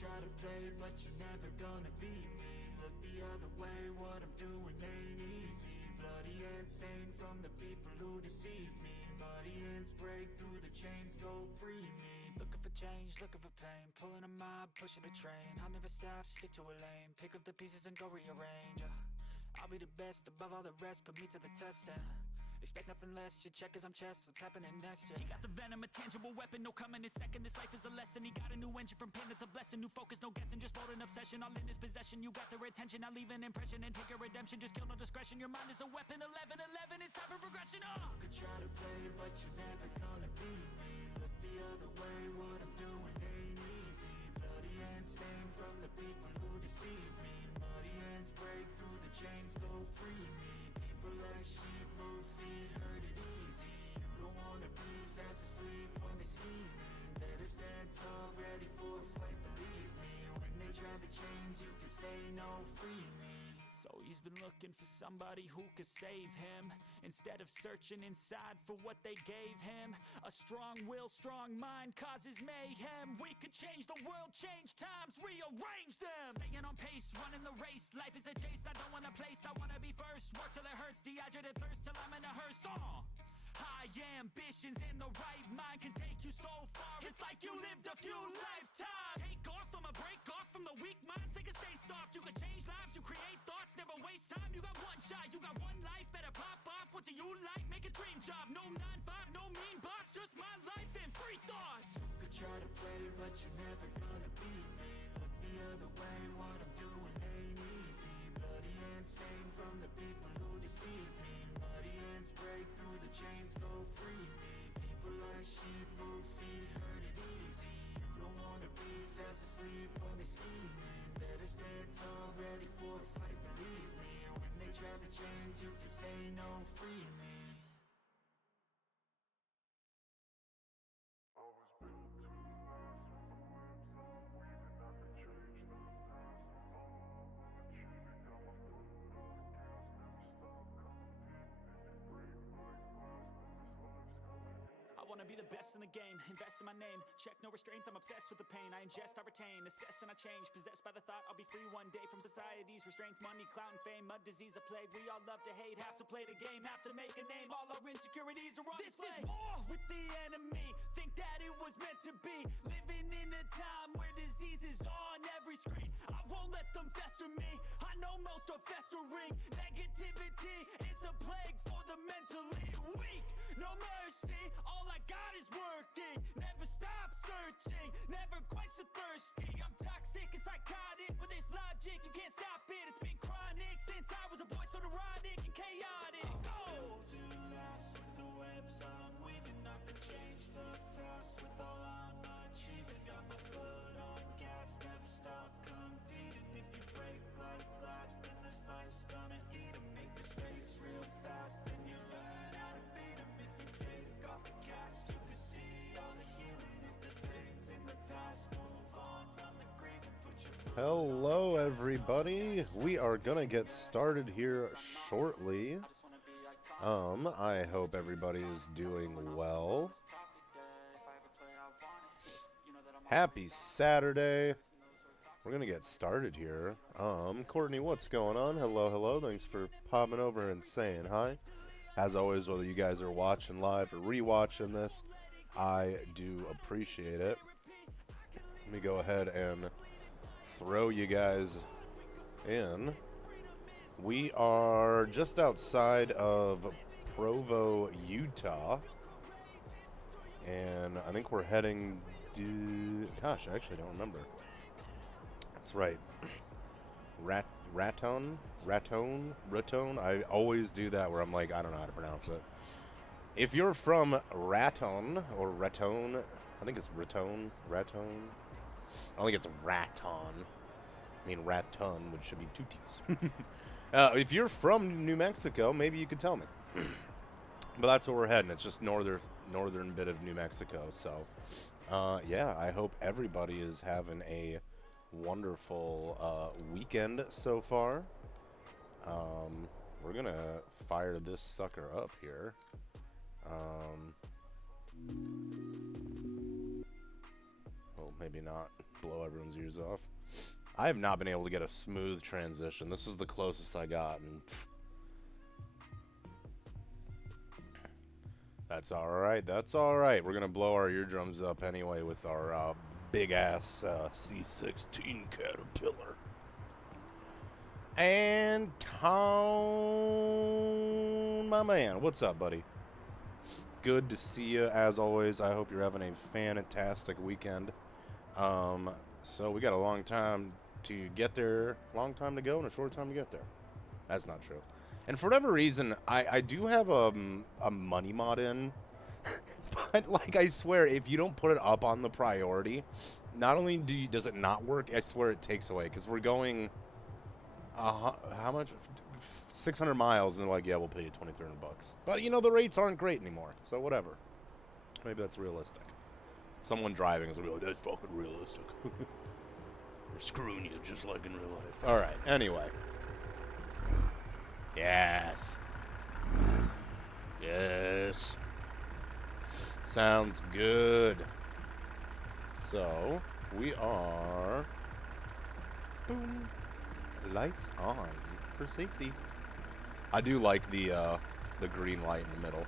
try to play, but you're never gonna beat me. Look the other way, what I'm doing ain't easy. Bloody hands stained from the people who deceive me. Muddy hands break through the chains, go free me. Looking for change, looking for pain, pulling a mob, pushing a train. I'll never stop, stick to a lane, pick up the pieces and go rearrange. I'll be the best above all the rest, put me to the test and expect nothing less, you check as I'm chess, what's happening next, yeah. He got the venom, a tangible weapon, no coming in second. This life is a lesson, he got a new engine from pain, that's a blessing. New focus, no guessing, just bold and obsession. All in his possession, you got their attention. I'll leave an impression and take your redemption. Just kill, no discretion, your mind is a weapon. 11-11, it's time for progression, Could try to play, but you're never gonna beat me. Look the other way, what I'm doing ain't easy. Bloody hands stained from the people who deceive me. Muddy hands break through the chains, go free me. People like sheep move feet, hurt it easy. You don't wanna be fast asleep when they're scheming. Better stand tall, ready for a fight, believe me. When they try the chains, you can say no, free me. So he's been looking for somebody who could save him, instead of searching inside for what they gave him. A strong will, strong mind causes mayhem. We could change the world, change times, rearrange them. Staying on pace, running the race. Life is a chase, I don't want a place, I wanna be first. Work till it hurts, dehydrated thirst till I'm in a hearse. High ambitions in the right mind can take you so far. It's like you lived a few lifetimes. Take off from a break off from the weak minds. They can stay soft. You can change lives, you create thoughts, never waste time. You got one shot, you got one life. Better pop off. What do you like? Make a dream job. No 9-5, no mean boss. Just my life and free thoughts. You could try to play, but you're never gonna beat me. Look the other way, what I'm doing ain't easy. Bloody hands stained from the people who deceive me. Muddy hands break through the chains, go free me. People like sheep move feet, hurt it easy. You don't wanna be fast asleep when they're scheming. Better stand tall, ready for a fight, believe me. When they try the chains, you can say no, free me. I wanna be the best in the game, invest in my name. Check no restraints, I'm obsessed with the pain. I ingest, I retain, assess and I change. Possessed by the thought I'll be free one day from society's restraints. Money, clout and fame, mud, disease, a plague. We all love to hate, have to play the game, have to make a name. All our insecurities are on display. This is war with the enemy, think that it was meant to be. Living in a time where disease is on every screen. I won't let them fester me, I know most are festering. Negativity is a plague for the mentally weak. No mercy, all I got is working. Never stop searching, never quench the thirsty. I'm toxic and psychotic, with this logic you can't stop it. It's been chronic since I was a boy, so neurotic and chaotic. Go to last with the webs I'm weaving. I could change the past with all I'm achieving. Got my foot on gas, never stop competing. If you break like glass, then this life's gonna eat 'em. Make mistakes real fast, then you learn how to beat 'em. If you take off the cast, you can see all the healing. If the pain's in the past, move on from the grave and put your foot. Hello everybody, we are gonna get started here shortly. I hope everybody is doing well. Happy Saturday. We're gonna get started here. Courtney, what's going on? Hello, thanks for popping over and saying hi. As always, whether you guys are watching live or rewatching this, I do appreciate it. Let me go ahead and throw you guys in. We are just outside of Provo, Utah, and I think we're heading to, gosh, I actually don't remember. That's right. Raton. I always do that where I'm like, I don't know how to pronounce it. If you're from Raton or Raton, I think it's Raton. I don't think it's Raton. I mean Raton, which should be two T's. If you're from New Mexico, maybe you could tell me. But that's where we're heading. It's just northern bit of New Mexico. So, yeah, I hope everybody is having a wonderful weekend so far. We're gonna fire this sucker up here. Oh, maybe not. blow everyone's ears off. I have not been able to get a smooth transition. This is the closest I got, and that's alright, that's alright. We're gonna blow our eardrums up anyway with our big-ass C16 Caterpillar. And Tone, my man, what's up, buddy? Good to see you, as always. I hope you're having a fantastic weekend. So we got a long time to get there, long time to go, and a short time to get there. That's not true. And for whatever reason, I do have a money mod in, but like I swear, if you don't put it up on the priority, not only does it not work, I swear it takes away, because we're going, how much? 600 miles, and they're like, yeah, we'll pay you $2,300. But, you know, the rates aren't great anymore, so whatever. Maybe that's realistic. Someone driving is going to be like, that's fucking realistic. We're screwing you just like in real life. Alright, anyway. Yes. Yes. Sounds good. So, we are... Boom. Lights on for safety. I do like the green light in the middle.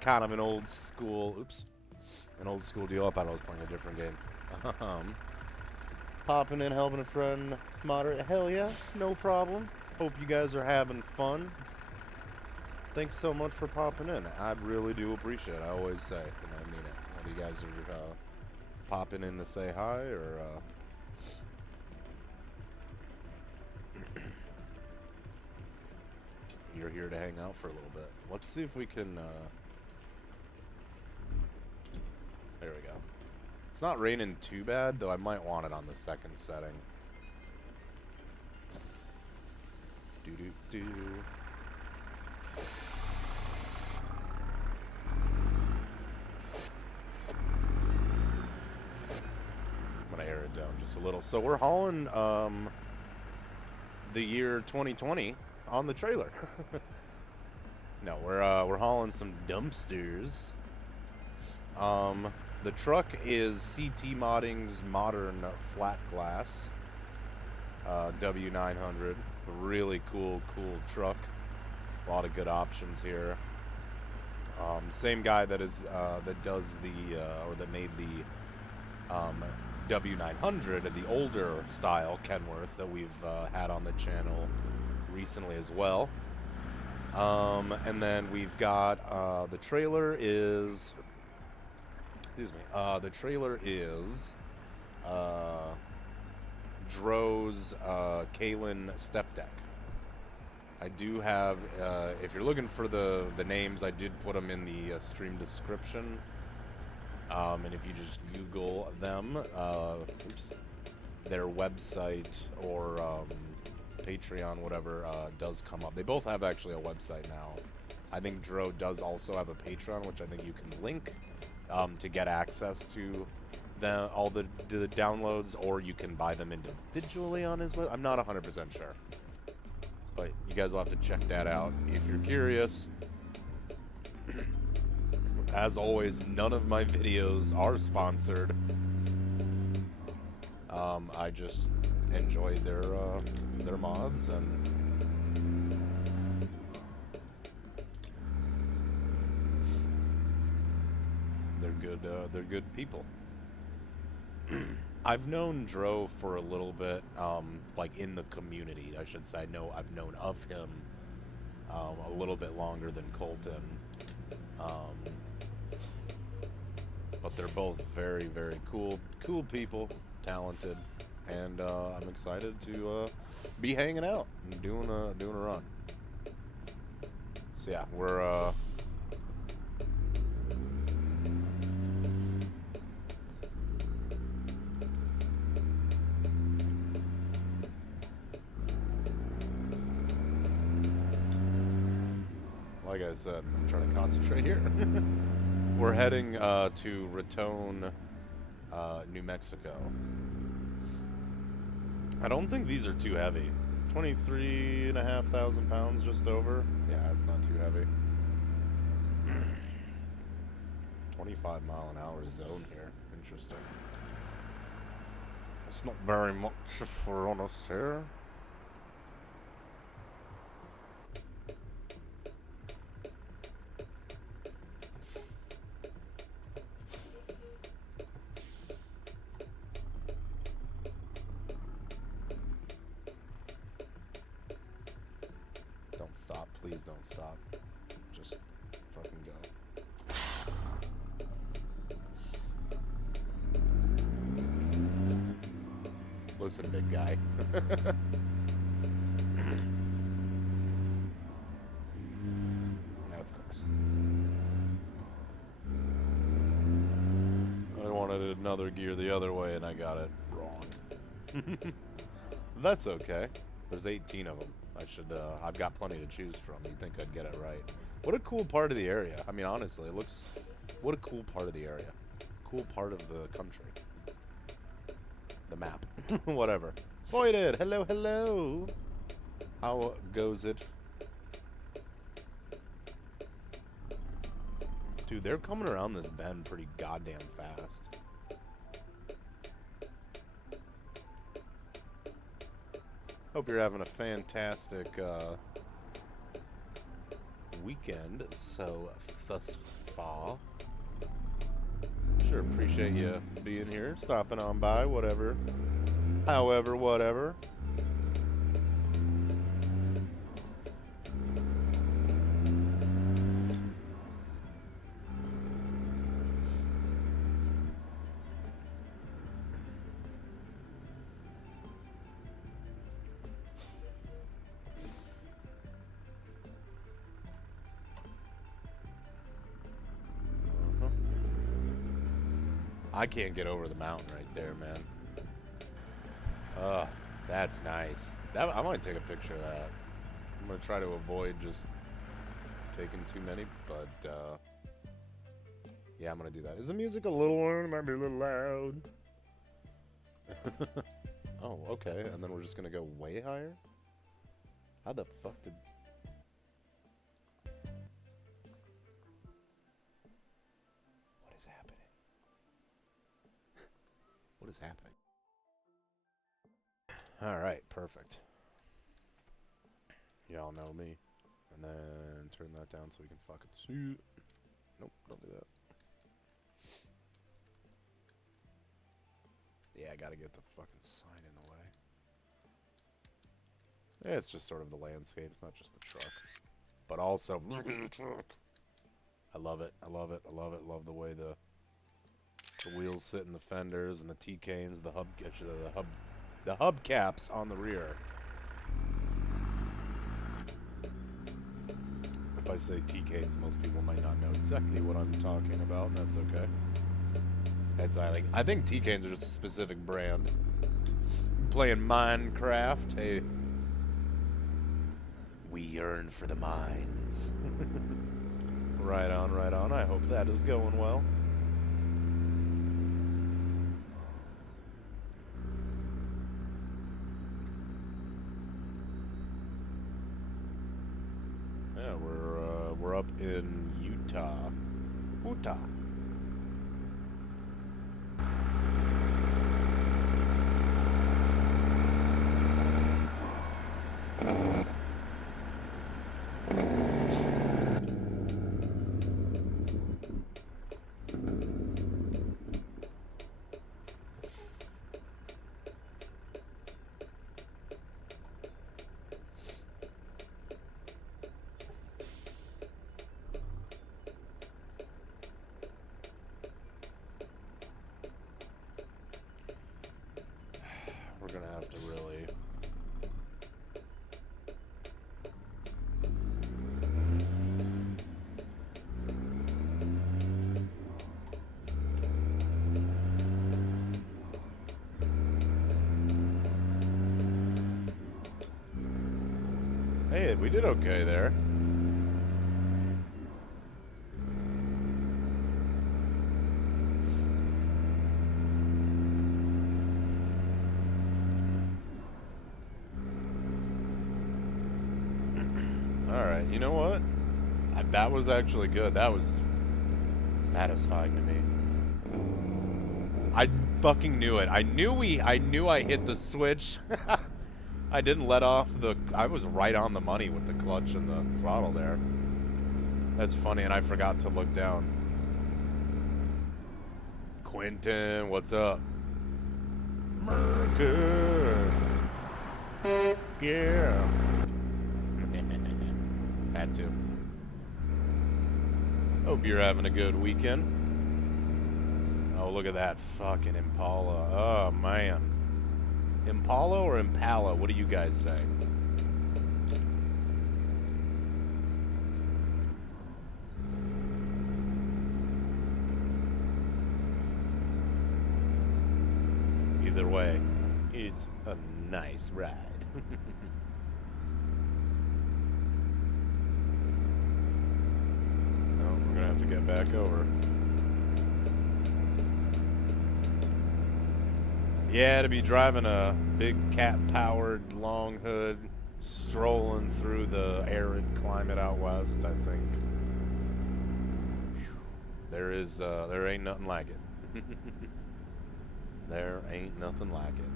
Kind of an old school, an old school deal. I thought I was playing a different game. Popping in, helping a friend, moderate. Hell yeah, no problem. Hope you guys are having fun. Thanks so much for popping in. I really do appreciate it. I always say, and I mean it. Whether you guys are popping in to say hi or you're here to hang out for a little bit. Let's see if we can, there we go. It's not raining too bad, though I might want it on the second setting. Doo-doo-doo. I'm gonna air it down just a little. So we're hauling, the year 2020 on the trailer. No, we're hauling some dumpsters. The truck is CT Modding's modern Flatglass W900. Really cool truck. A lot of good options here. Same guy that is that does the or that made the W900, the older style Kenworth that we've had on the channel recently as well. And then we've got the trailer is, excuse me, the trailer is Dro's Kalyn Stepdeck. I do have, if you're looking for the names, I did put them in the stream description. And if you just Google them, their website or Patreon, whatever, does come up. They both have actually a website now. I think Dro does also have a Patreon, which I think you can link to get access to all the downloads, or you can buy them individually on his website. I'm not 100% sure. But you guys will have to check that out if you're curious. As always, none of my videos are sponsored. I just enjoy their mods, and they're good people. I've known Dro for a little bit, like in the community, I should say. I've known of him a little bit longer than Colton. But they're both very, very cool people, talented, and I'm excited to be hanging out and doing a run. So yeah, we're like I said, I'm trying to concentrate here. We're heading to Raton, New Mexico. I don't think these are too heavy. 23,500 pounds, just over. Yeah, it's not too heavy. 25-mile-an-hour zone here. Interesting. It's not very much, if we're honest here. Don't stop. Please don't stop. Just fucking go. Listen, big guy. Of course. I wanted another gear the other way and I got it wrong. That's okay. There's 18 of them. I've got plenty to choose from. You'd think I'd get it right. What a cool part of the area. I mean, honestly, it looks... What a cool part of the area. Cool part of the country. The map. Whatever. Voided! Hello, hello! How goes it? Dude, they're coming around this bend pretty goddamn fast. Hope you're having a fantastic weekend thus far. Sure appreciate you being here, stopping on by, whatever. However, whatever. I can't get over the mountain right there, man. That's nice. I might take a picture of that. I'm gonna try to avoid just taking too many, but yeah, I'm gonna do that. Is the music a little loud? It might be a little loud. Oh, okay. And then we're just gonna go way higher? How the fuck did... What is happening? What is happening? Alright, perfect. Y'all know me. And then turn that down so we can fucking see it. Nope, don't do that. Yeah, I gotta get the fucking sign in the way. Yeah, it's just sort of the landscape, it's not just the truck. But also, I love it, I love it, I love it. Love the way the wheels sit in the fenders and the T-canes, the hubcaps on the rear. If I say T-canes, most people might not know exactly what I'm talking about, and that's okay. I think T-canes are just a specific brand. Playing Minecraft, hey. We yearn for the mines. Right on, right on. I hope that is going well. Yeah, we're up in Utah. Utah. We're gonna have to really... Hey, we did okay there. Alright, you know what? That was actually good. That was satisfying to me. I fucking knew it. I knew I hit the switch. I didn't let off the... I was right on the money with the clutch and the throttle there. That's funny, and I forgot to look down. Quentin, what's up? America. Yeah. Had to. Hope you're having a good weekend. Oh, look at that fucking Impala. Oh, man. Impala or Impala? What do you guys say? Either way, it's a nice ride. Oh, we're gonna have to get back over. Yeah, to be driving a big cat-powered long hood, strolling through the arid climate out west, I think there ain't nothing like it. There ain't nothing like it.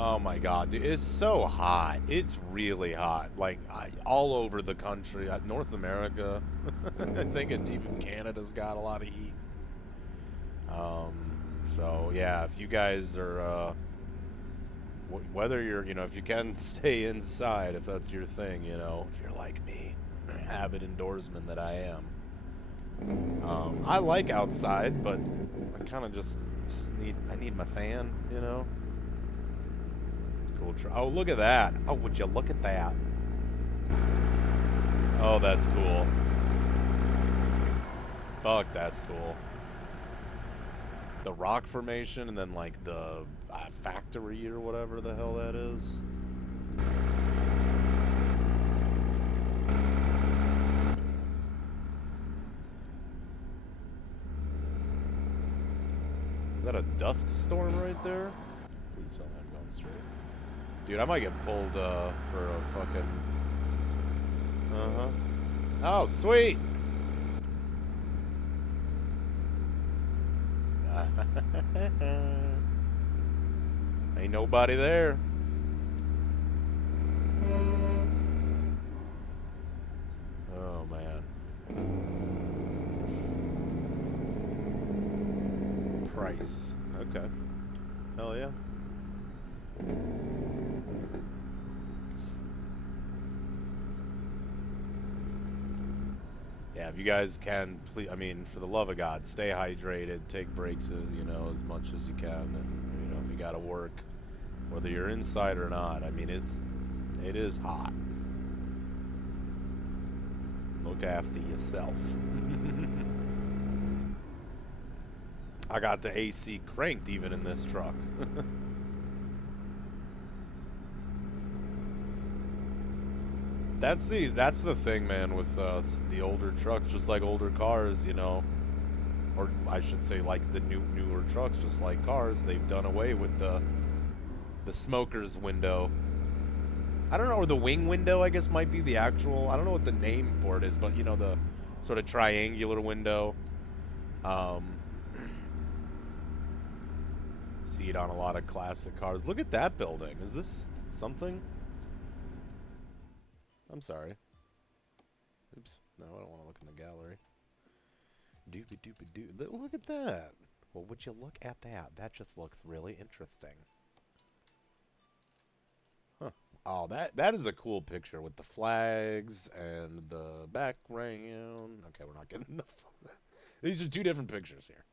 Oh my god, dude, it's so hot. It's really hot. Like, all over the country. North America. I think even Canada's got a lot of heat. So, yeah, if you guys are, whether you're, you know, if you can stay inside, if that's your thing, you know, if you're like me, avid indoorsman that I am. I like outside, but I kind of just need my fan, you know? Cool. Oh, look at that. Oh, would you look at that? Oh, that's cool. Fuck, that's cool. The rock formation and then, like, the factory or whatever the hell that is. Is that a dusk storm right there? Please tell me I'm going straight. Dude, I might get pulled for a fucking... Uh-huh. Oh, sweet! Ain't nobody there. Oh, man. Price. Okay. Hell yeah. Yeah, if you guys can, please, I mean, for the love of God, stay hydrated, take breaks, you know, as much as you can, and, you know, if you gotta work, whether you're inside or not, I mean, it is hot. Look after yourself. I got the AC cranked even in this truck. That's the thing, man, with the older trucks, just like older cars, you know, or I should say, like the newer trucks, just like cars, they've done away with the smoker's window. I don't know, or the wing window, I guess, might be the actual. I don't know what the name for it is, but you know, the sort of triangular window. See it on a lot of classic cars. Look at that building. Is this something? I'm sorry. Oops. No, I don't want to look in the gallery. Doopy doopy doo. Look at that. Well, would you look at that? That just looks really interesting. Huh. Oh, that is a cool picture with the flags and the background. Okay, we're not getting the... These are two different pictures here.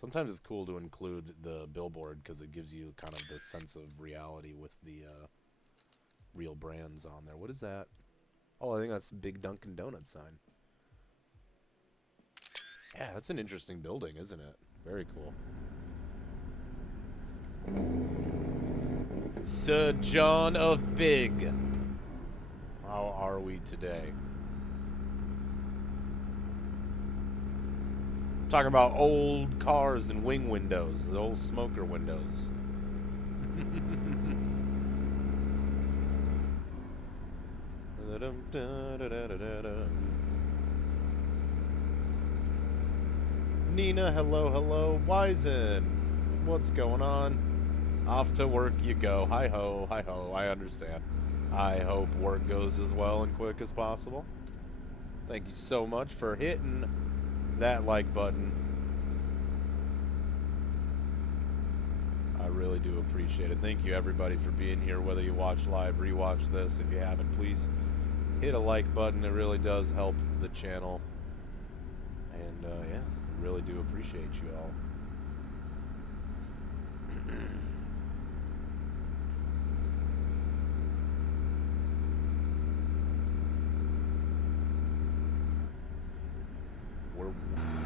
Sometimes it's cool to include the billboard because it gives you kind of the sense of reality with the real brands on there. What is that? Oh, I think that's a big Dunkin' Donuts sign. Yeah, that's an interesting building, isn't it? Very cool. Sir John of Big. How are we today? Talking about old cars and wing windows, the old smoker windows. Nina, hello, hello. Wizen, what's going on? Off to work you go. Hi ho, hi ho. I understand. I hope work goes as well and quick as possible. Thank you so much for hitting that like button. I really do appreciate it. Thank you everybody for being here, whether you watch live, rewatch this. If you haven't, please hit a like button. It really does help the channel. And yeah, really do appreciate you all.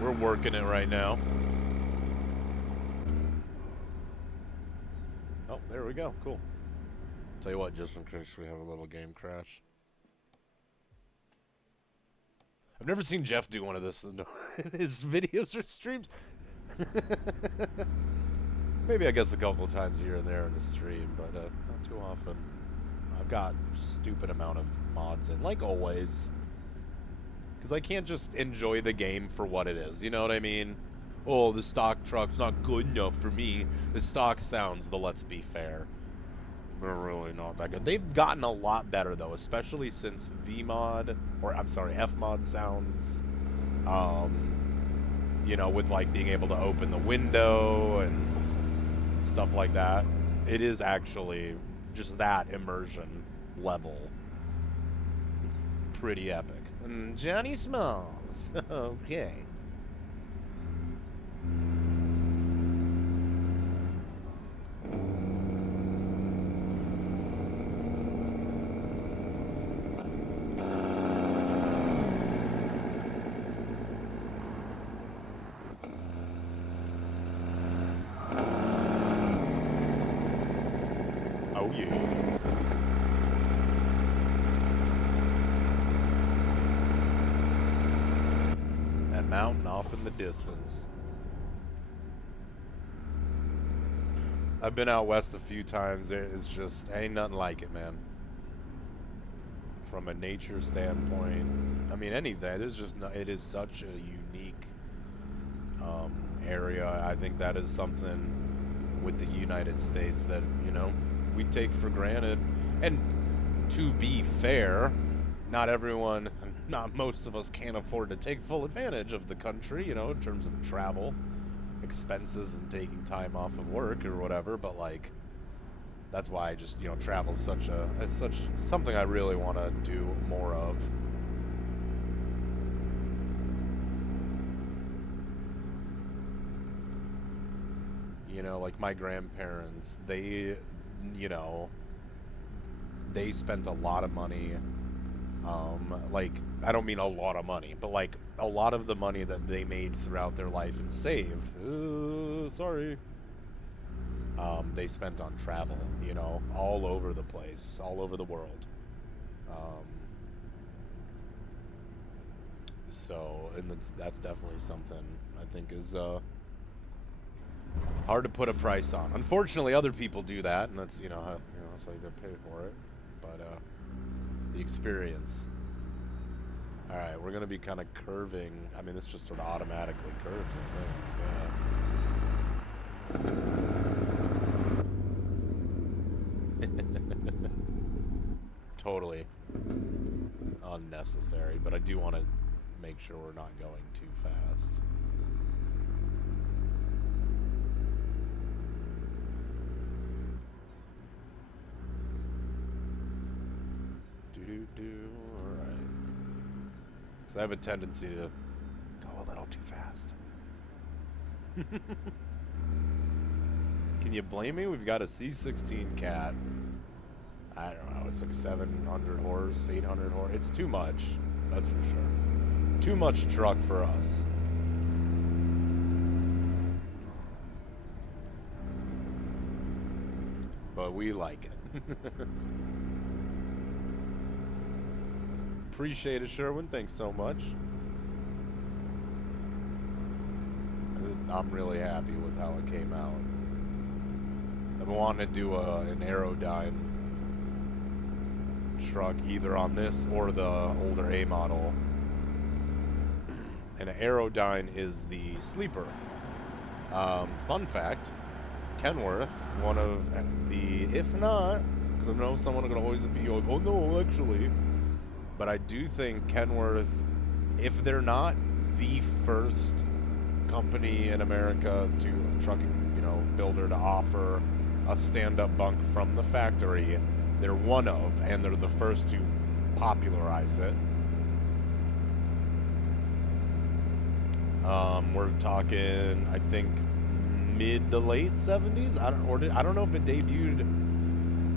We're working it right now. Oh, there we go. Cool. Tell you what, just in case we have a little game crash. I've never seen Jeff do one of this in his videos or streams. Maybe I guess a couple of times here and there in the stream, but not too often. I've got a stupid amount of mods in, like always. Because I can't just enjoy the game for what it is, you know what I mean? Oh, the stock truck's not good enough for me. The stock sounds, let's be fair, they're really not that good. They've gotten a lot better, though, especially since VMod, or I'm sorry, FMod sounds, you know, with, like, being able to open the window and stuff like that. It is actually just that immersion level. Pretty epic. And Johnny Smalls. Okay. Oh yeah. Mountain off in the distance. I've been out west a few times. It's just ain't nothing like it, man. From a nature standpoint, I mean, anything. There's just no, it is such a unique area. I think that is something with the United States that, you know, we take for granted. And to be fair, not everyone, not most of us can afford to take full advantage of the country, you know, in terms of travel expenses and taking time off of work or whatever, but like, that's why I just, you know, travel is such something I really want to do more of. You know, like my grandparents, they, you know, they spent a lot of money. Like, I don't mean a lot of money, but like a lot of the money that they made throughout their life and saved, they spent on travel, you know, all over the place, all over the world. So, and that's definitely something I think is, hard to put a price on. Unfortunately, other people do that, and that's, you know, that's why you gotta pay for it. But, the experience. Alright, we're going to be kind of curving. I mean, this just sort of automatically curves, I think. Yeah. Totally unnecessary, but I do want to make sure we're not going too fast. Alright. So I have a tendency to go a little too fast. Can you blame me? We've got a C16 cat. I don't know, it's like 700 horse, 800 horse. It's too much, that's for sure. Too much truck for us. But we like it. Appreciate it, Sherwin. Thanks so much. I'm really happy with how it came out. I've been wanting to do an Aerodyne truck either on this or the older A model. And an Aerodyne is the sleeper. Fun fact, Kenworth, one of the, if not, because I know someone are going to always be like, oh no, actually. But I do think Kenworth, if they're not the first company in America to trucking, you know, builder to offer a stand-up bunk from the factory, they're one of, and they're the first to popularize it. We're talking, I think, mid to late 70s. I don't know if it debuted.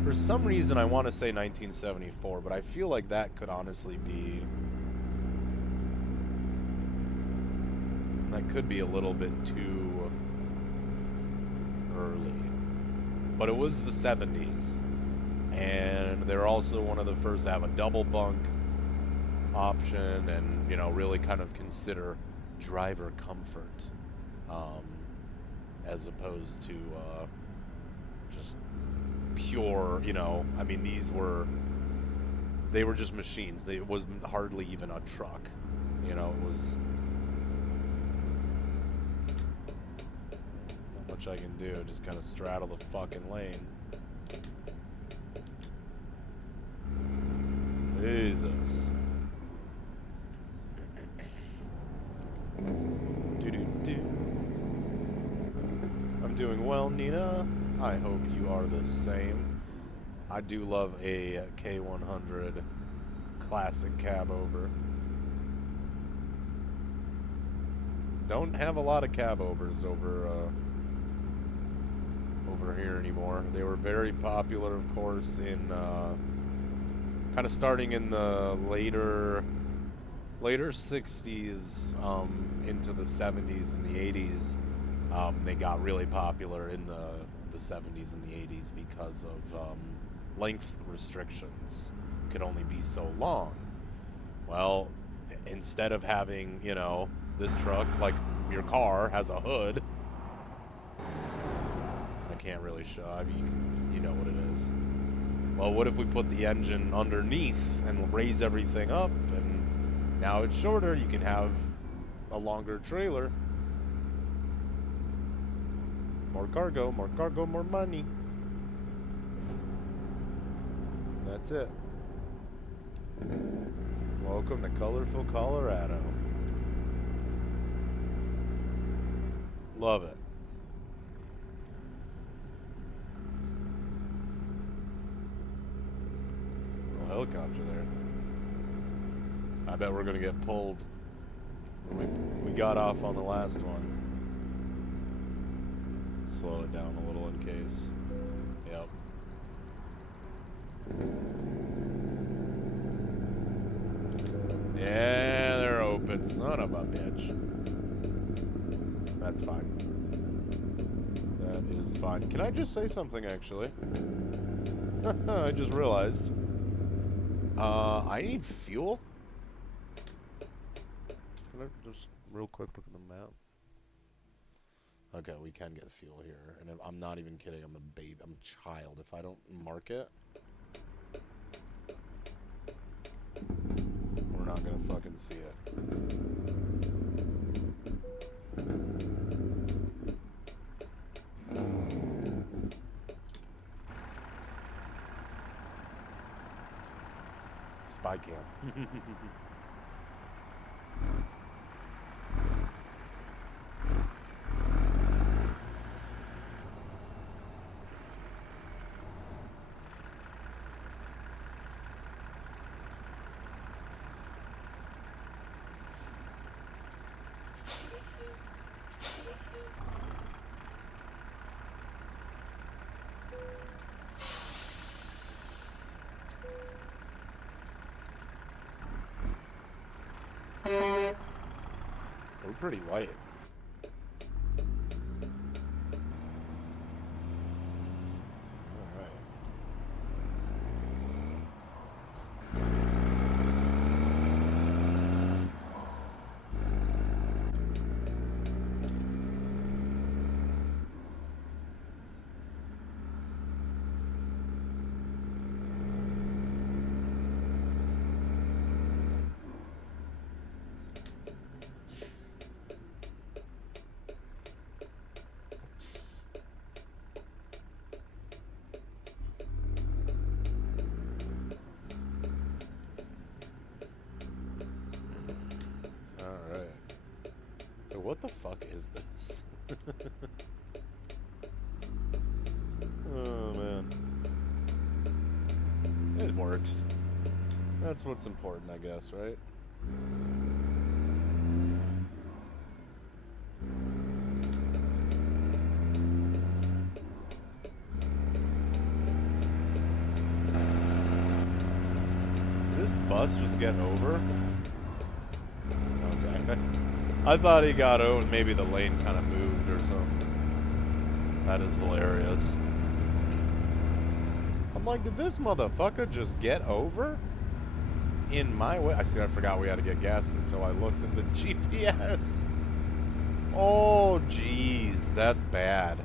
For some reason, I want to say 1974, but I feel like that could honestly be. That could be a little bit too early. But it was the 70s. And they're also one of the first to have a double bunk option and, you know, really kind of consider driver comfort as opposed to just pure, you know, I mean, they were just machines. It was hardly even a truck, you know, it was not much I can do, just kind of straddle the fucking lane. Jesus. I'm doing well, Nina. I hope you are the same. I do love a K100 classic cab over. Don't have a lot of cab overs over here anymore. They were very popular, of course, in kind of starting in the later 60s into the 70s and the 80s. They got really popular in the 70s and the 80s because of length restrictions. Could only be so long. Well, instead of having, you know, this truck, like your car has a hood. I can't really show. I mean, you know what it is. Well, what if we put the engine underneath and raise everything up, and now it's shorter, you can have a longer trailer. More cargo, more money. That's it. Welcome to colorful Colorado. Love it. Helicopter there. I bet we're gonna get pulled. We got off on the last one. Slow it down a little in case. Yep. Yeah, they're open. Son of a bitch. That's fine. That is fine. Can I just say something, actually? I just realized. I need fuel. Can I just real quick look at the map? Okay, we can get fuel here, and I'm not even kidding. I'm a baby. I'm a child. If I don't mark it, we're not gonna fucking see it. Spy cam. We're pretty light. Alright. What the fuck is this? Oh, man. It works. That's what's important, I guess, right? Did this bus just get over? Okay. I thought he got over. Maybe the lane kind of moved or something. That is hilarious. I'm like, did this motherfucker just get over? In my way? I forgot we had to get gas until I looked at the GPS. Oh, jeez. That's bad.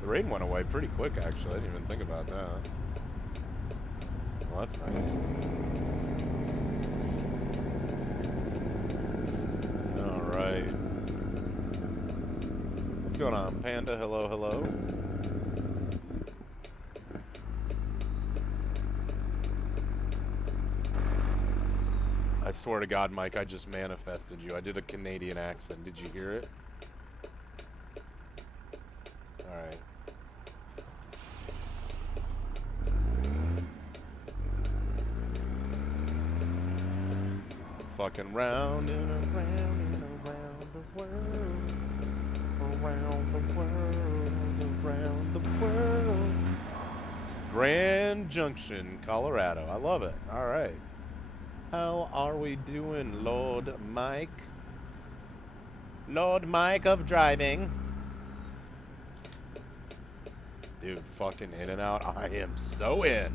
The rain went away pretty quick, actually. I didn't even think about that. Well, that's nice. Alright. What's going on, Panda? Hello, hello. I swear to God, Mike, I just manifested you. I did a Canadian accent. Did you hear it? Alright. Fucking round and around and around the world. Around the world, around the world. Grand Junction, Colorado. I love it. Alright. How are we doing, Lord Mike? Lord Mike of driving. Dude, fucking In-N-Out. I am so in.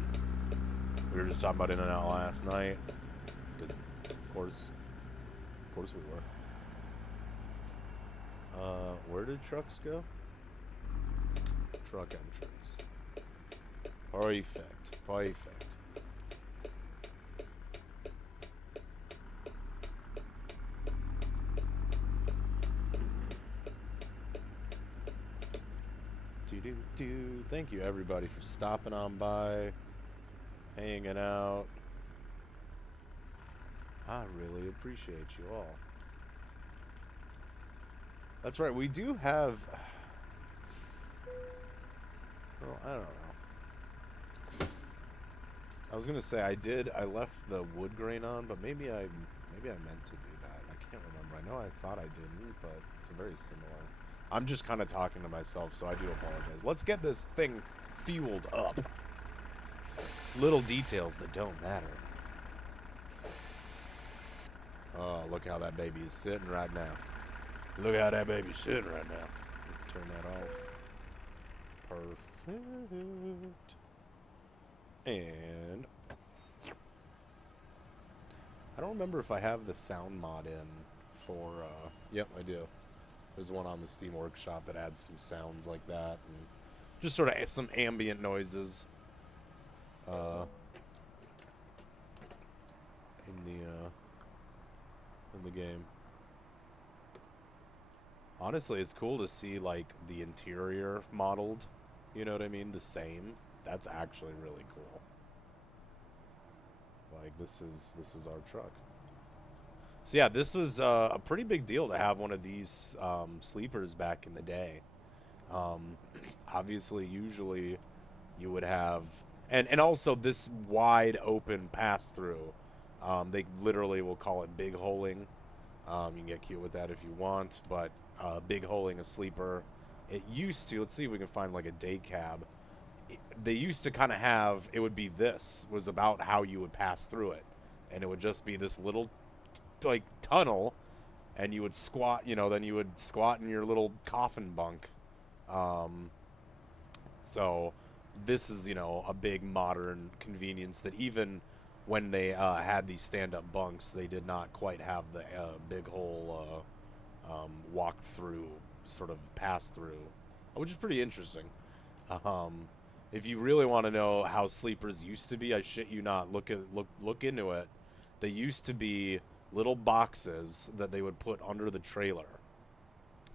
We were just talking about In-N-Out last night. Because, of course we were. Where did trucks go? Truck entrance. Perfect. Perfect. Thank you, everybody, for stopping on by, hanging out. I really appreciate you all. That's right, we do have... Well, I don't know. I was gonna say I left the wood grain on, but maybe I meant to do that. I can't remember. I know I thought I didn't, but it's very similar. I'm just kind of talking to myself, so I do apologize. Let's get this thing fueled up. Little details that don't matter. Oh, look how that baby is sitting right now. Look how that baby's sitting right now. Turn that off. Perfect. And I don't remember if I have the sound mod in for, yep, I do. There's one on the Steam Workshop that adds some sounds like that, and just sort of some ambient noises in the game. Honestly, it's cool to see like the interior modeled. You know what I mean? The same. That's actually really cool. Like this is our truck. So yeah, this was a pretty big deal to have one of these sleepers back in the day. Obviously, usually you would have, and also this wide open pass through. They literally will call it big holing. You can get cute with that if you want, but big holing a sleeper. It used to. Let's see if we can find like a day cab. They used to kind of have. It would be this was about how you would pass through it, and it would just be this little like tunnel, and you would squat, then you would squat in your little coffin bunk. So this is, a big modern convenience that even when they had these stand-up bunks, they did not quite have the big hole walk-through sort of pass-through, which is pretty interesting. If you really want to know how sleepers used to be, I shit you not, look into it. They used to be little boxes that they would put under the trailer.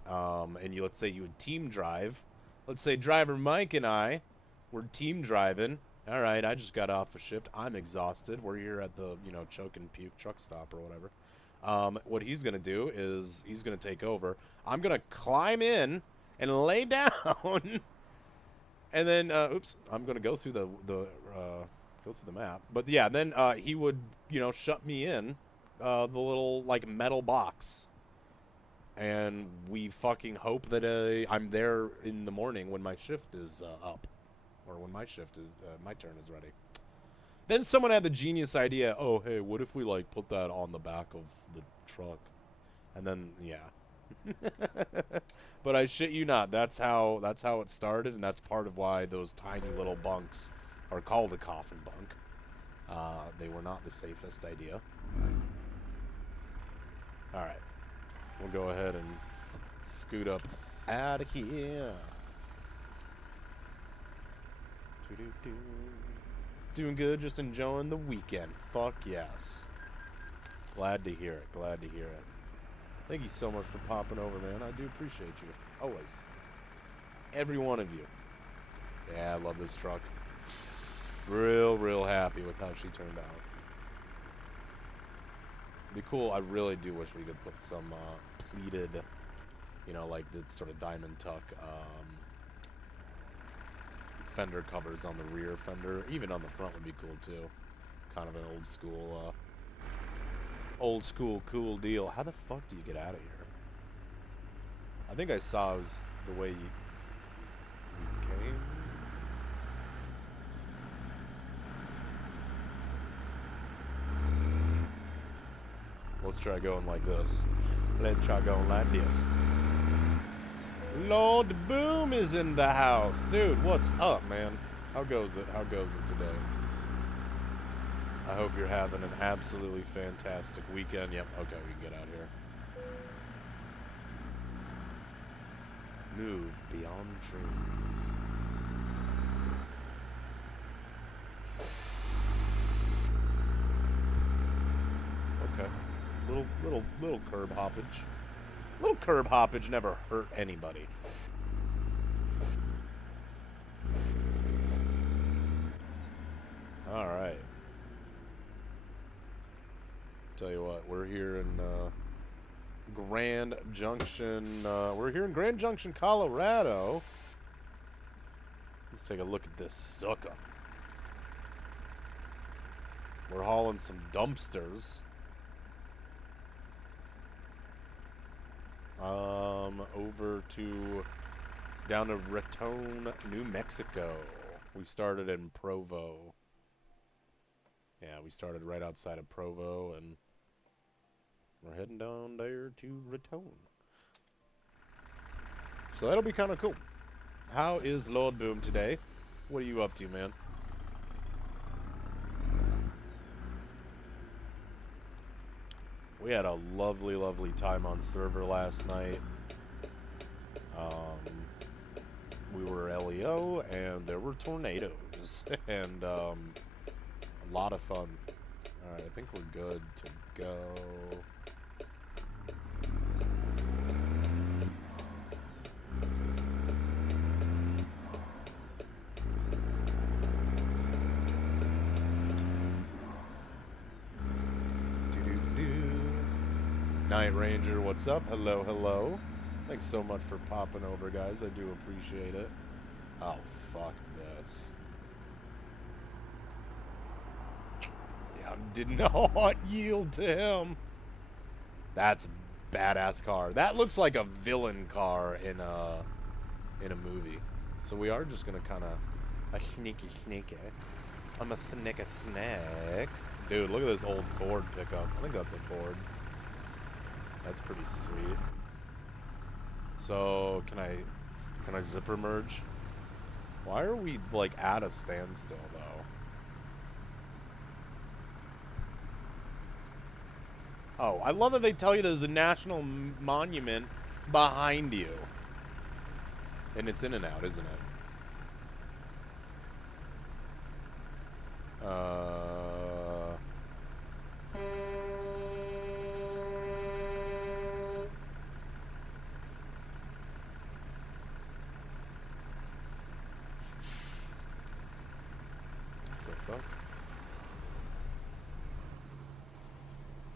And let's say you would team drive. Let's say driver Mike and I were team driving, All right, I just got off a shift. I'm exhausted. We're here at the, you know, choke and puke truck stop or whatever. What he's going to do is he's going to take over. I'm going to climb in and lay down. And then, oops, I'm going to go through the go through the map. But yeah, then he would, you know, shut me in the little, like, metal box. And we fucking hope that I'm there in the morning when my shift is up. Or when my shift is, my turn is ready. Then someone had the genius idea, oh, hey, what if we, like, put that on the back of the truck? And then, yeah. But I shit you not, that's how it started, and that's part of why those tiny little bunks are called a coffin bunk. They were not the safest idea. Alright. We'll go ahead and scoot up out of here. Doing good, just enjoying the weekend. Fuck yes. Glad to hear it, glad to hear it. Thank you so much for popping over, man. I do appreciate you. Always. Every one of you. Yeah, I love this truck. Real happy with how she turned out. It'd be cool. I really do wish we could put some pleated, you know, like the sort of diamond tuck fender covers on the rear fender. Even on the front would be cool too. Kind of an old school cool deal. How the fuck do you get out of here? I think I saw it was the way you came. Let's try going like this. Let's try going like this. Lord Boom is in the house. Dude, what's up, man? How goes it? How goes it today? I hope you're having an absolutely fantastic weekend. Yep, okay, we can get out here. Move beyond trees. Okay. Little curb hoppage. Little curb hoppage never hurt anybody. Alright. Tell you what, we're here in Grand Junction. We're here in Grand Junction, Colorado. Let's take a look at this sucker. We're hauling some dumpsters. Over to down to Raton, New Mexico. We started in Provo. Yeah, we started right outside of Provo, and we're heading down there to Raton. So that'll be kind of cool. How is Lord Boom today? What are you up to, man? We had a lovely time on server last night. We were LEO, and there were tornadoes, and a lot of fun. Alright, I think we're good to go. Night Ranger, what's up? Hello, hello. Thanks so much for popping over, guys. I do appreciate it. Oh, fuck this. Yeah, I did not yield to him. That's a badass car. That looks like a villain car in a movie. So we are just gonna kind of a sneaky. I'm a sneak. Dude, look at this old Ford pickup. I think that's a Ford. That's pretty sweet. So, can I zipper merge? Why are we, like, at a standstill, though? Oh, I love that they tell you there's a national monument behind you. And it's in and out, isn't it?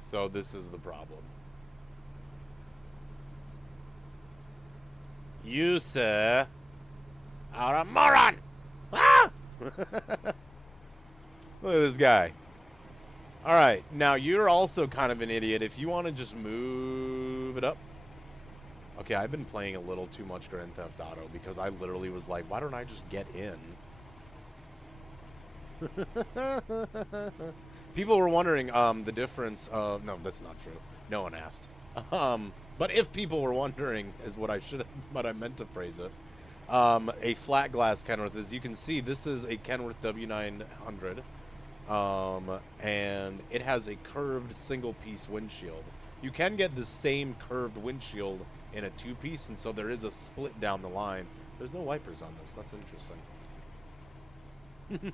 So this is the problem. You, sir, are a moron! Ah! Look at this guy. Alright, now you're also kind of an idiot. If you want to just move it up. Okay, I've been playing a little too much Grand Theft Auto because I literally was like, why don't I just get in? People were wondering the difference of... No, that's not true. No one asked. But if people were wondering, is what I should have, what I meant to phrase it. A flat glass Kenworth, as you can see, this is a Kenworth W900. And it has a curved single-piece windshield. You can get the same curved windshield in a two-piece, and so there is a split down the line. There's no wipers on this. That's interesting.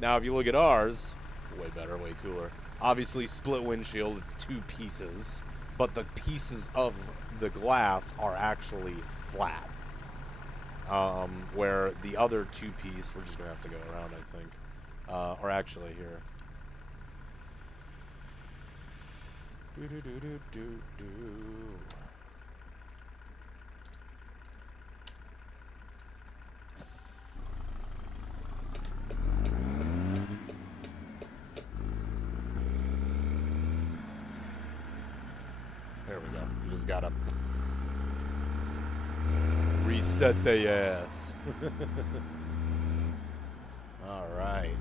Now, if you look at ours, way better, way cooler. Obviously, split windshield, it's two pieces, but the pieces of the glass are actually flat. Where the other two-piece, we're just going to have to go around, I think. Or actually here. There we go. You just gotta reset the ass. All right.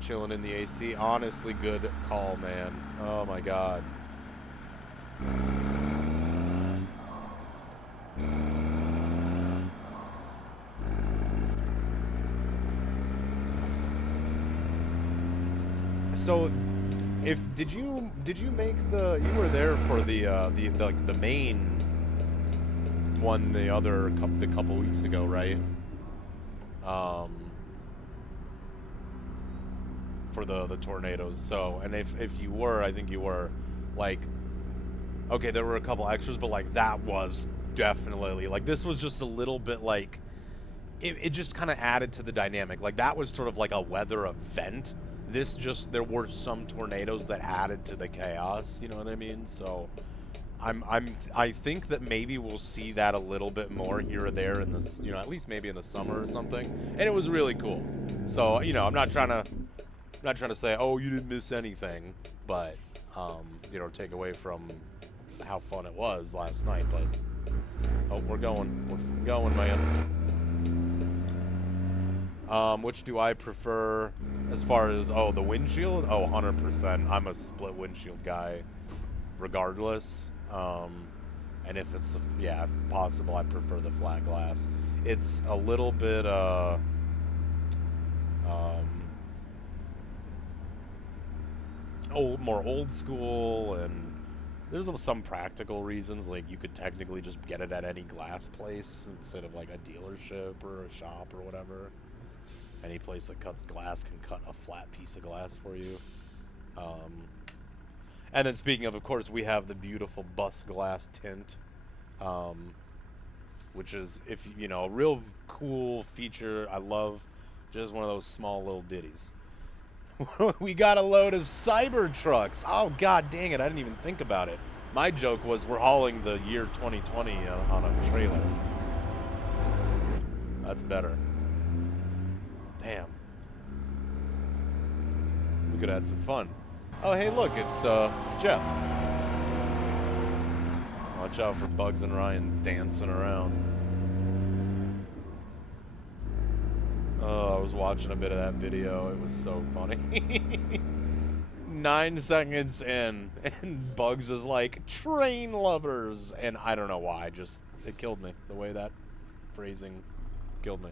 Chilling in the AC. Honestly, good call, man. Oh my god. So, did you make you were there for the main one the couple weeks ago, right? For the tornadoes. So, and if you were, I think you were, like, okay, there were a couple extras, but like that was definitely, like, this was just a little bit like it just kind of added to the dynamic. Like, that was sort of like a weather event. This just, there were some tornadoes that added to the chaos, you know what I mean? So I think that maybe we'll see that a little bit more here or there in this, you know, at least maybe in the summer or something. And it was really cool. So, you know, I'm not trying to say, oh, you didn't miss anything, but you know, take away from how fun it was last night. But oh, we're going, man. Which do I prefer as far as, oh, the windshield? Oh, 100%. I'm a split windshield guy, regardless. And if it's, if possible, I prefer the flat glass. It's a little bit, more old school, and there's some practical reasons. Like, you could technically just get it at any glass place instead of like a dealership or a shop or whatever. Any place that cuts glass can cut a flat piece of glass for you. And then speaking of course, we have the beautiful bus glass tint, which is, if you know, a real cool feature. I love, just one of those small little ditties. We got a load of cyber trucks. Oh, god dang it, I didn't even think about it. My joke was we're hauling the year 2020 on a trailer. That's better. Damn. We could have had some fun. Oh, hey, look, it's Jeff. Watch out for Bugs and Ryan dancing around. Oh, I was watching a bit of that video. It was so funny. 9 seconds in, and Bugs is like, train lovers. And I don't know why, it killed me. The way that phrasing killed me.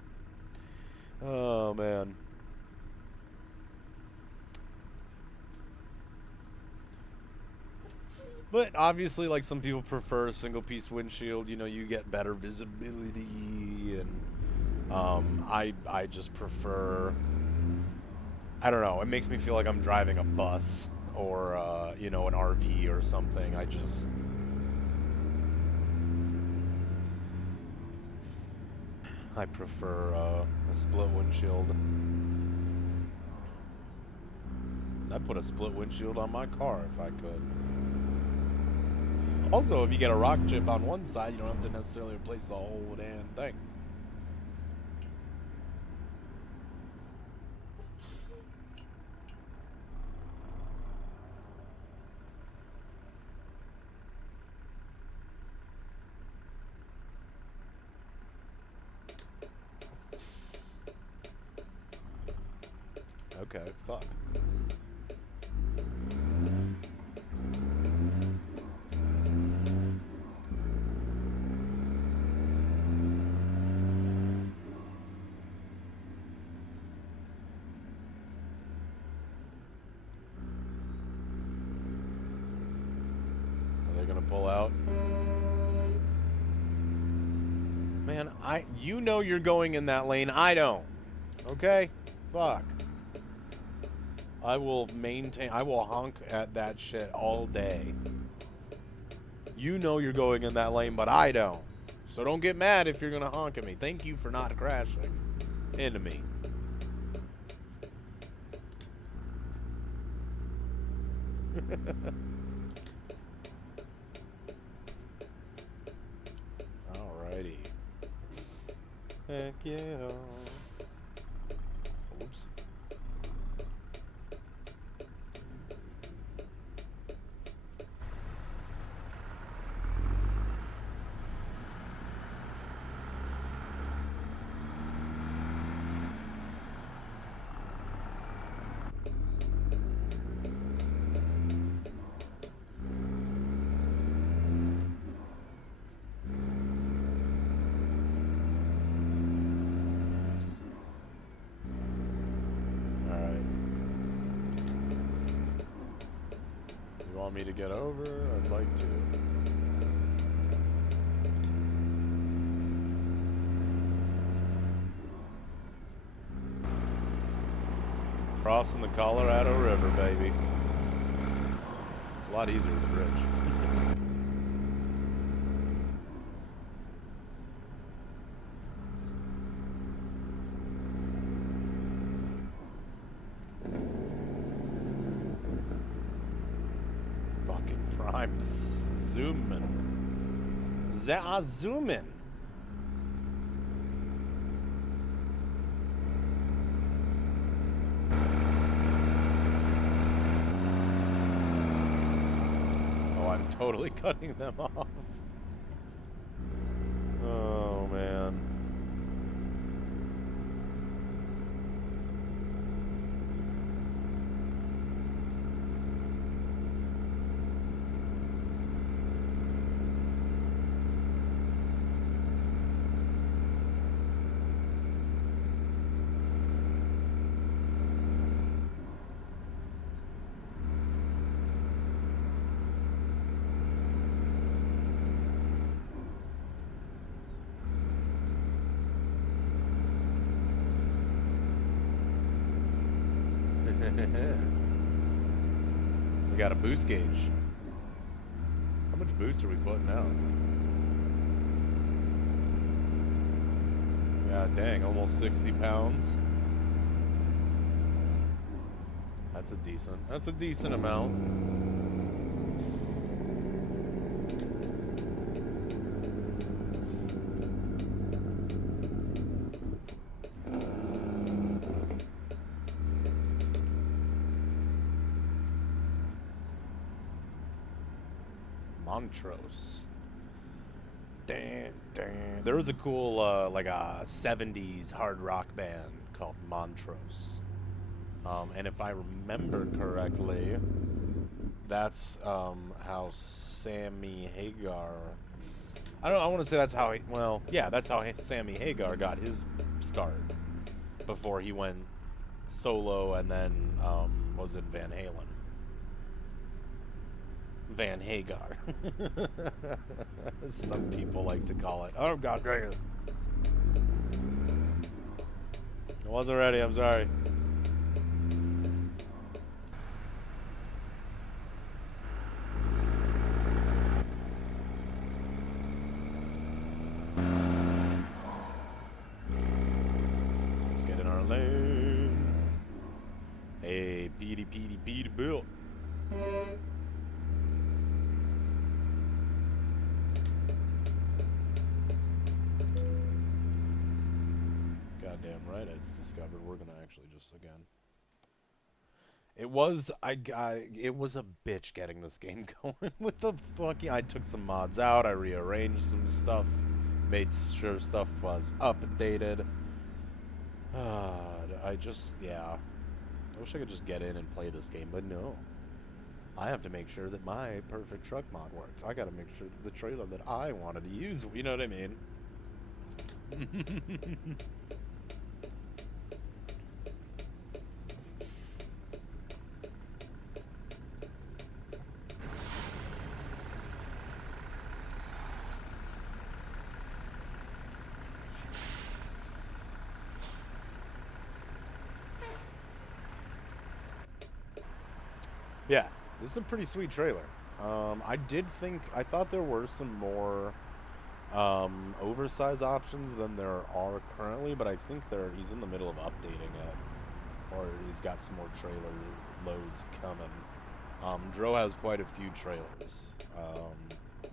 Oh, man. But obviously, like, some people prefer a single-piece windshield. You know, you get better visibility, and I just prefer, I don't know, it makes me feel like I'm driving a bus or, you know, an RV or something. I prefer a split windshield. I'd put a split windshield on my car if I could. Also, if you get a rock chip on one side, you don't have to necessarily replace the whole damn thing. Okay, fuck. Are they gonna pull out? Man, you know you're going in that lane. I don't. Okay? Fuck. I will honk at that shit all day. You know you're going in that lane, but I don't. So don't get mad if you're gonna honk at me. Thank you for not crashing into me. Alrighty. Heck yeah. Oops. Want me to get over? I'd like to. Crossing the Colorado River, baby. It's a lot easier with the bridge. I'm zooming. They are zooming. Oh, I'm totally cutting them off. Oh, man. We got a boost gauge. How much boost are we putting out? Yeah, dang, almost 60 pounds. That's a decent amount. Montrose. Damn. There was a cool, like a 70s hard rock band called Montrose. And if I remember correctly, that's how Sammy Hagar... I want to say that's how that's how Sammy Hagar got his start before he went solo and then was in Van Halen. Van Hagar. Some people like to call it. Oh, god dang it. I wasn't ready, I'm sorry. Let's get in our lane. Hey, Petey Bill. Goddamn right, it's discovered. We're gonna actually just again. It was it was a bitch getting this game going with the fucking. I took some mods out. I rearranged some stuff, made sure stuff was updated. I just I wish I could just get in and play this game, but no. I have to make sure that my perfect truck mod works. I gotta make sure that the trailer that I wanted to use, you know what I mean? Yeah, this is a pretty sweet trailer. I thought there were some more oversized options than there are currently, but I think he's in the middle of updating it, or he's got some more trailer loads coming. Dro has quite a few trailers, a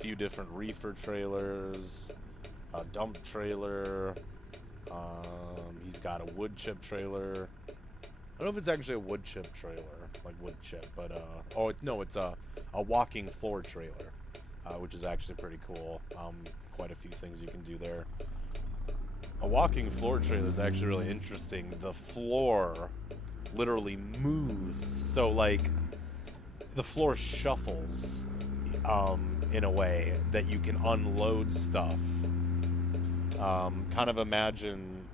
few different reefer trailers, a dump trailer. He's got a wood chip trailer. I don't know if it's actually a wood chip trailer, like wood chip, but it's a walking floor trailer, which is actually pretty cool. Quite a few things you can do there. A walking floor trailer is actually really interesting. The floor literally moves, so like the floor shuffles in a way that you can unload stuff. Kind of imagine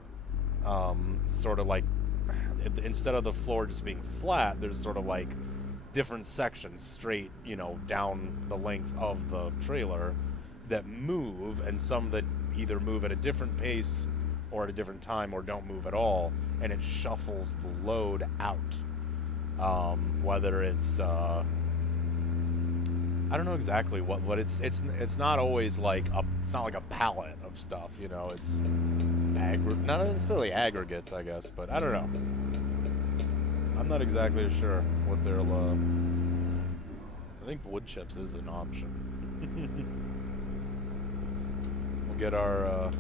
sort of like, instead of the floor just being flat, there's sort of like different sections straight, down the length of the trailer that move, and some that either move at a different pace or at a different time or don't move at all, and it shuffles the load out. Whether it's I don't know exactly what it's not always like it's not like a pallet of stuff, it's not necessarily aggregates, I guess, but I don't know. I'm not exactly sure what they'll I think wood chips is an option. We'll get our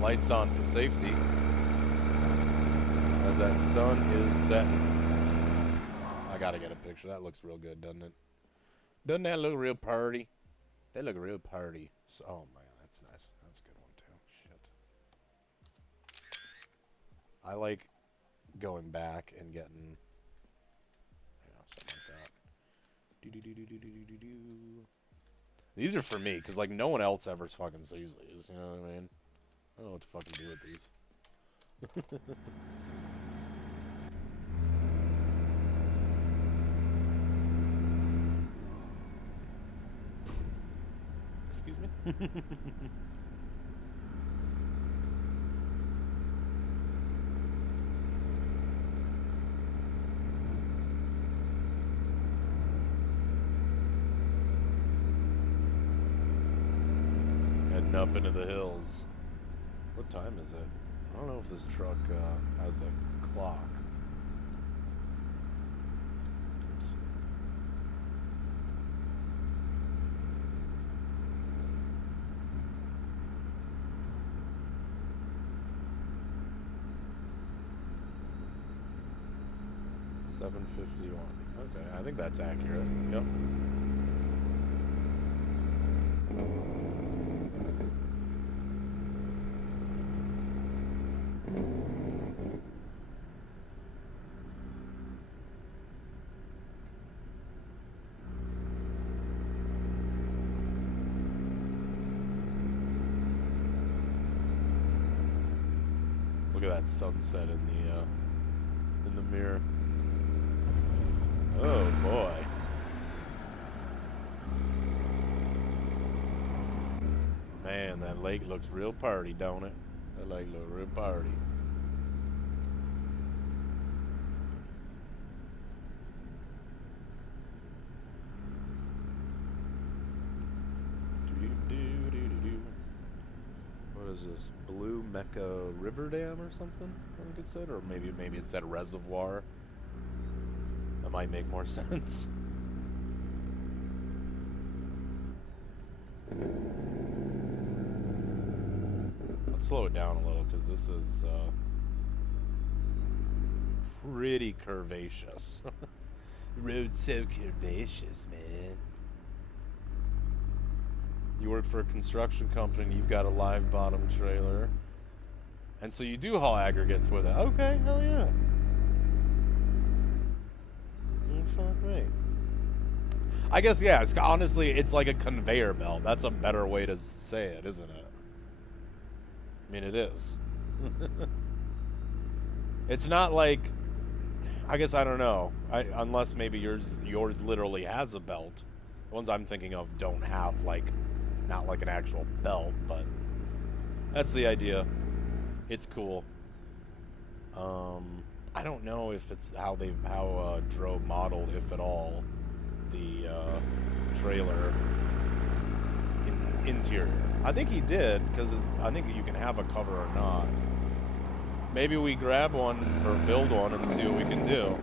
lights on for safety as that sun is setting. I gotta get a picture. That looks real good, doesn't it? Doesn't that look real party? They look real party. So, oh man, that's nice. That's a good one too. Shit. I like going back and getting, something like that. These are for me, because like no one else ever fucking sees these. You know what I mean? I don't know what to fucking do with these. Excuse me. Heading up into the hills. What time is it? I don't know if this truck has a clock. Oops. $7:51. Okay, I think that's accurate. Yep. Look at that sunset in the mirror. Oh boy. Man, that lake looks real party, don't it? That lake looks real party. What is this? Blue Mecca River Dam or something? I think it said, or maybe it said reservoir. might make more sense. Let's slow it down a little, because this is pretty curvaceous. The road's so curvaceous, man. You work for a construction company and you've got a live bottom trailer. And so you do haul aggregates with it. Okay, hell yeah. Fuck right. I guess, yeah, it's, honestly, it's like a conveyor belt. That's a better way to say it, isn't it? I mean, it is. It's not like, I guess, I don't know. Unless maybe yours literally has a belt. The ones I'm thinking of don't have, like, not like an actual belt, but that's the idea. It's cool. I don't know if it's how Drobe modeled, if at all, the trailer interior. I think he did, because I think you can have a cover or not. Maybe we grab one or build one and see what we can do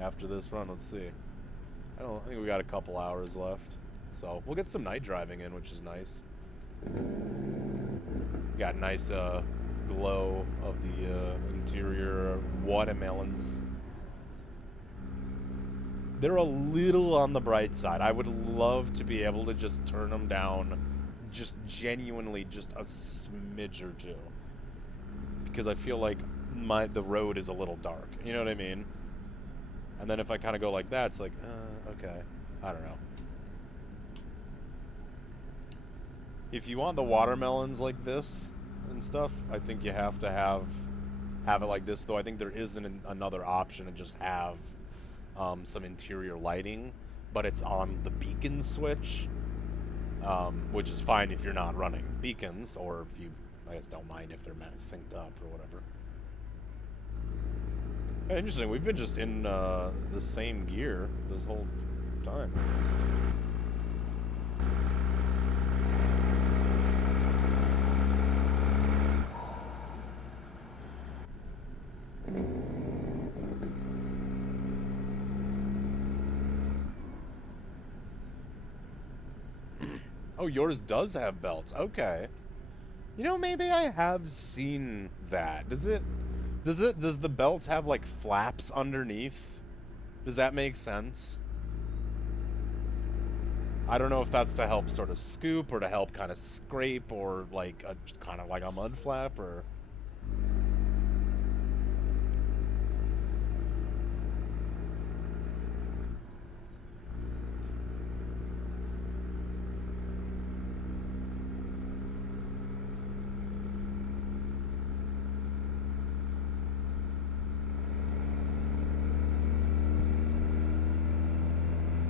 after this run. Let's see. I think we got a couple hours left, so we'll get some night driving in, which is nice. Got a nice glow of the interior watermelons. They're a little on the bright side. I would love to be able to just turn them down just genuinely just a smidge or two, because I feel like the road is a little dark. You know what I mean? And then if I kind of go like that, it's like, okay. I don't know. If you want the watermelons like this and stuff, I think you have to have it like this, though I think there is another option to just have some interior lighting, but it's on the beacon switch, which is fine if you're not running beacons, or if you, I guess, don't mind if they're synced up or whatever. Hey, interesting, we've been just in the same gear this whole time. Oh, yours does have belts. Okay. You know, maybe I have seen that. Does the belts have like flaps underneath? Does that make sense? I don't know if that's to help sort of scoop or to help kind of scrape, or like kind of like a mud flap, or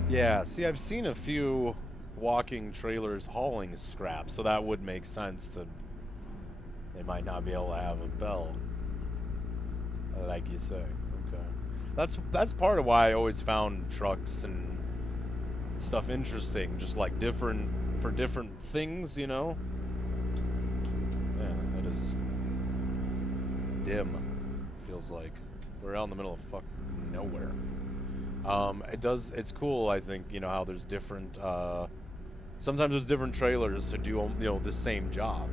yeah, see, I've seen a few walking trailers hauling scrap, so that would make sense to... They might not be able to have a belt, like you say. Okay. That's part of why I always found trucks and stuff interesting, just like for different things, you know? Yeah, it is dim, feels like. We're out in the middle of fucking nowhere. It's cool, I think, you know, how there's different, sometimes there's different trailers to do, you know, the same job.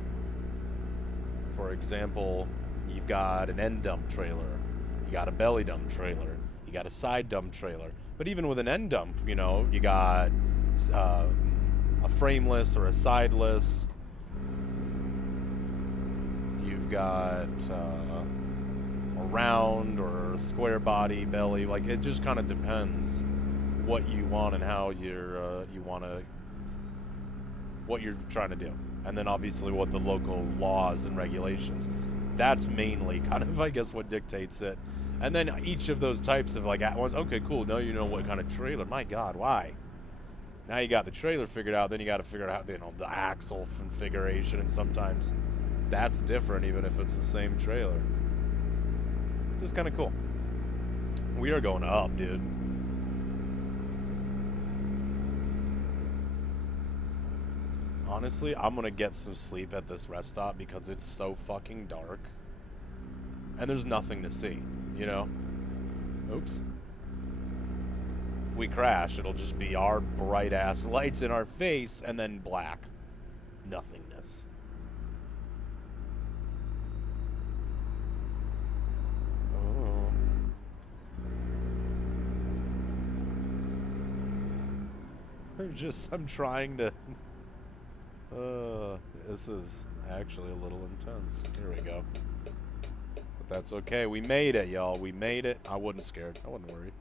For example, you've got an end dump trailer, you got a belly dump trailer, you got a side dump trailer. But even with an end dump, you know, you got a frameless or a sideless. You've got a round or a square body belly. Like, it just kind of depends what you want and how what you're trying to do. And then obviously what the local laws and regulations. That's mainly kind of, I guess, what dictates it. And then each of those types of, like, at once, okay, cool, now you know what kind of trailer. My God, why? Now you got the trailer figured out, then you got to figure out, you know, the axle configuration, and sometimes that's different even if it's the same trailer. Just kind of cool. We are going up, dude. Honestly, I'm gonna get some sleep at this rest stop because it's so fucking dark. And there's nothing to see, you know? Oops. we crash, it'll just be our bright-ass lights in our face and then black. Nothingness. Oh. I'm trying to... this is actually a little intense. Here we go. But that's okay. We made it, y'all. We made it. I wasn't scared. I wasn't worried.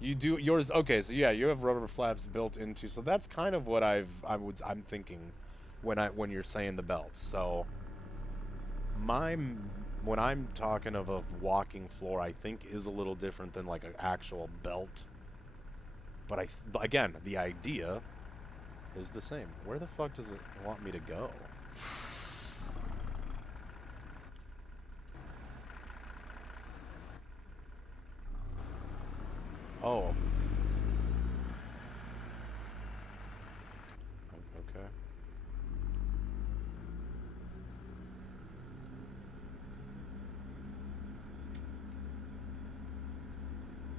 You do yours. Okay, so yeah, you have rubber flaps built into. So that's kind of what I'm thinking when you're saying the belts. So when I'm talking of a walking floor, I think is a little different than like an actual belt. But again, the idea is the same. Where the fuck does it want me to go? Oh. Okay.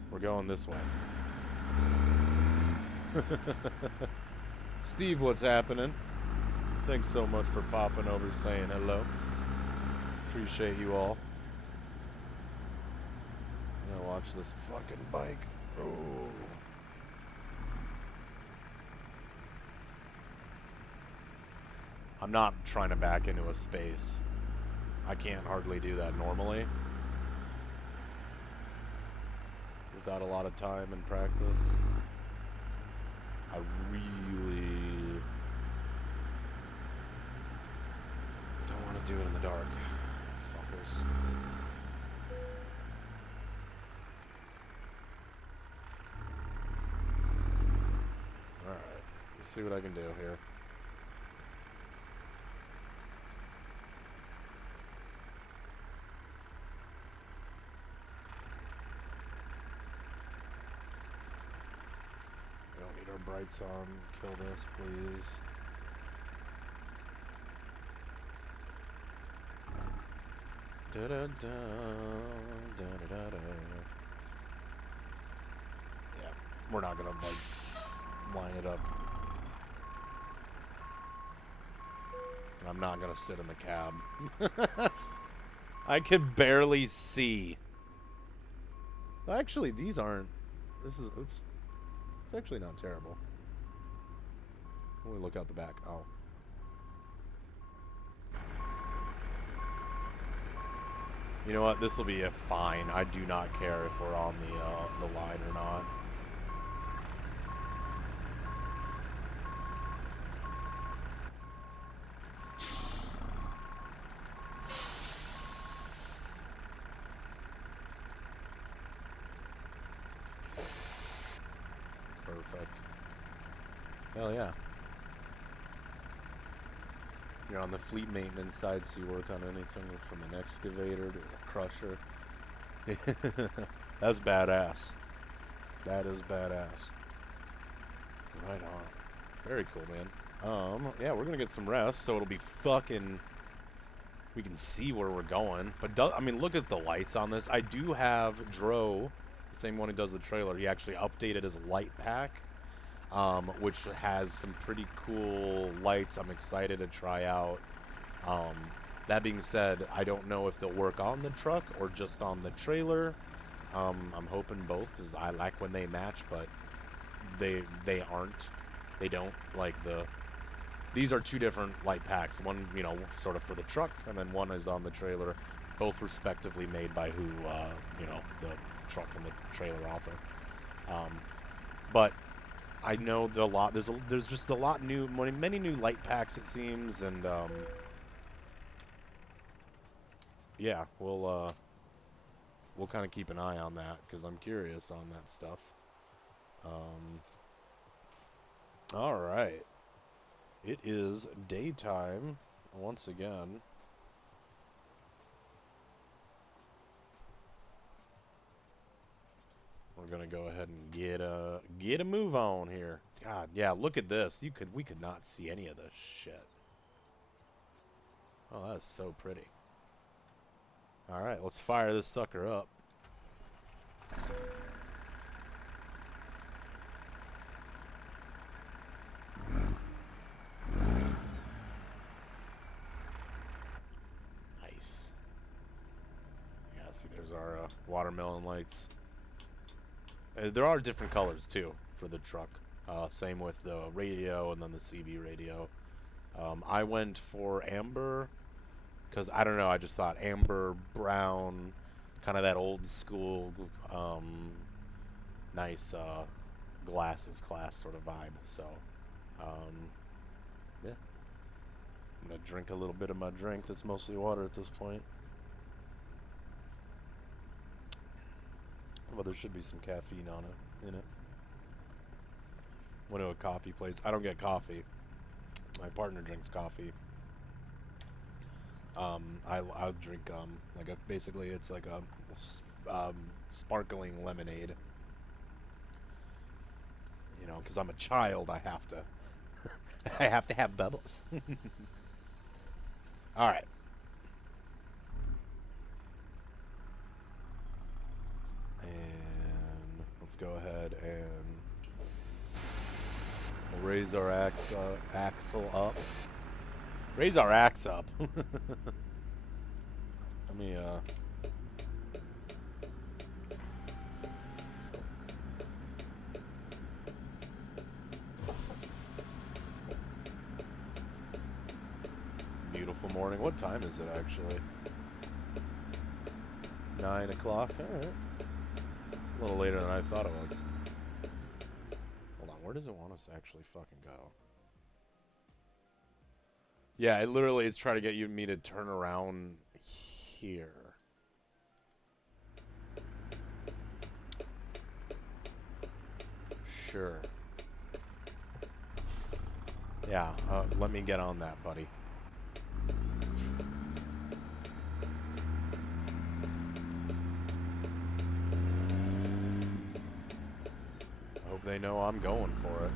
We're going this way. Steve, what's happening? Thanks so much for popping over, saying hello. Appreciate you all. I'm gonna watch this fucking bike. Oh. I'm not trying to back into a space. I can't hardly do that normally. Without a lot of time and practice. I really don't want to do it in the dark. Fuckers. Alright. Let's see what I can do here. Brights on. Kill this, please. Da da da da da da da. Yeah, we're not gonna like line it up. I'm not gonna sit in the cab. I can barely see. Actually, these aren't. This is. Oops. It's actually not terrible. Let me look out the back. Oh. You know what? This will be a fine. I do not care if we're on the line or not. Perfect. Hell yeah. You're on the fleet maintenance side, so you work on anything from an excavator to a crusher. That's badass. That is badass. Right on. Very cool, man. Yeah, we're gonna get some rest, so it'll be fucking... We can see where we're going. But, I mean, look at the lights on this. I do have Dro, the same one who does the trailer. He actually updated his light pack, which has some pretty cool lights I'm excited to try out. That being said, I don't know if they'll work on the truck or just on the trailer. I'm hoping both, because I like when they match, but they aren't. They don't. Like, these are two different light packs. One, you know, sort of for the truck, and then one is on the trailer, both respectively made by who, you know, the truck and the trailer author. But I know there's just a lot new, many new light packs, it seems, and yeah, we'll kind of keep an eye on that, because I'm curious on that stuff. All right. It is daytime once again. We're gonna go ahead and get a move on here. God, yeah, look at this. We could not see any of this shit. Oh, that's so pretty. All right, let's fire this sucker up. see, there's our watermelon lights. There are different colors too for the truck. Same with the radio and then the CB radio. I went for amber because I don't know. I just thought amber, brown, kind of that old school, nice glasses class sort of vibe. So, yeah. I'm gonna drink a little bit of my drink. That's mostly water at this point. Well, there should be some caffeine on it, in it. Went to a coffee place. I don't get coffee. My partner drinks coffee. I'll drink like a, basically it's like a sparkling lemonade. You know, because I'm a child, I have to I have to have bubbles. All right. And let's go ahead and we'll raise our axle up. Raise our axe up. Let me beautiful morning. What time is it actually? 9 o'clock. All right. A little later than I thought it was. Hold on. Where does it want us to actually fucking go? Yeah, it literally is trying to get me to turn around here. Sure. Yeah, let me get on that, buddy. I hope they know I'm going for it.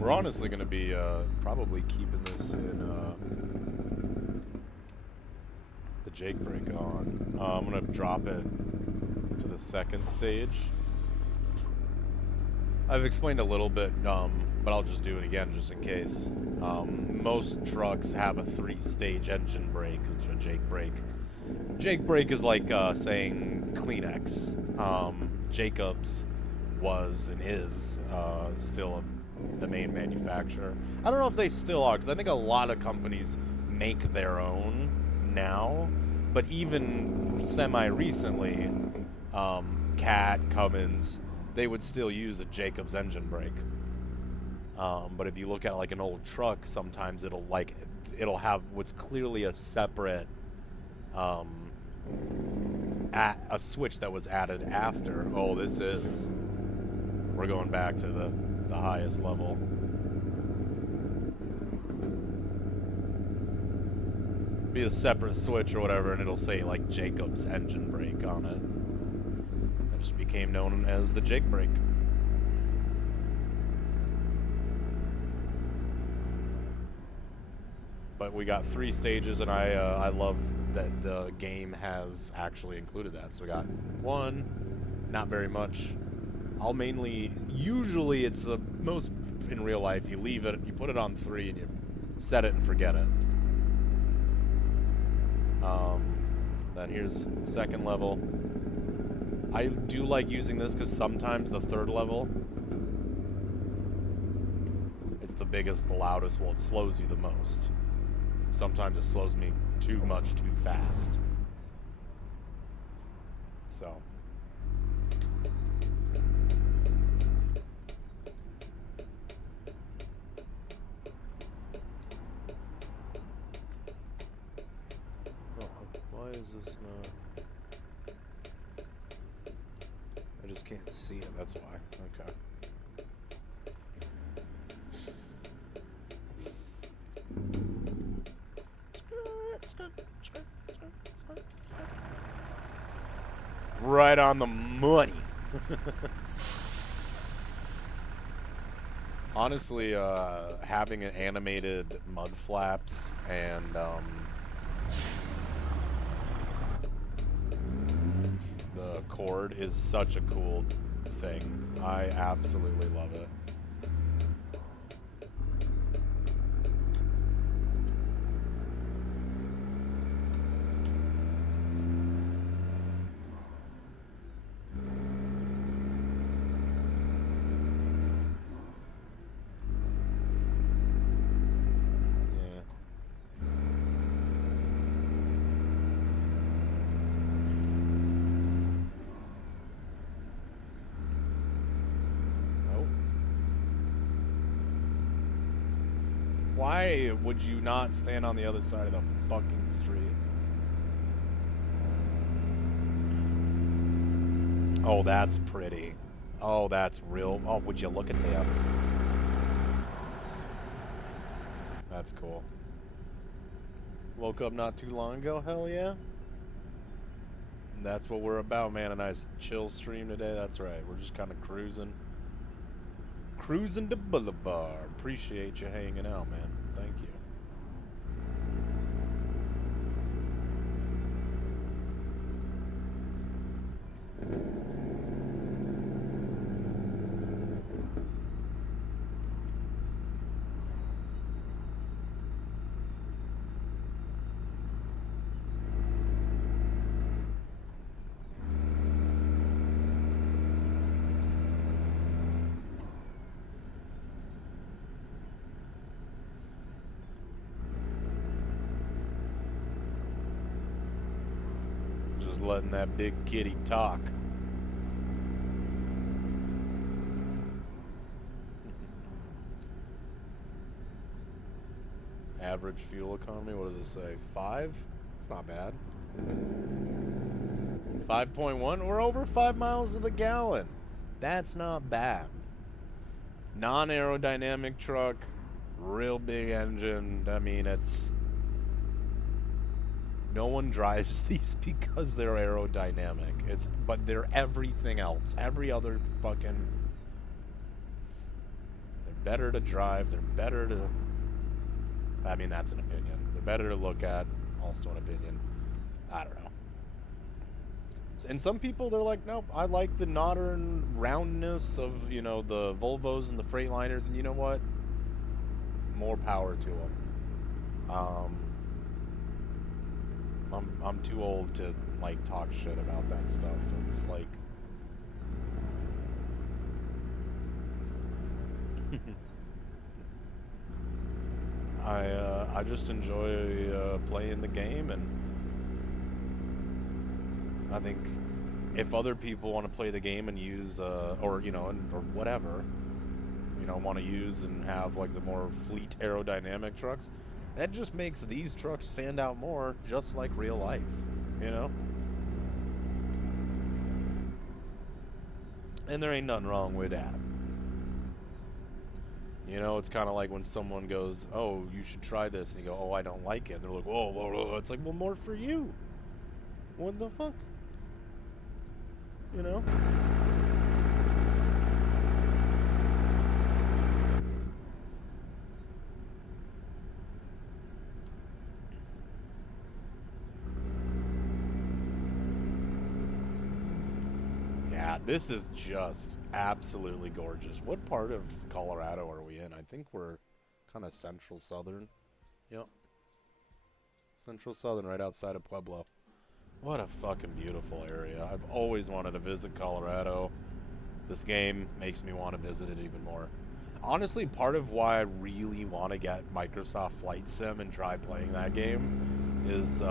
We're honestly going to be probably keeping this in the Jake brake on. I'm going to drop it to the second stage. I've explained a little bit, but I'll just do it again just in case. Most trucks have a 3-stage engine brake, which is a Jake brake. Jake brake is like saying Kleenex. Jacobs was and is still the main manufacturer. I don't know if they still are, because I think a lot of companies make their own now, but even semi-recently, Cat, Cummins, they would still use a Jacobs engine brake. But if you look at like an old truck, sometimes it'll have what's clearly a separate a switch that was added after. Oh, we're going back to the highest level. Be a separate switch or whatever, and it'll say like Jacobs engine brake on it. It just became known as the Jake brake. But we got 3 stages, and I love that the game has actually included that. So we got 1, not very much. Usually it's the most in real life, you leave it, you put it on 3, and you set it and forget it. Then here's 2nd level. I do like using this because sometimes the 3rd level, it's the biggest, the loudest, well, it slows you the most. Sometimes it slows me too much, too fast. So. Why is this not? I just can't see it, that's why. Okay. Right on the money. Honestly, having an animated mud flaps and the cord is such a cool thing. I absolutely love it. Why would you not stand on the other side of the fucking street? Oh, that's pretty. Oh, that's real. Oh, would you look at this? That's cool. Woke up not too long ago, hell yeah. That's what we're about, man. A nice chill stream today. That's right. We're just kind of cruising. Cruising to Boulevard. Appreciate you hanging out, man. Thank you. Letting that big kitty talk. Average fuel economy, what does it say? 5? It's not bad. 5.1? We're over 5 miles to the gallon. That's not bad. Non-aerodynamic truck, real big engine. I mean, it's... No one drives these because they're aerodynamic. But they're everything else. Every other fucking... They're better to drive. They're better to... I mean, that's an opinion. They're better to look at. Also an opinion. I don't know. And some people, they're like, nope, I like the modern roundness of, you know, the Volvos and the Freightliners. And you know what? More power to them. I'm too old to, like, talk shit about that stuff. It's like... I just enjoy playing the game, and I think if other people want to play the game and use, or, you know, or whatever, you know, want to use and have, like, the more fleet aerodynamic trucks, that just makes these trucks stand out more, just like real life, you know? And there ain't nothing wrong with that. You know, it's kind of like when someone goes, oh, you should try this, and you go, oh, I don't like it. They're like, whoa, whoa, whoa. It's like, well, more for you. What the fuck? You know? This is just absolutely gorgeous. What part of Colorado are we in? I think we're kind of central southern. Yep. Central southern, right outside of Pueblo. What a fucking beautiful area. I've always wanted to visit Colorado. This game makes me want to visit it even more. Honestly, part of why I really want to get Microsoft Flight Sim and try playing that game is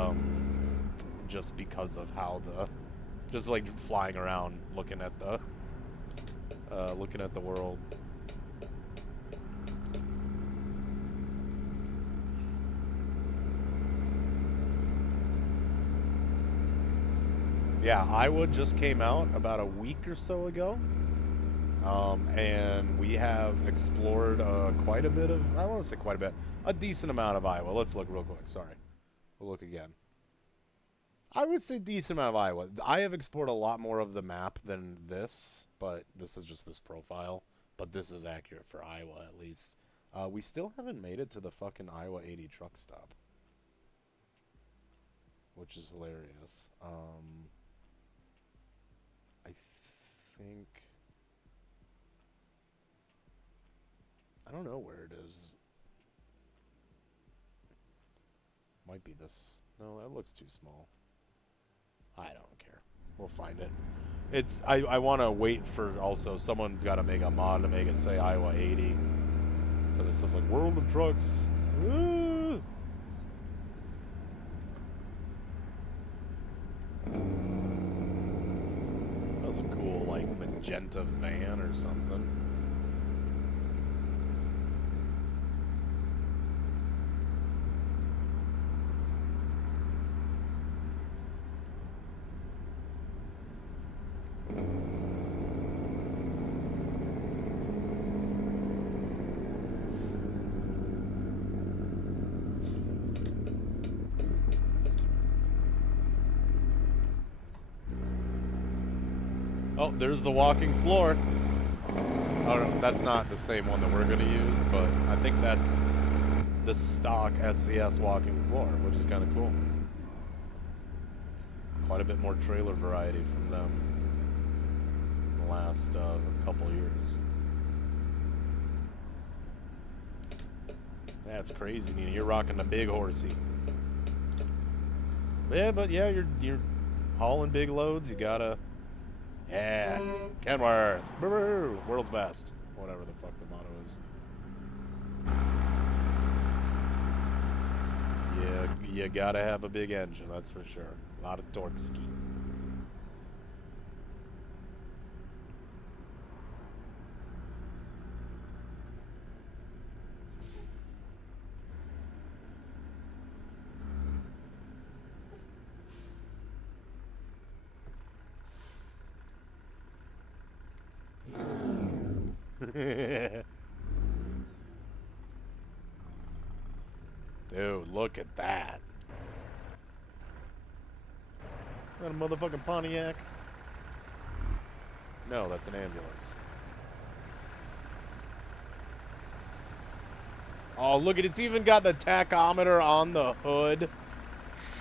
just because of how the... Just like flying around, looking at the world. Yeah, Iowa just came out about a week or so ago, and we have explored quite a bit of. I don't want to say quite a bit, a decent amount of Iowa. Let's look real quick. Sorry, we'll look again. I would say decent amount of Iowa. I have explored a lot more of the map than this, but this is just this profile. But this is accurate for Iowa, at least. We still haven't made it to the fucking Iowa 80 truck stop, which is hilarious. I think... I don't know where it is. Might be this. No, that looks too small. I don't care. We'll find it. It's I want to wait for also someone's got to make a mod to make it say Iowa 80 because it says like World of Trucks. Woo! That was a cool like magenta van or something. Oh, there's the walking floor. Oh, no, that's not the same one that we're going to use, but I think that's the stock SCS walking floor, which is kind of cool. Quite a bit more trailer variety from them in the last couple years. That's crazy, Nina. You're rocking the big horsey. Yeah, but yeah, you're hauling big loads. You gotta... Yeah, Kenworth, Boo-boo. World's best, whatever the fuck the motto is. Yeah, you gotta have a big engine, that's for sure. A lot of torque ski. Dude, look at that. Is that a motherfucking Pontiac? No, that's an ambulance. Oh, look at it. It's even got the tachometer on the hood.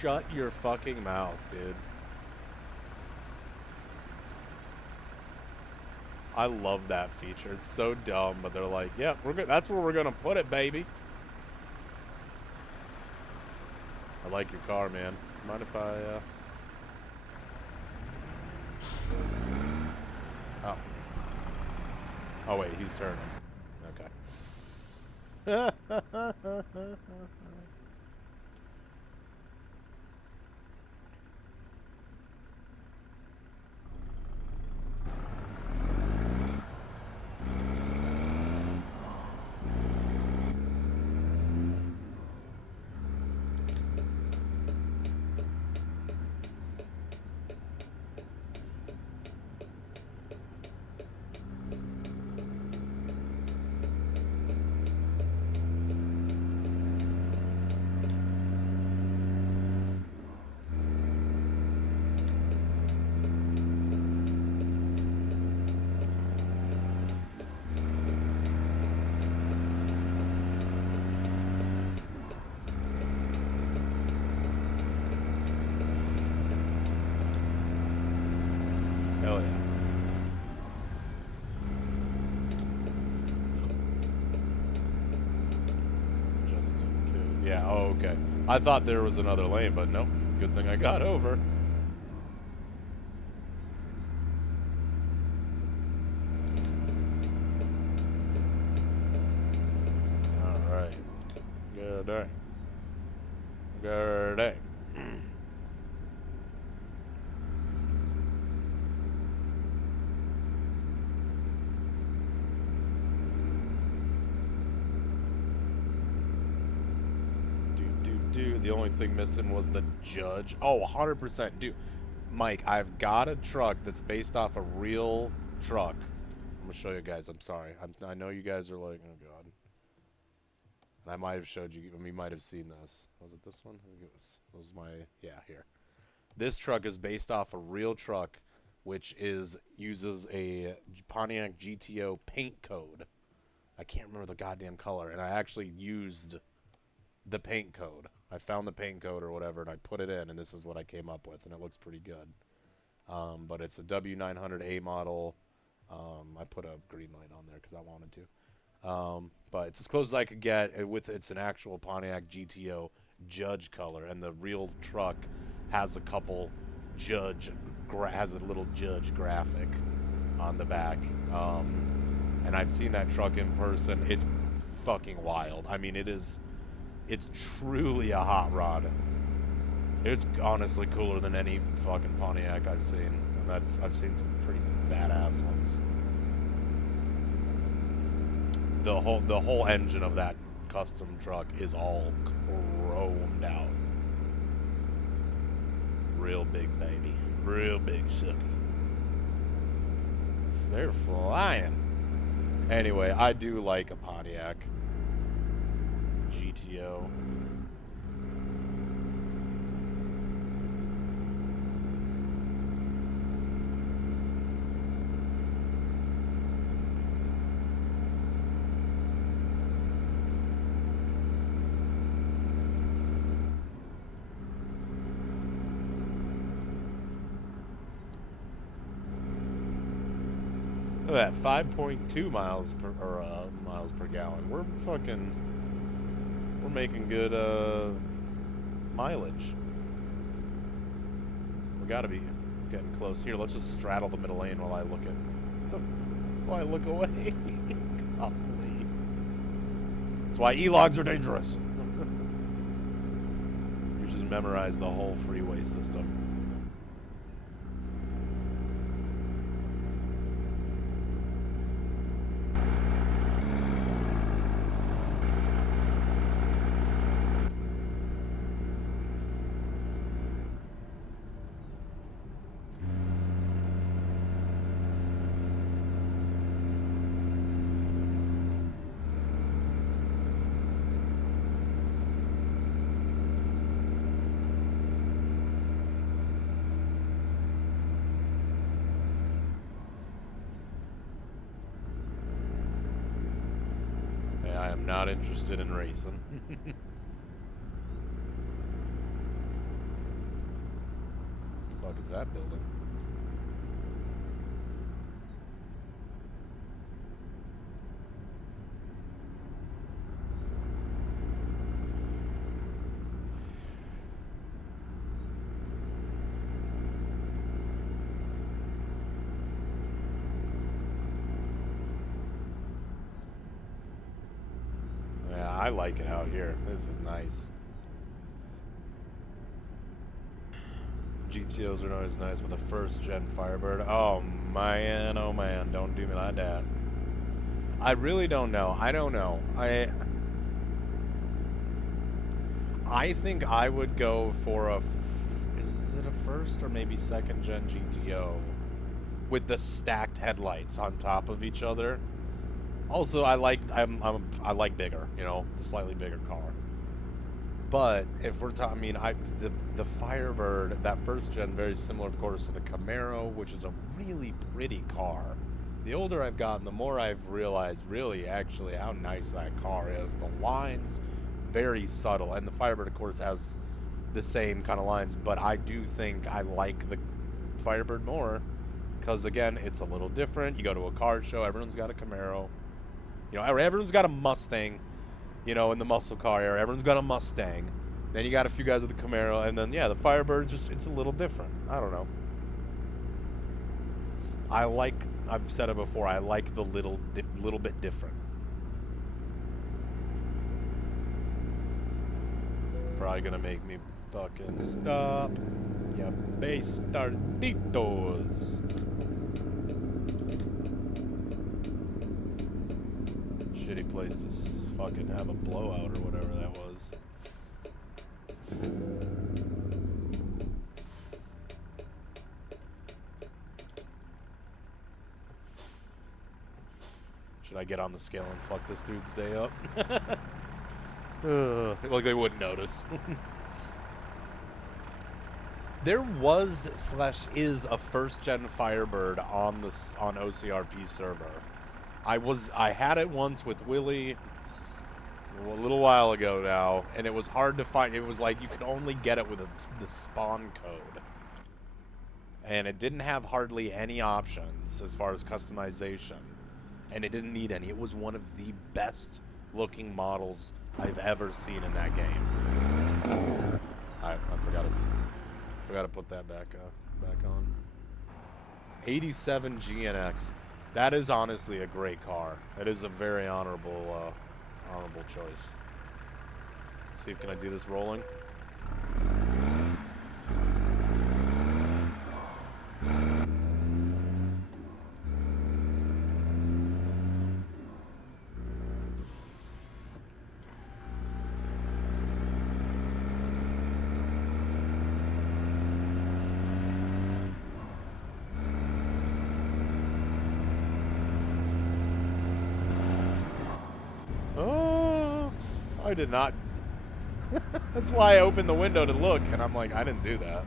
Shut your fucking mouth, dude. I love that feature. It's so dumb, but they're like, yeah, that's where we're going to put it, baby. I like your car, man. Mind if I, Oh. Oh, wait, he's turning. Okay. Hell yeah. Just in case. Yeah, oh, okay. I thought there was another lane, but nope. Good thing I got over. Alright. Good day. Good day. The only thing missing was the judge. Oh, 100%. Dude, Mike, I've got a truck that's based off a real truck. I'm going to show you guys. I'm sorry. I know you guys are like, oh, God. And I might have showed you. We might have seen this. Was it this one? I think it was my... Yeah, here. This truck is based off a real truck, which uses a Pontiac GTO paint code. I can't remember the goddamn color, and I actually used the paint code. I found the paint code or whatever, and I put it in, and this is what I came up with, and it looks pretty good. But it's a W900A model. I put a green light on there because I wanted to. But it's as close as I could get. It's an actual Pontiac GTO Judge color, and the real truck has a couple has a little Judge graphic on the back. And I've seen that truck in person. It's fucking wild. I mean, it's truly a hot rod. It's honestly cooler than any fucking Pontiac I've seen. And I've seen some pretty badass ones. The whole engine of that custom truck is all chromed out. Real big baby. Real big sucky. They're flying. Anyway, I do like a Pontiac GTO. Look at that, 5.2 miles per gallon. We're making good mileage. We gotta be getting close. Here, let's just straddle the middle lane while I look away. Golly. That's why E-logs are dangerous. You just memorize the whole freeway system. I am not interested in racing. What the fuck is that building? I like it out here. This is nice. GTOs are always nice with a first-gen Firebird. Oh man, don't do me like that. I really don't know. I don't know. I think I would go for is it a first or maybe second-gen GTO with the stacked headlights on top of each other. Also, I like bigger, you know, the slightly bigger car. But if we're talking, the Firebird, that first gen, very similar, of course, to the Camaro, which is a really pretty car. The older I've gotten, the more I've realized, really, actually, how nice that car is. The lines, very subtle, and the Firebird, of course, has the same kind of lines. But I do think I like the Firebird more because, again, it's a little different. You go to a car show, everyone's got a Camaro. You know, everyone's got a Mustang, you know, in the muscle car era. Everyone's got a Mustang. Then you got a few guys with a Camaro. And then, yeah, the Firebird, it's a little different. I don't know. I've said it before, I like the little bit different. Probably going to make me fucking stop. Ya bastarditos. Shitty place to fucking have a blowout or whatever that was. Should I get on the scale and fuck this dude's day up? Like they wouldn't notice. There was slash is a first gen Firebird on on OCRP server. I had it once with Willie a little while ago now, and it was hard to find. It was like you could only get it with the spawn code, and it didn't have hardly any options as far as customization, and it didn't need any. It was one of the best looking models I've ever seen in that game. I forgot to put that back on. 87 GNX. That is honestly a great car. It is a very honorable choice. See if can I do this rolling. I did not. That's why I opened the window to look, and I'm like, I didn't do that.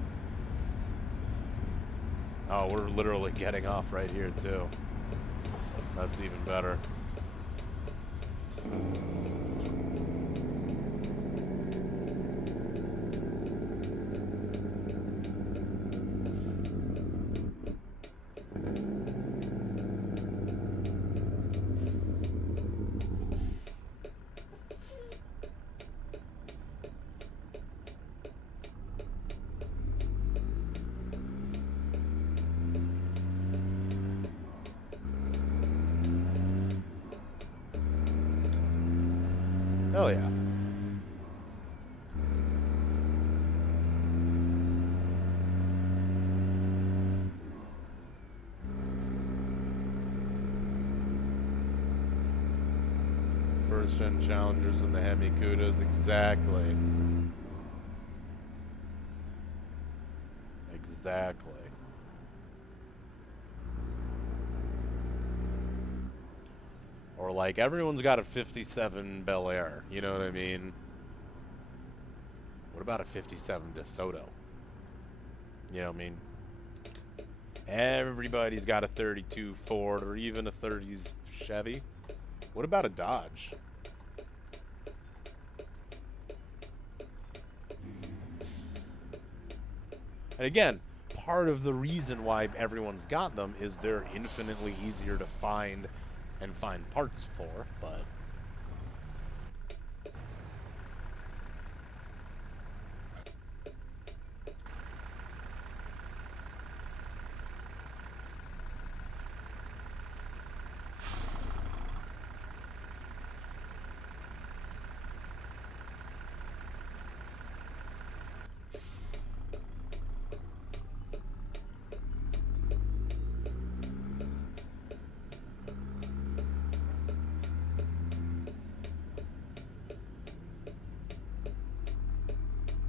Oh, we're literally getting off right here, too. That's even better. Hell yeah. First gen Challengers and the Hemi Kudas, exactly. Exactly. Or like everyone's got a 57 Bel Air, you know what I mean? What about a 57 DeSoto? You know what I mean? Everybody's got a 32 Ford or even a 30s Chevy. What about a Dodge? And again, part of the reason why everyone's got them is they're infinitely easier to find and find parts for, but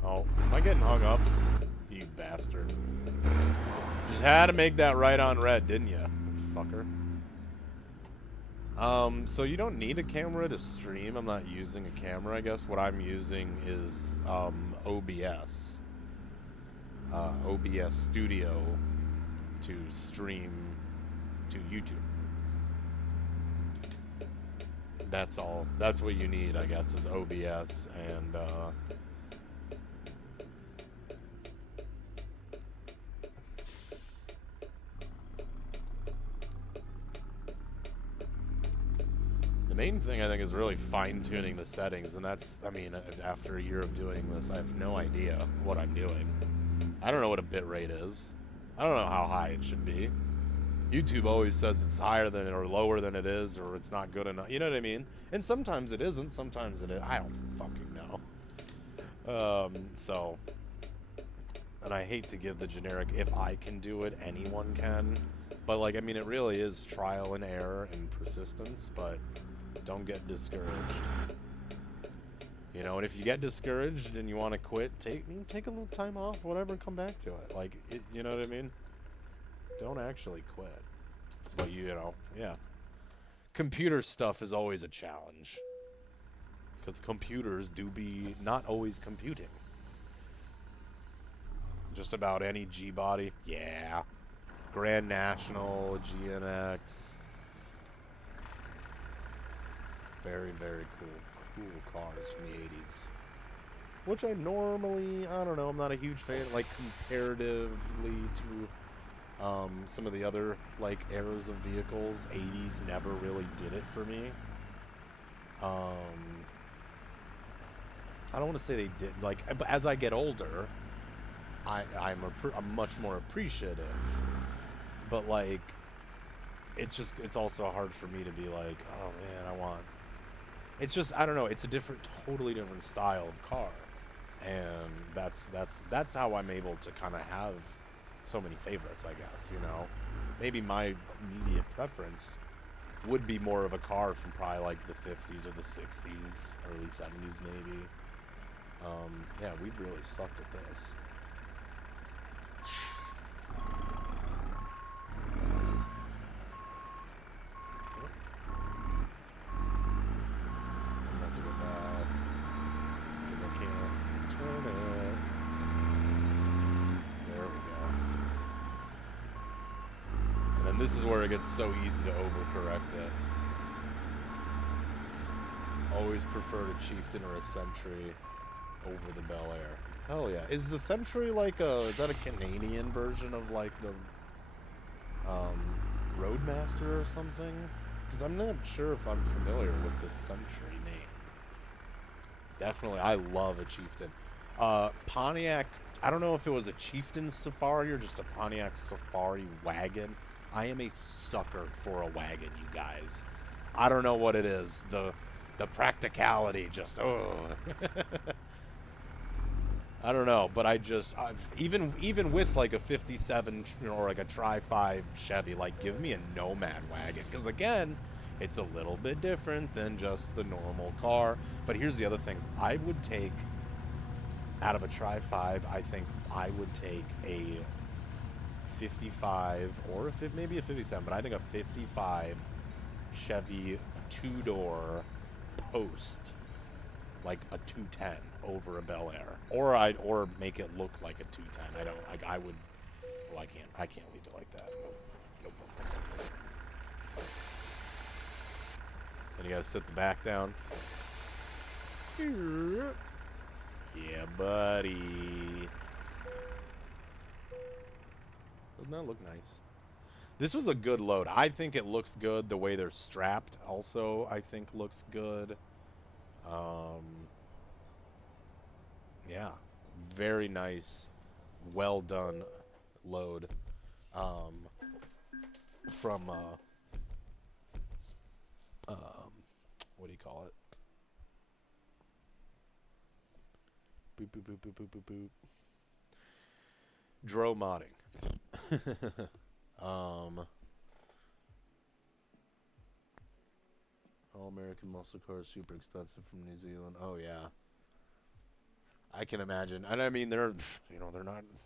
oh, am I getting hung up? You bastard. Just had to make that right on red, didn't you, fucker? So you don't need a camera to stream. I'm not using a camera, I guess. What I'm using is, OBS. OBS Studio to stream to YouTube. That's all. That's what you need, I guess, is OBS and, the main thing I think is really fine-tuning the settings, and that's, I mean, after a year of doing this, I have no idea what I'm doing. I don't know what a bit rate is. I don't know how high it should be. YouTube always says it's higher than it or lower than it is, or it's not good enough. You know what I mean? And sometimes it isn't, sometimes it is. I don't fucking know. So, and I hate to give the generic, if I can do it, anyone can. But, like, I mean, it really is trial and error and persistence, but don't get discouraged. You know, and if you get discouraged and you want to quit, take a little time off, whatever, and come back to it. Like, you know what I mean? Don't actually quit. But, you know, yeah. Computer stuff is always a challenge. Because computers do be not always computing. Just about any G body. Yeah. Grand National, GNX. Very, very cool cars from the 80s. Which I normally, I don't know, I'm not a huge fan, like, comparatively to some of the other, like, eras of vehicles. 80s never really did it for me. I don't want to say they did, like, but as I get older, I'm much more appreciative. But, like, it's also hard for me to be like, oh, man, I want... It's just, I don't know, it's a totally different style of car. And that's how I'm able to kind of have so many favorites, I guess, you know? Maybe my immediate preference would be more of a car from probably like the 50s or the 60s, early 70s maybe. Yeah, we really sucked at this. I'm gonna have to go back because I can't turn it. There we go. And then this is where it gets so easy to overcorrect it. Always preferred a Chieftain or a Sentry over the Bel Air. Hell yeah. Is the Sentry like is that a Canadian version of like the Roadmaster or something? Because I'm not sure if I'm familiar with the Sentry name. Definitely, I love a Chieftain. Pontiac, I don't know if it was a Chieftain Safari or just a Pontiac Safari wagon. I am a sucker for a wagon, you guys. I don't know what it is. The practicality just, oh. I don't know, but even with like a 57 or like a Tri-5 Chevy, like give me a Nomad wagon, because again, it's a little bit different than just the normal car. But here's the other thing: I would take out of a Tri-5, I think I would take a 55 or maybe a 57, but I think a 55 Chevy two-door Post, like a 210 over a Bel Air, or make it look like a 210. I don't like. I would. Well, I can't leave it like that. Nope. Then you gotta sit the back down. Yeah, buddy. Doesn't that look nice? This was a good load. I think it looks good. The way they're strapped also, I think, looks good. Yeah, very nice, well done load. From what do you call it? Boop boop boop boop boop boop boop. Dro modding. All American muscle cars, super expensive from New Zealand. Oh yeah, I can imagine. And I mean, they're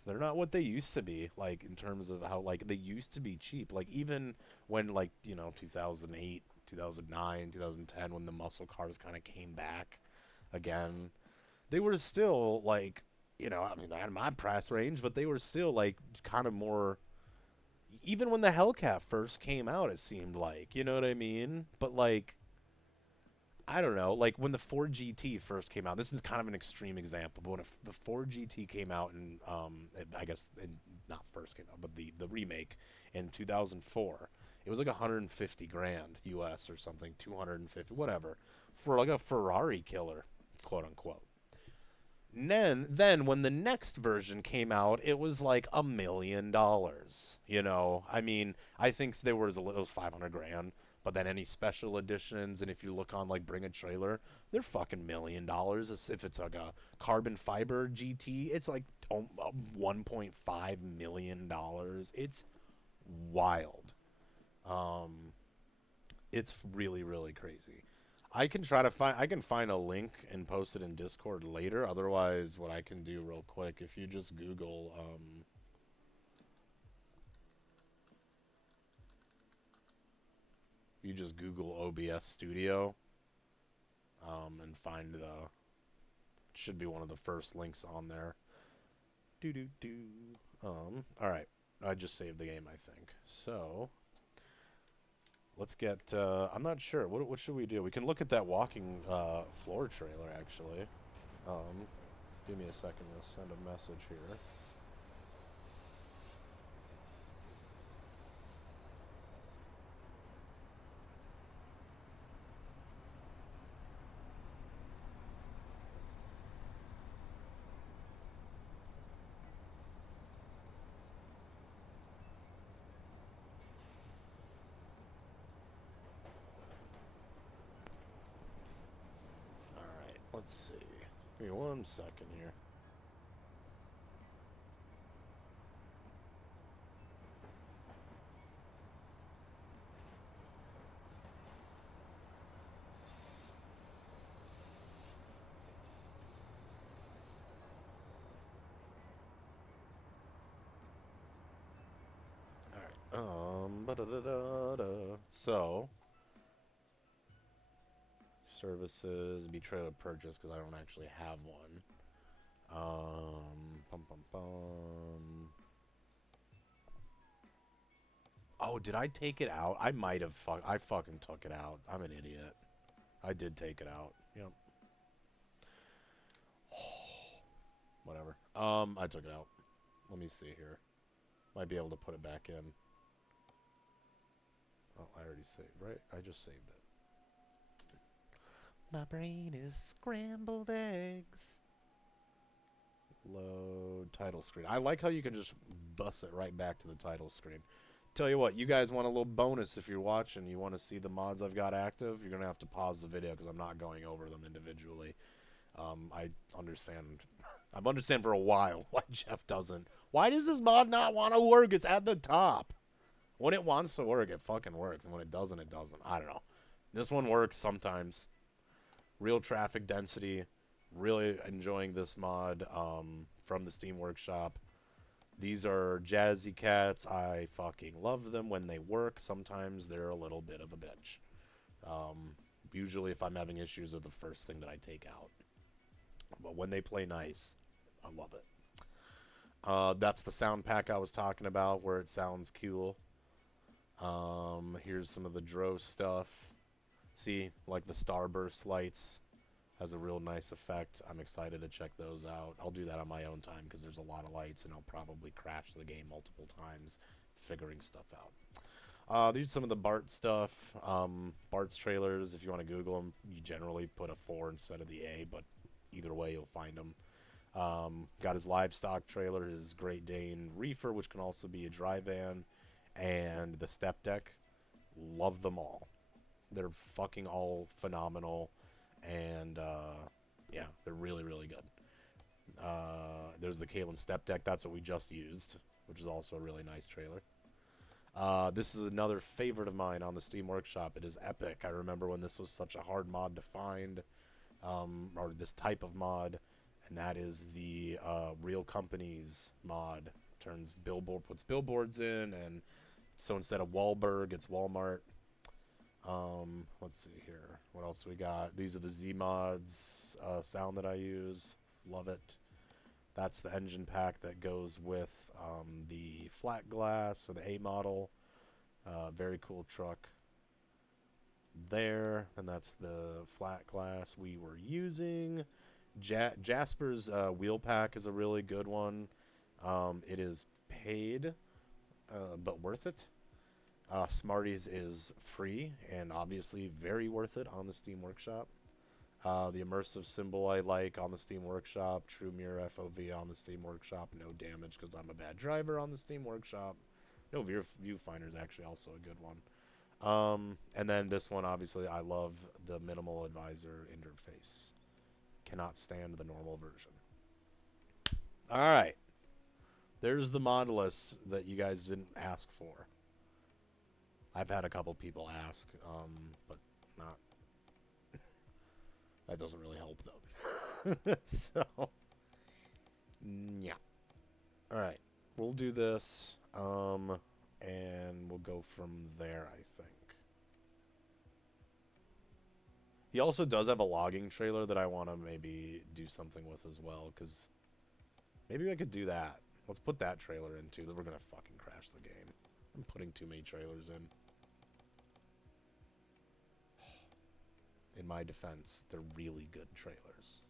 not what they used to be. Like in terms of how like they used to be cheap. Like even when like 2008, 2009, 2010, when the muscle cars kind of came back again, they were still like I mean, they had my price range, but they were still like kind of more. Even when the Hellcat first came out, it seemed like, you know what I mean? But like, I don't know, like when the Ford GT first came out, this is kind of an extreme example, but when the Ford GT came out and I guess not first came out, but the remake in 2004, it was like 150 grand US or something, 250, whatever, for like a Ferrari killer, quote unquote. Then when the next version came out, it was like $1 million. I mean, I think there was it was 500 grand. But then any special editions, and if you look on like Bring a Trailer, they're fucking $1 million. If it's like a carbon fiber GT, it's like $1.5 million. It's wild. It's really, really crazy. I can find a link and post it in Discord later. Otherwise, what I can do real quick, if you just Google OBS Studio, and find it should be one of the first links on there. All right. I just saved the game, I think. So, let's get. I'm not sure. What should we do? We can look at that walking floor trailer, actually. Give me a second to send a message here. All right. Let's see. Give me 1 second here. Ba-da-da-da-da. So, services, be trailer purchase, because I don't actually have one. Bum bum bum. Oh, did I take it out? I might have. I fucking took it out. I'm an idiot. I did take it out. Yep. Whatever. I took it out. Let me see here. Might be able to put it back in. Oh, I already saved, right? I just saved it. My brain is scrambled eggs. Load title screen. I like how you can just bus it right back to the title screen. Tell you what, you guys want a little bonus if you're watching. You want to see the mods I've got active? You're going to have to pause the video because I'm not going over them individually. I understand. I've understand for a while why Jeff doesn't. Why does this mod not want to work? It's at the top. When it wants to work, it fucking works. And when it doesn't, it doesn't. I don't know. This one works sometimes. Real traffic density. Really enjoying this mod from the Steam Workshop. These are Jazzy Cats. I fucking love them when they work. Sometimes they're a little bit of a bitch. Usually if I'm having issues, they're the first thing that I take out. But when they play nice, I love it. That's the sound pack I was talking about, where it sounds cool. Here's some of the Dro stuff. See, like the Starburst lights has a real nice effect. I'm excited to check those out. I'll do that on my own time because there's a lot of lights, and I'll probably crash the game multiple times figuring stuff out. These are some of the Bart stuff. Bart's trailers, if you want to Google them, you generally put a 4 instead of the A, but either way, you'll find them. Got his livestock trailer, his Great Dane Reefer, which can also be a dry van, and the Stepdeck. Love them all. They're fucking all phenomenal, and yeah, they're really, really good. There's the Kalyn Stepdeck. That's what we just used, which is also a really nice trailer. This is another favorite of mine on the Steam Workshop. It is epic. I remember when this was such a hard mod to find, or this type of mod, and that is the Real Companies mod. Puts billboards in, and so instead of Wahlberg, it's Walmart. Let's see here. What else we got? These are the Z mods sound that I use. Love it. That's the engine pack that goes with the Flatglass, or the A model. Very cool truck there. And that's the Flatglass we were using. Jasper's wheel pack is a really good one. It is paid, but worth it. Smarties is free and obviously very worth it on the Steam Workshop. The immersive symbol I like on the Steam Workshop. True Mirror FOV on the Steam Workshop. No damage because I'm a bad driver on the Steam Workshop. No viewfinder is actually also a good one. And then this one, obviously, I love the Minimal Advisor interface. Cannot stand the normal version. Alright. There's the mod list that you guys didn't ask for. I've had a couple people ask, but not. That doesn't really help, though. So, yeah. All right, we'll do this, and we'll go from there, I think. He also does have a logging trailer that I want to maybe do something with as well, because Maybe I could do that. Let's put that trailer in too. Then we're gonna fucking crash the game. I'm putting too many trailers in. In my defense, they're really good trailers.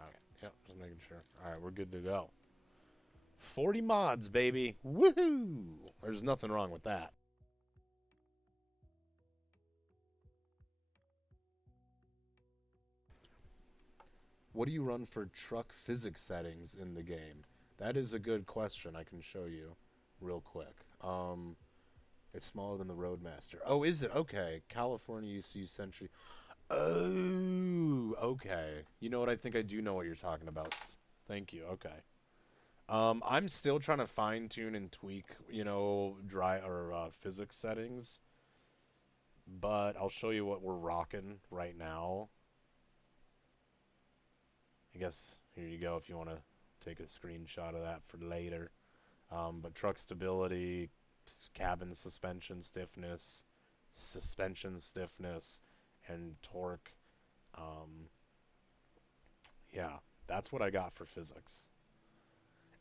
Okay, yep, just making sure. Alright, we're good to go. 40 mods, baby. Woohoo! There's nothing wrong with that. What do you run for truck physics settings in the game? That is a good question. I can show you real quick. It's smaller than the Roadmaster. Oh, is it? Okay. California used to use Century. Oh, okay. You know what? I think I do know what you're talking about. Thank you. Okay. I'm still trying to fine tune and tweak, you know, physics settings. But I'll show you what we're rocking right now. I guess here you go if you want to take a screenshot of that for later. But truck stability, cabin suspension stiffness, and torque. Yeah, that's what I got for physics.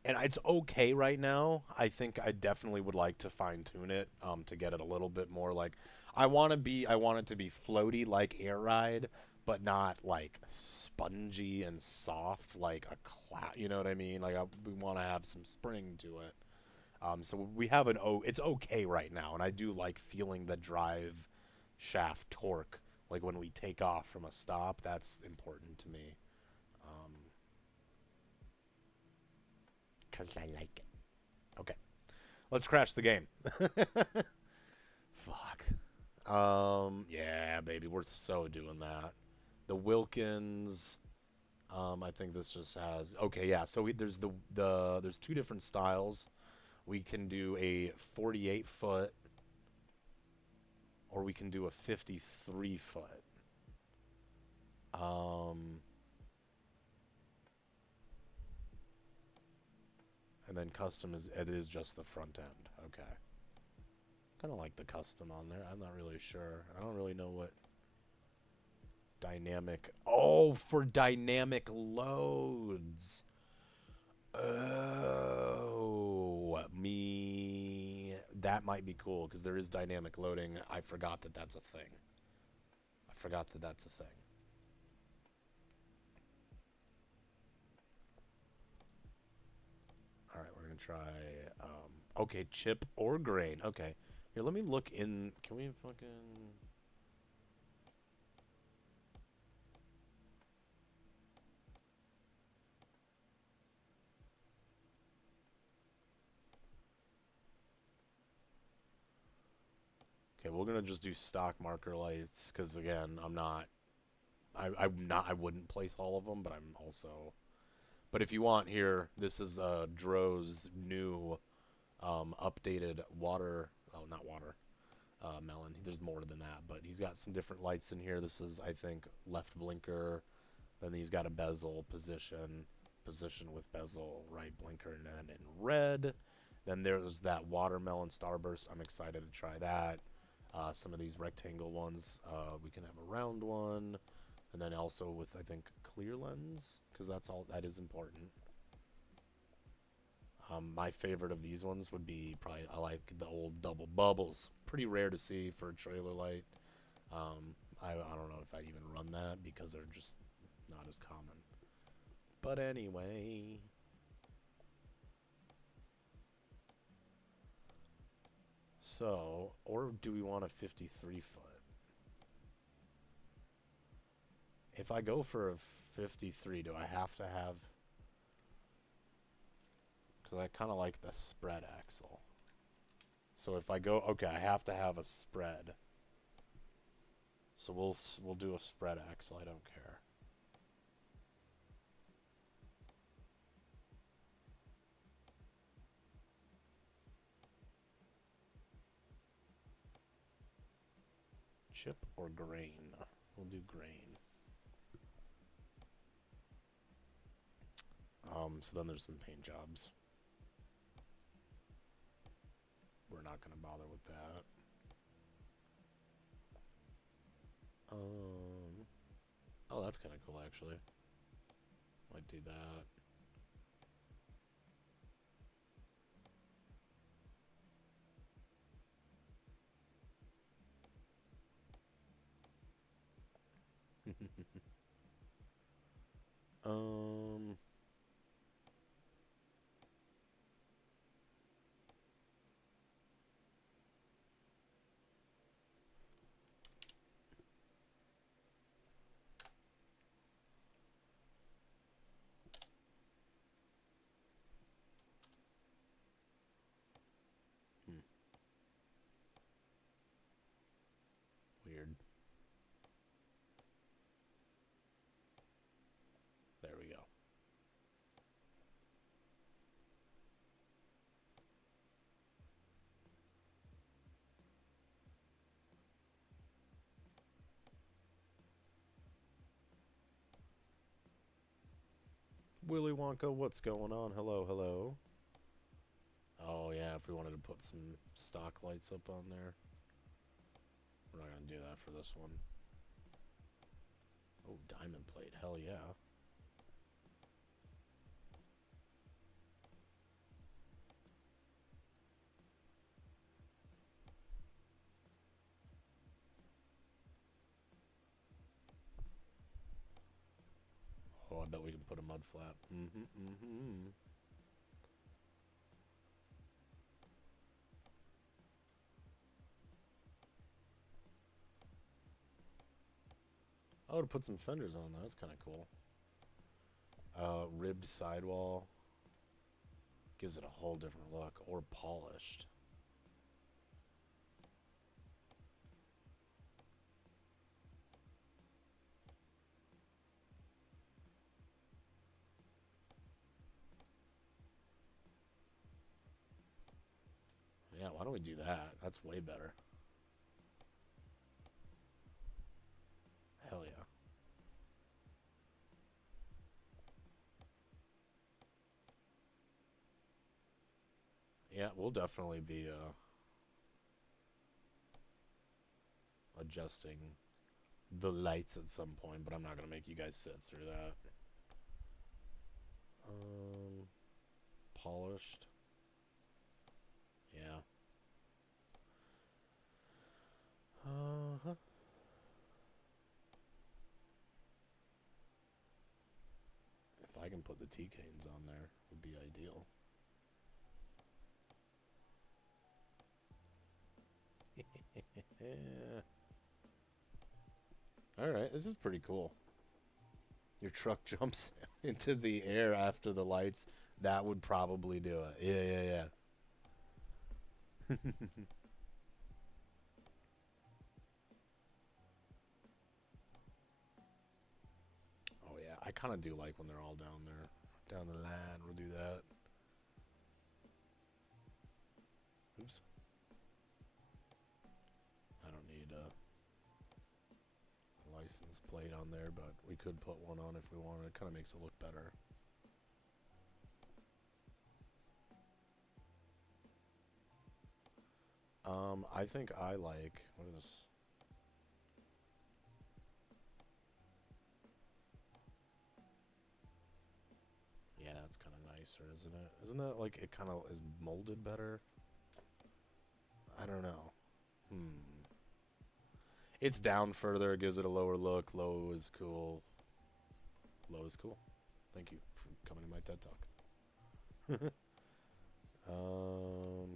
And it's okay right now. I think I definitely would like to fine tune it to get it a little bit more like I want it to be floaty like Air Ride, but not like spongy and soft like a cloud. You know what I mean? Like we want to have some spring to it. So we have it's okay right now, and I do like feeling the drive shaft torque like when we take off from a stop. That's important to me. 'Cause I like it. Okay. Let's crash the game. Fuck. Yeah, baby, we're so doing that. The Wilkins. I think this just has. Okay, yeah. So there's there's two different styles. We can do a 48-foot, or we can do a 53-foot. And then custom is just the front end. Okay. Kind of like the custom on there. I'm not really sure. I don't really know what dynamic. Oh, for dynamic loads. Oh, that might be cool because there is dynamic loading. I forgot that that's a thing. All right, we're gonna try. Okay, chip or grain. Okay, here. Let me look in. Can we fucking? Okay, we're gonna just do stock marker lights because again, I'm not. I wouldn't place all of them, but I'm also. But if you want here, this is Dro's new updated water. Oh, not water. Melon. There's more than that, but he's got some different lights in here. This is, I think, left blinker. Then he's got a bezel position with bezel, right blinker, and then in red. Then there's that watermelon starburst. I'm excited to try that. Some of these rectangle ones. We can have a round one. And then also with, I think, clear lens, because that is important. My favorite of these ones would be probably, I like the old double bubbles. Pretty rare to see for a trailer light. I don't know if I even run that because they're just not as common. But anyway. So, or do we want a 53-foot? If I go for a 53, do I have to have... Because I kind of like the spread axle. So if I go... Okay, I have to have a spread. So we'll do a spread axle. I don't care. Chip or grain? We'll do grain. So then there's some paint jobs. We're not gonna bother with that. Oh, that's kind of cool, actually. Might do that. um, hmm, weird. There we go. Willy Wonka, what's going on? Hello, hello. Oh, yeah, if we wanted to put some stock lights up on there. We're not going to do that for this one. Oh, diamond plate. Hell yeah. Oh, I bet we can put a mud flap. Oh, to put some fenders on, that's kind of cool. Ribbed sidewall. Gives it a whole different look. Or polished. Yeah, why don't we do that? That's way better. Hell yeah. Yeah, we'll definitely be adjusting the lights at some point, but I'm not going to make you guys sit through that. Polished. Yeah. Uh-huh. If I can put the T-canes on there, would be ideal. Yeah. Alright, this is pretty cool. Your truck jumps into the air after the lights. That would probably do it. Yeah. Oh, yeah. I kind of do like when they're all down there. Down the line, we'll do that. Oops. I don't need a license plate on there, but we could put one on if we wanted. It kind of makes it look better. I think I like... What is... Yeah, that's kind of nicer, isn't it? Isn't that like it kind of is molded better? I don't know. It's down further. It gives it a lower look. Low is cool. Low is cool. Thank you for coming to my TED Talk.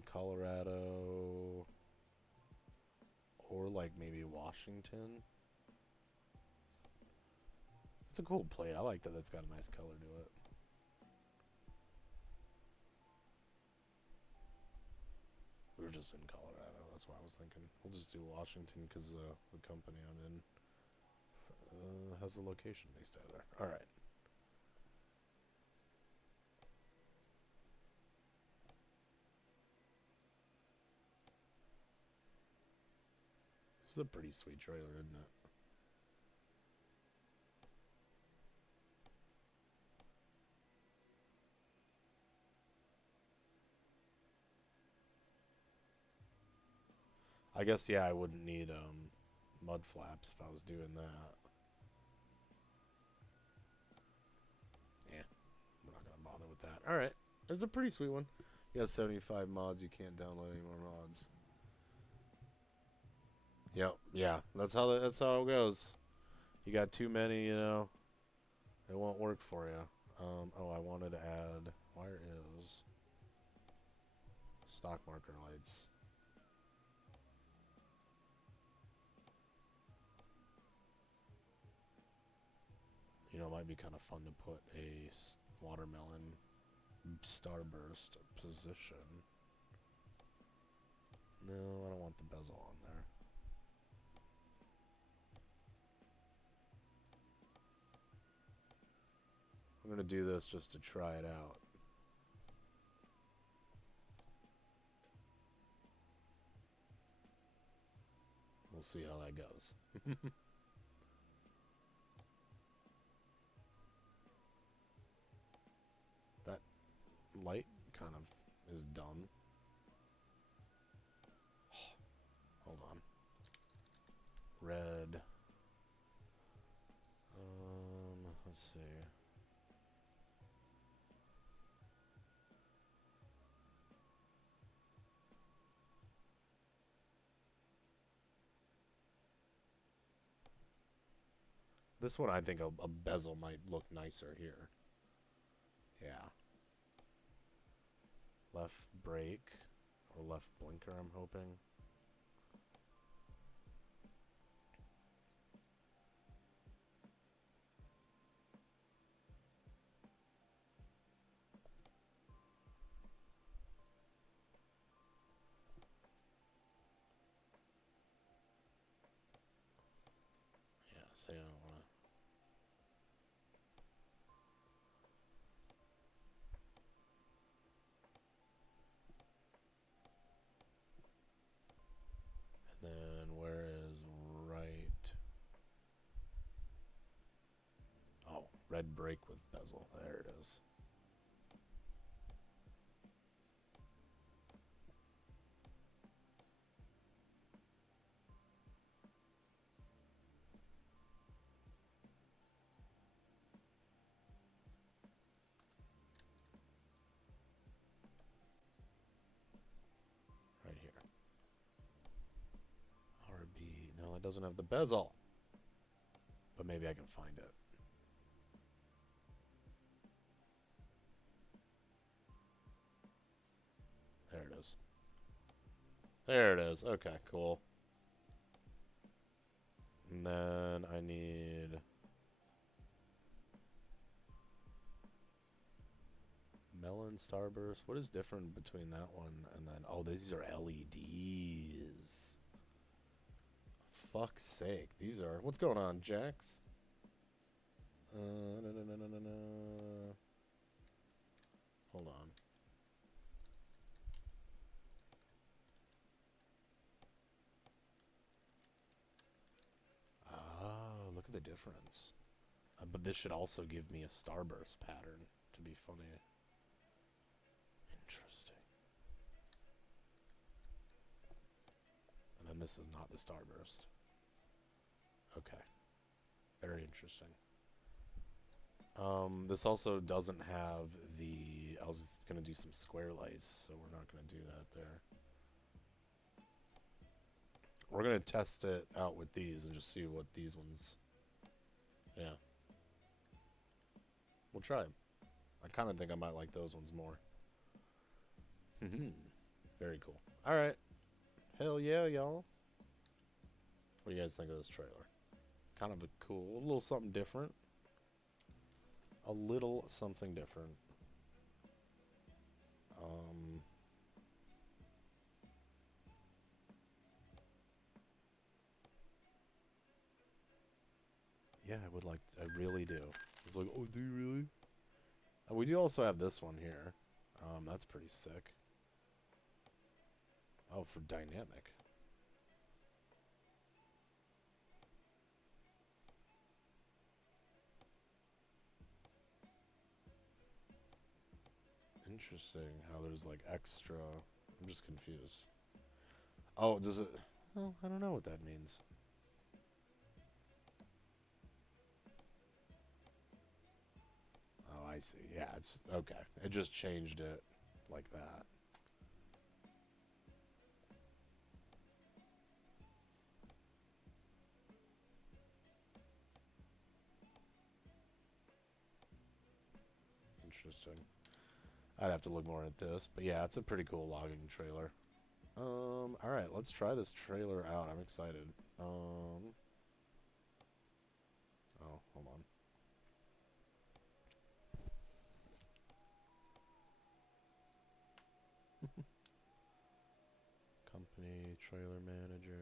Colorado. Or like maybe Washington. It's a cool plate. I like that it's got a nice color to it. We were just in Colorado. That's why I was thinking. We'll just do Washington because the company I'm in has a location based out of there. All right. This is a pretty sweet trailer, isn't it? I guess, yeah, I wouldn't need mud flaps if I was doing that. Yeah, we're not going to bother with that. Alright, it's a pretty sweet one. You got 75 mods, you can't download any more mods. Yep, yeah, that's how it goes. You got too many, you know, it won't work for you. Oh, I wanted to add, where is stock marker lights? You know, it might be kind of fun to put a watermelon starburst position. No, I don't want the bezel on there. I'm going to do this just to try it out. We'll see how that goes. That light kind of is done. Hold on. Red. Let's see. This one, I think a bezel might look nicer here. Yeah. Left brake or left blinker, I'm hoping. Yeah, say I don't want to. And then where is right? Oh, red brake with bezel. There it is. Right here. RB. No, it doesn't have the bezel. But maybe I can find it. There it is. There it is. Okay, cool. And then I need melon starburst. What is different between that one and then? Oh, these are LEDs. Fuck's sake. These are. What's going on, Jax? No. Hold on. Oh, look at the difference. But this should also give me a starburst pattern to be funny. Interesting. And then this is not the starburst. Okay. Very interesting. This also doesn't have the... I was going to do some square lights, so we're not going to do that there. We're going to test it out with these and just see what these ones... Yeah. We'll try them. I kind of think I might like those ones more. Very cool. Alright. Hell yeah, y'all. What do you guys think of this trailer? Kind of a cool, a little something different. A little something different. Yeah, I would like to, I really do. It's like, oh, do you really? We do also have this one here. That's pretty sick. Oh, for dynamic. Interesting how there's like extra. I'm just confused. Oh, does it? Oh, I don't know what that means. Oh, I see. Yeah, it's okay. It just changed it like that. Interesting. I'd have to look more at this, but yeah, it's a pretty cool logging trailer. All right, let's try this trailer out. I'm excited. Oh, hold on. Company trailer manager.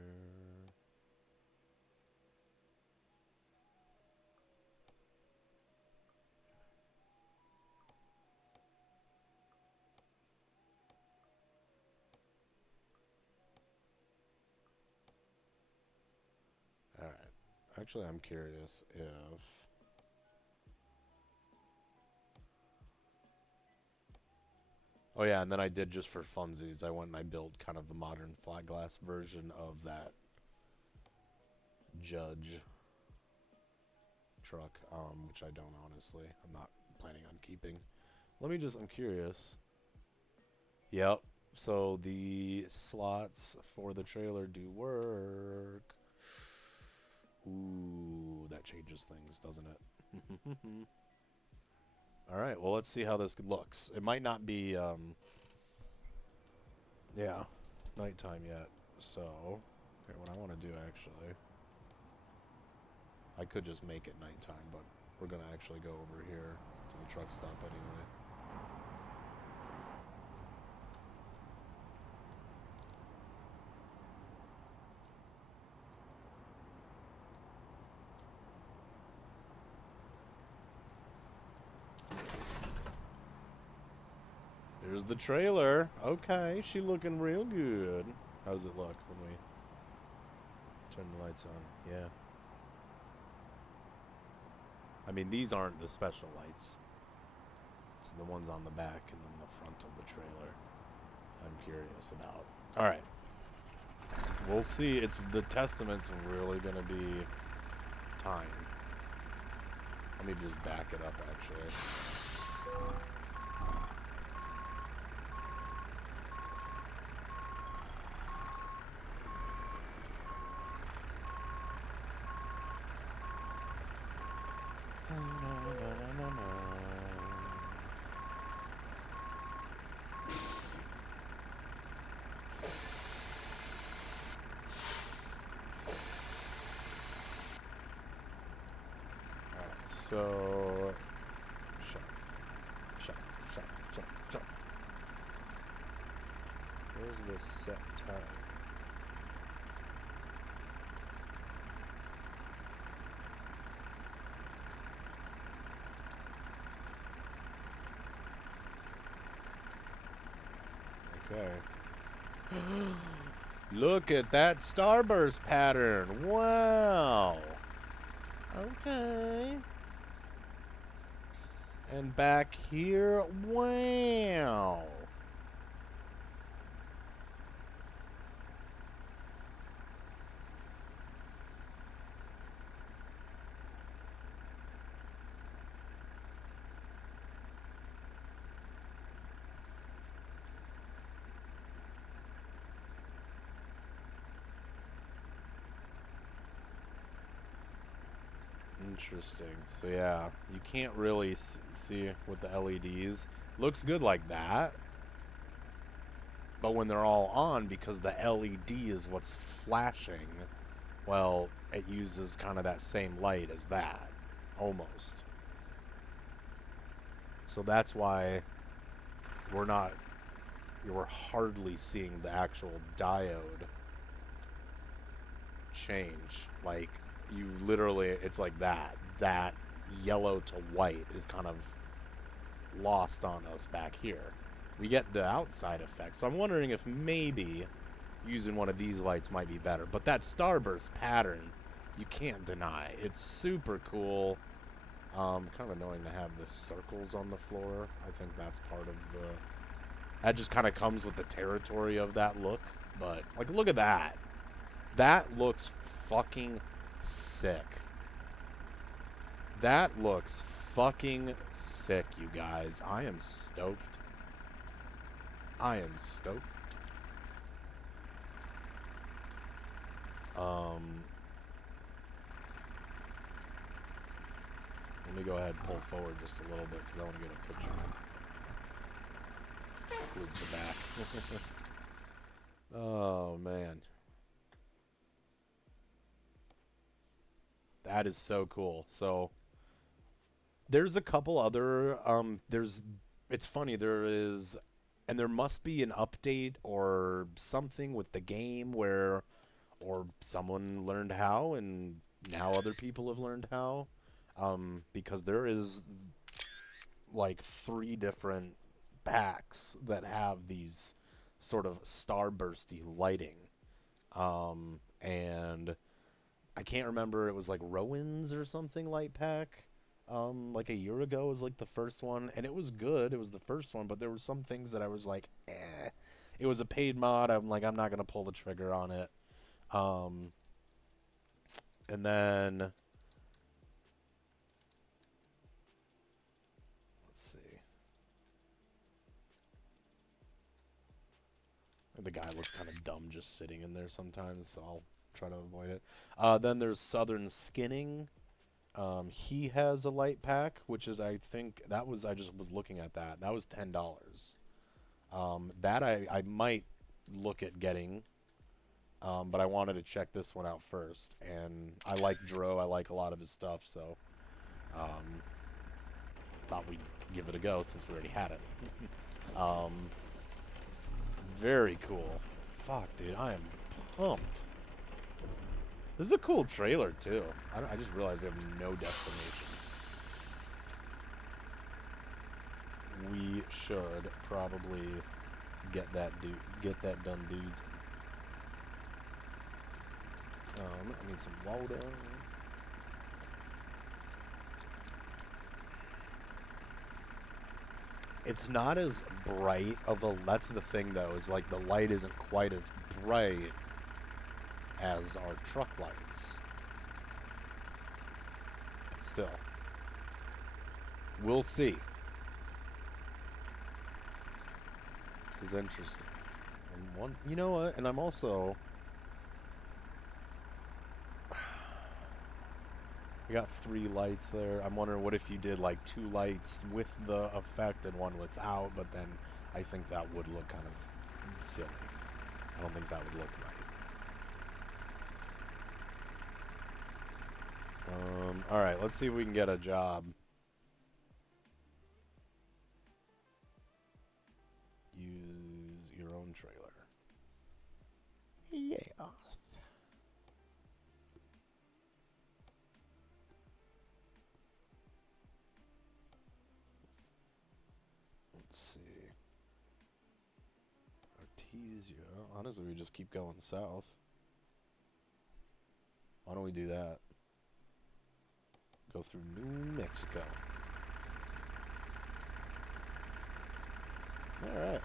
All right. Actually, I'm curious if oh yeah, and then I did just for funsies. I went and I built kind of a modern flat glass version of that Judge truck, which I don't honestly. I'm not planning on keeping. I'm curious. Yep. So the slots for the trailer do work. Ooh, that changes things, doesn't it? All right, well, let's see how this looks. It might not be, yeah, nighttime yet. So, okay, what I want to do, actually, I could just make it nighttime, but we're going to actually go over here to the truck stop anyway. There's the trailer. Okay, she looking real good. How does it look when we turn the lights on? Yeah. I mean, these aren't the special lights. It's the ones on the back and then the front of the trailer I'm curious about. All right. We'll see. It's the testament's really going to be time. Let me just back it up, actually. So, shut. Where's the set time? Okay. Look at that starburst pattern. Wow. Okay. And back here, wow. Interesting. So yeah, you can't really see with the LEDs. Looks good like that. But when they're all on, because the LED is what's flashing, well, it uses kind of that same light as that, almost. So that's why you're hardly seeing the actual diode change. Like, you literally, it's like that yellow to white is kind of lost on us back here. We get the outside effect, so I'm wondering if maybe using one of these lights might be better. But that starburst pattern, you can't deny. It's super cool. Kind of annoying to have the circles on the floor. I think that's part of the... That just kind of comes with the territory of that look. But, like, look at that. That looks fucking sick. That looks fucking sick, you guys. I am stoked. I am stoked. Let me go ahead and pull forward just a little bit because I want to get a picture. Includes the back. Oh, man. That is so cool. So, there's a couple other, it's funny, there is, and there must be an update or something with the game where, or someone learned how, and now other people have learned how, because there is, like, 3 different packs that have these sort of starbursty lighting, and I can't remember, it was like Rowan's or something light pack, like a year ago was like the first one, and it was good, it was the first one, but there were some things that I was like, eh. It was a paid mod, I'm like, I'm not going to pull the trigger on it. And then, let's see. The guy looks kind of dumb just sitting in there sometimes, so I'll try to avoid it. Then there's Southern Skinning. He has a light pack, which is, I think, that was, I just was looking at that. That was $10. That I might look at getting, but I wanted to check this one out first. And I like Dro, I like a lot of his stuff, so thought we'd give it a go since we already had it. Very cool. Fuck, dude, I am pumped. This is a cool trailer, too. I just realized we have no destination. We should probably get that done, dudes. I need some water. It's not as bright of a... That's the thing, though, is like the light isn't quite as bright as our truck lights. But still. We'll see. This is interesting. And one, you know what? And I'm also... We got 3 lights there. I'm wondering what if you did like 2 lights with the effect and 1 without, but then I think that would look kind of silly. I don't think that would look right. Alright, let's see if we can get a job. Use your own trailer. Yeah. Let's see. Artesia. Honestly, we just keep going south. Why don't we do that? Go through New Mexico. Alright.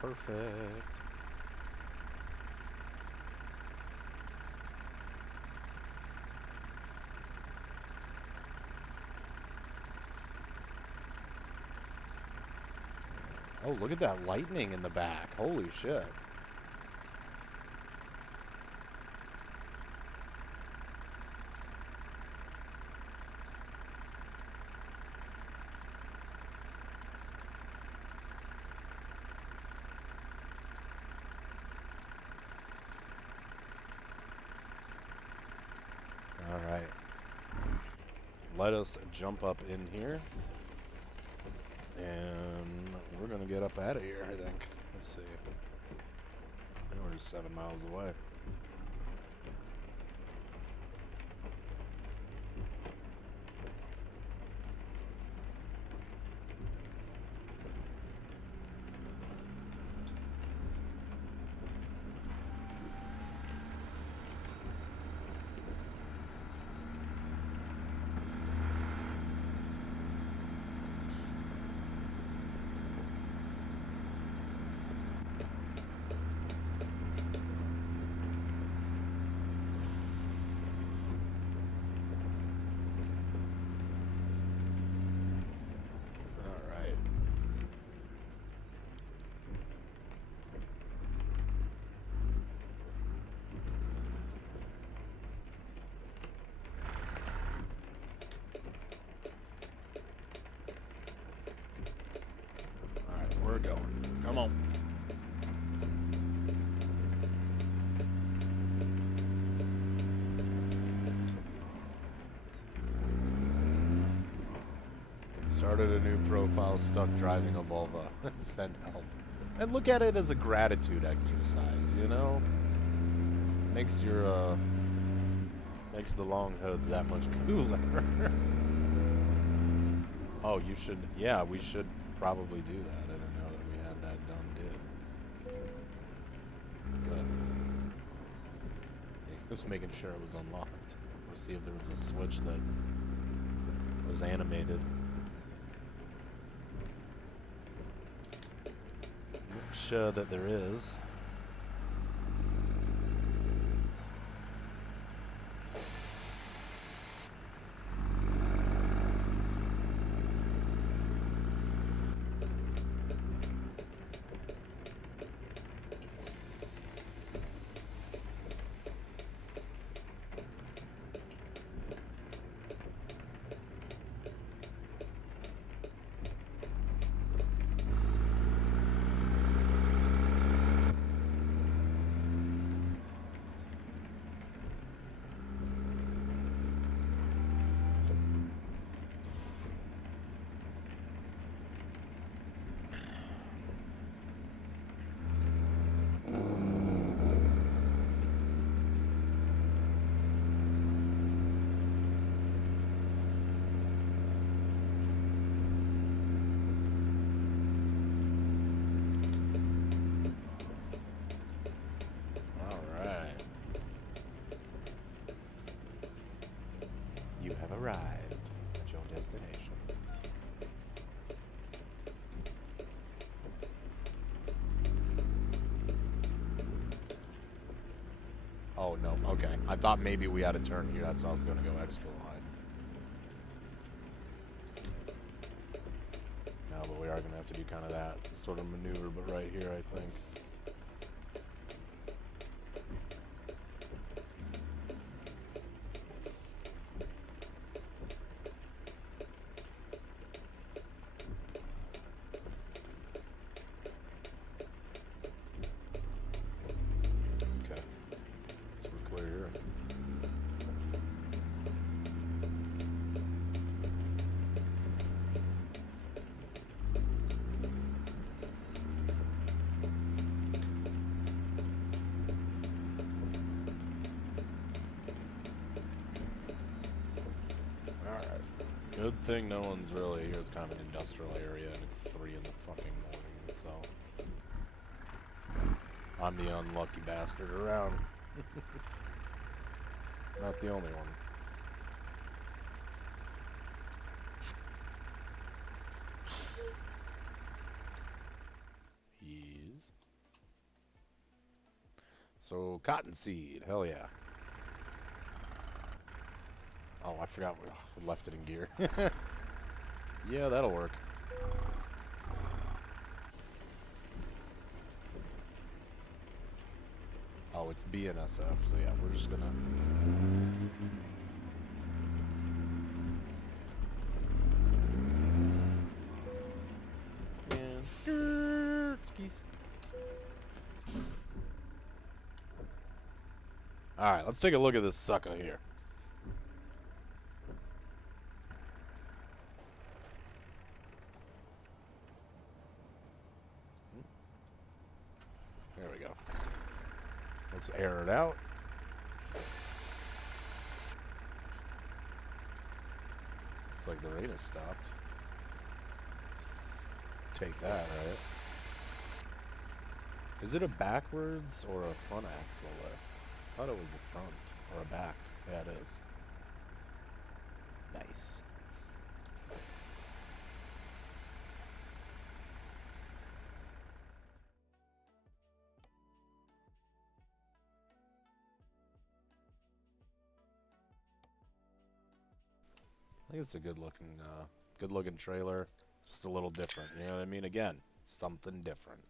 Perfect. Oh, look at that lightning in the back. Holy shit. Alright. Let us jump up in here. And we're going to get up out of here, I think. Let's see. I think we're 7 miles away. going. Come on. Started a new profile, stuck driving a Volvo. Send help. And look at it as a gratitude exercise, you know? Makes your, makes the long hoods that much cooler. Oh, you should, yeah, we should probably do that. I didn't know that we had that done, did. Good. Just making sure it was unlocked. We'll see if there was a switch that was animated. Sure that there is. Arrived at your destination. Oh no, okay. I thought maybe we had a turn here, that's why I was gonna go extra wide. No, but we are gonna have to do kind of that sort of maneuver, but right here, I think. Good thing no one's really here. It's kind of an industrial area and it's 3 in the fucking morning, so I'm the unlucky bastard around. Not the only one. Yes. So, cottonseed, hell yeah. Oh, I forgot we left it in gear. Yeah, that'll work. Oh, it's BNSF, so yeah, we're just gonna... And skirtskis. Alright, let's take a look at this sucker here. There we go. Let's air it out. Looks like the rain has stopped. Take that, right? Is it a backwards or a front axle lift? I thought it was a front or a back. Yeah, it is. Nice. I think it's a good looking trailer. Just a little different, you know what I mean? Again, something different.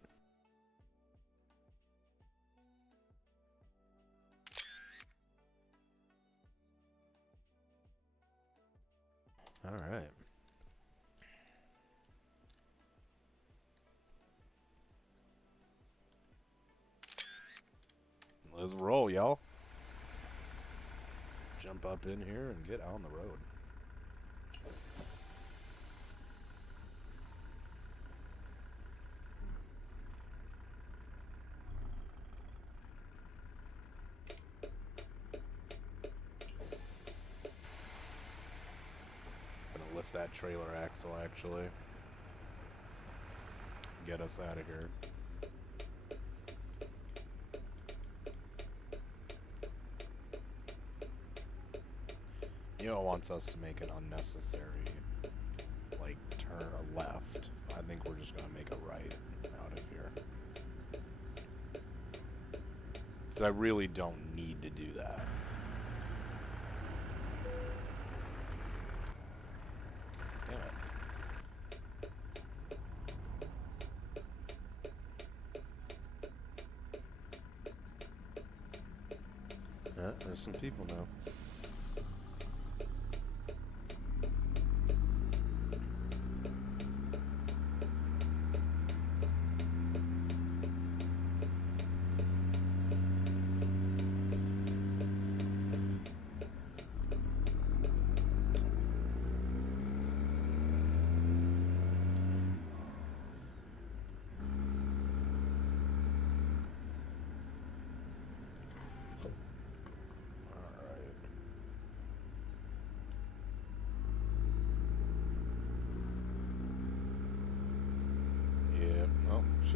All right. Let's roll, y'all. Jump up in here and get on the road. Gonna lift that trailer axle, actually. Get us out of here. You know, it wants us to make an unnecessary, like, turn a left. I think we're just gonna make a right out of here. 'Cause I really don't need to do that. Damn it. There's some people now.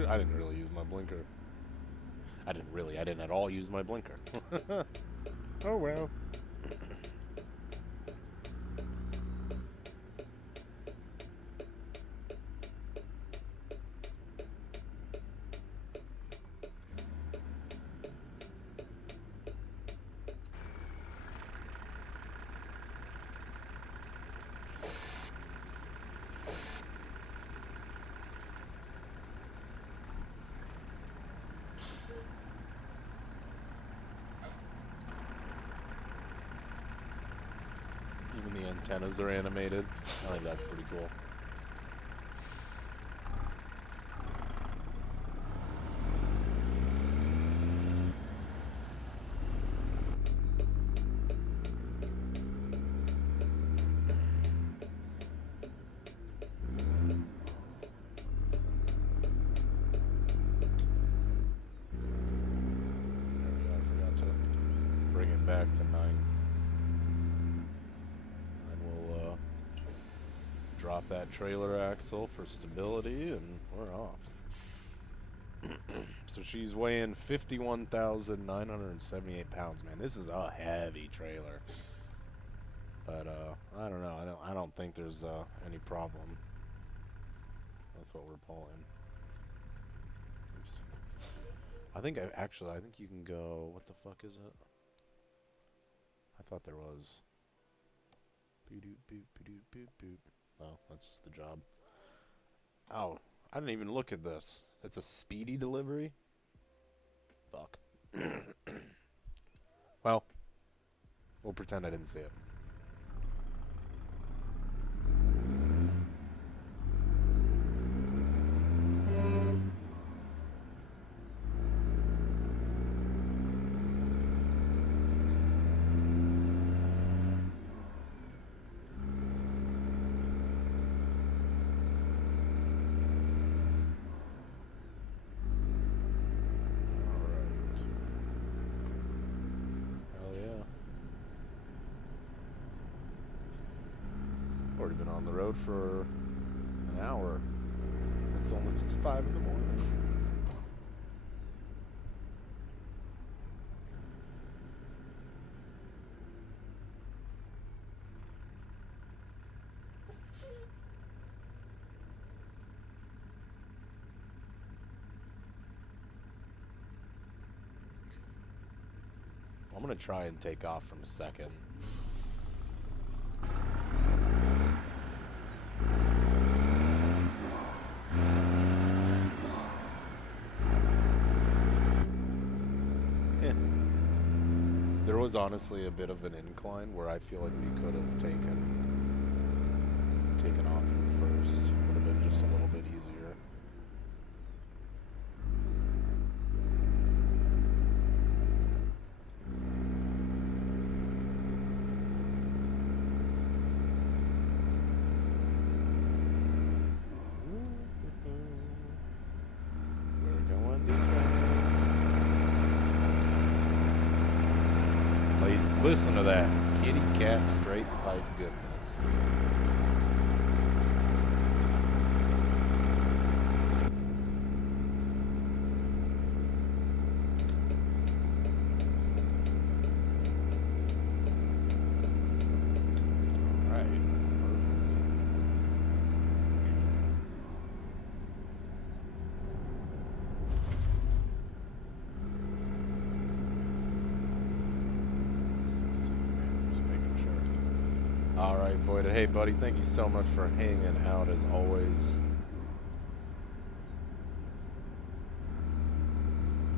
I didn't really use my blinker. I didn't at all use my blinker. Oh well. Even the antennas are animated. I think that's pretty cool. There we go, I forgot to bring it back to 9th. Drop that trailer axle for stability, and we're off. So she's weighing 51,978 pounds, man. This is a heavy trailer. But I don't know. I don't think there's any problem. That's what we're pulling. Oops. I think I think you can go. What the fuck is it? I thought there was. Boop boop boop boop boop. Oh, that's just the job. Oh, I didn't even look at this. It's a speedy delivery? Fuck. Well, we'll pretend I didn't see it. Already been on the road for an hour. It's only 5 in the morning. I'm gonna try and take off from second. There was honestly a bit of an incline where I feel like we could have taken off from first. Would have been just a little bit easier. Listen to that kitty cat straight pipe goodness. Alright, Voided. Hey, buddy, thank you so much for hanging out as always.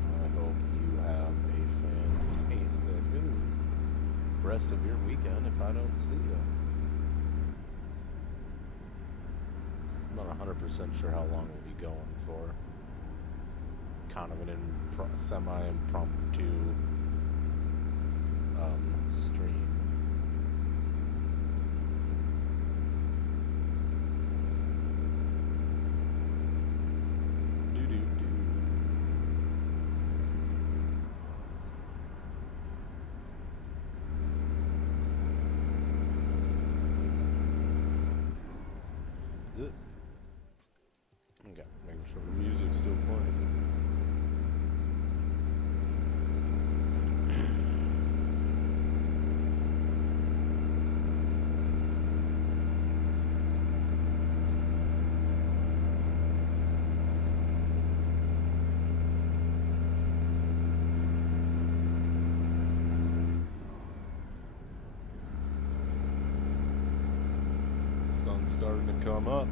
I hope you have a fantastic rest of your weekend if I don't see you. I'm not 100% sure how long we'll be going for. Kind of an semi-impromptu stream. Okay, making sure the music's still playing. Sun's starting to come up.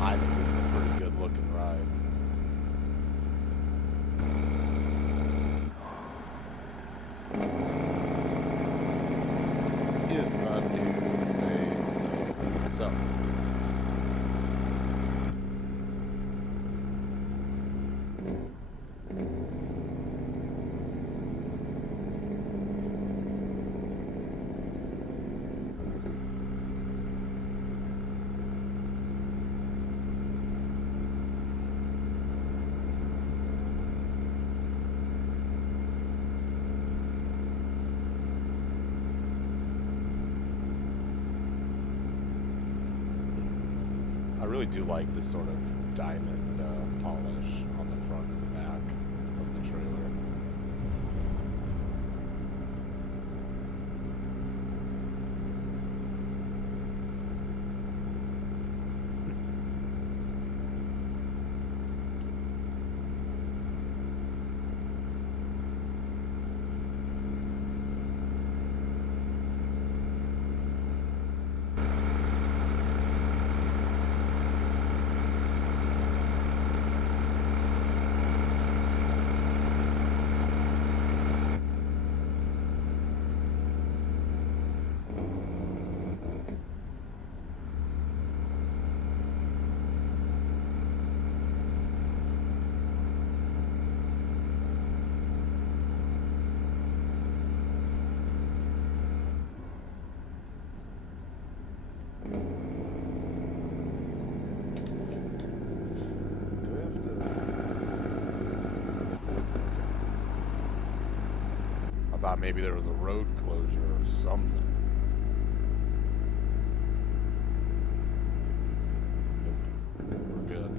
I think this is a pretty good looking ride. If I do say so. I really do like this sort of diamond polish on the front and back of the trailer. Thought maybe there was a road closure or something. Nope. We're good.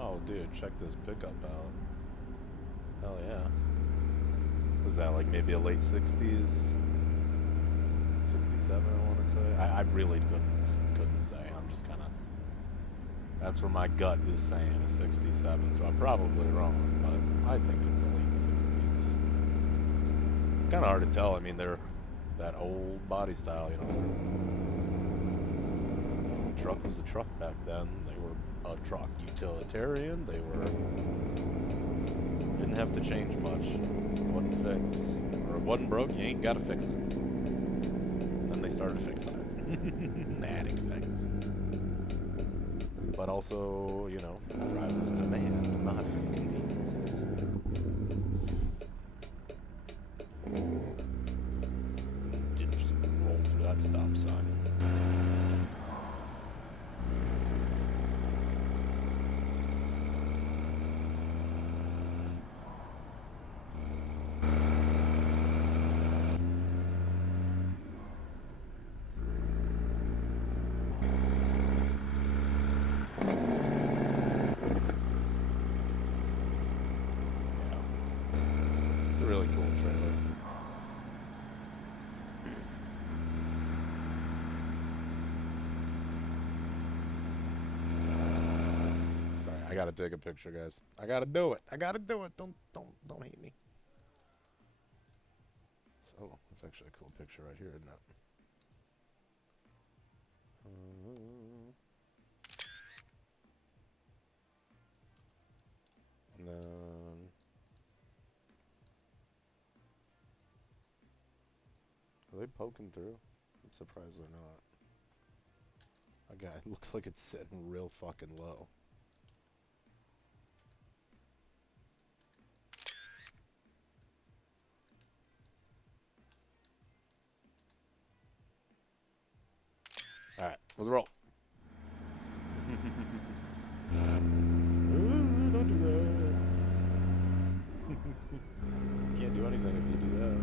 Oh, dude, check this pickup out. Hell yeah. Was that like maybe a late 60s? 67, I want to say. I really couldn't say. I'm just kind of... That's where my gut is saying a 67, so I'm probably wrong, but I think it's the late 60s. It's kind of hard to tell. I mean, they're that old body style, you know. truck was a truck back then. They were a truck. Utilitarian. They were... Didn't have to change much. It wasn't fixed. Or it wasn't broke, you ain't gotta fix it. Then they started fixing it. And adding things. But also, you know, drivers demand not inconveniences. Didn't just roll through that stop sign. Really cool trailer. Sorry, I gotta take a picture, guys. I gotta do it. I gotta do it. Don't hate me. So that's actually a cool picture right here, isn't it? And then. Are they poking through? I'm surprised they're not. Okay, it looks like it's sitting real fucking low. Alright, let's roll. Ooh, don't do that. Can't do anything if you do that.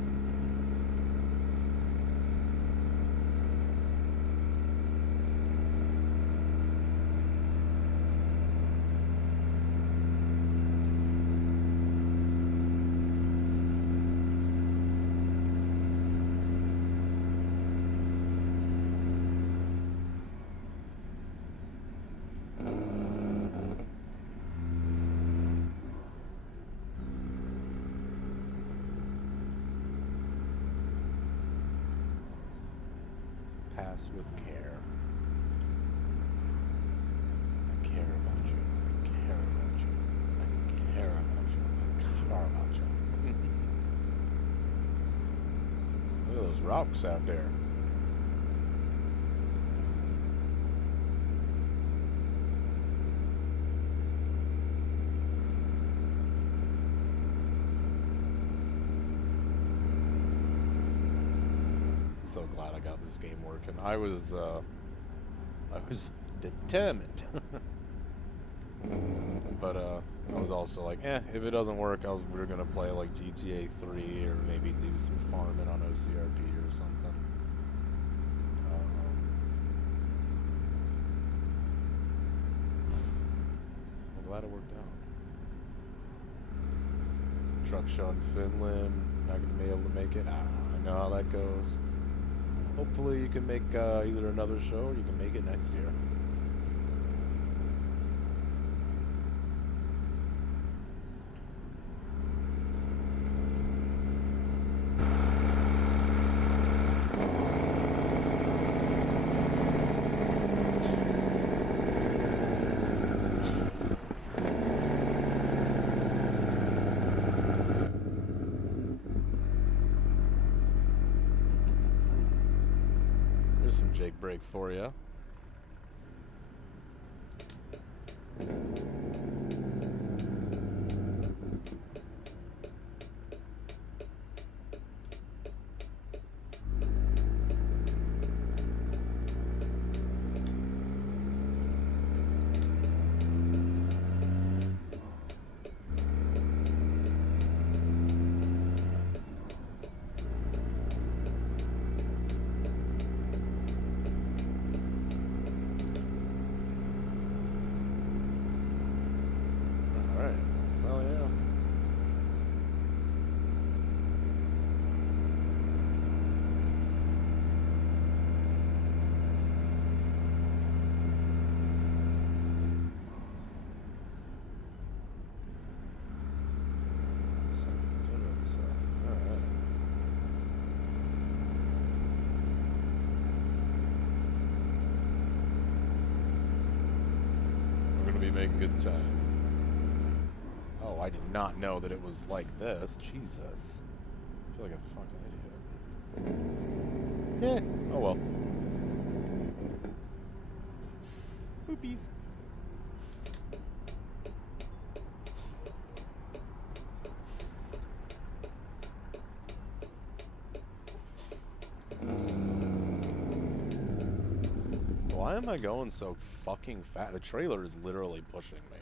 Pass with care. I care about you. I care about you. I care about you. I care about you. Look at those rocks out there. So glad I got this game working. I was determined. But I was also like, if it doesn't work, we're gonna play like GTA 3 or maybe do some farming on OCRP or something. I'm glad it worked out. Truck show in Finland. Not gonna be able to make it. I know how that goes. Hopefully you can make either another show or you can make it next year. Some Jake break for you. make good time. Oh, I did not know that it was like this. Jesus. I feel like a fucking idiot. Eh. Oh well. Oopies. Why am I going so fucking fast? The trailer is literally pushing me.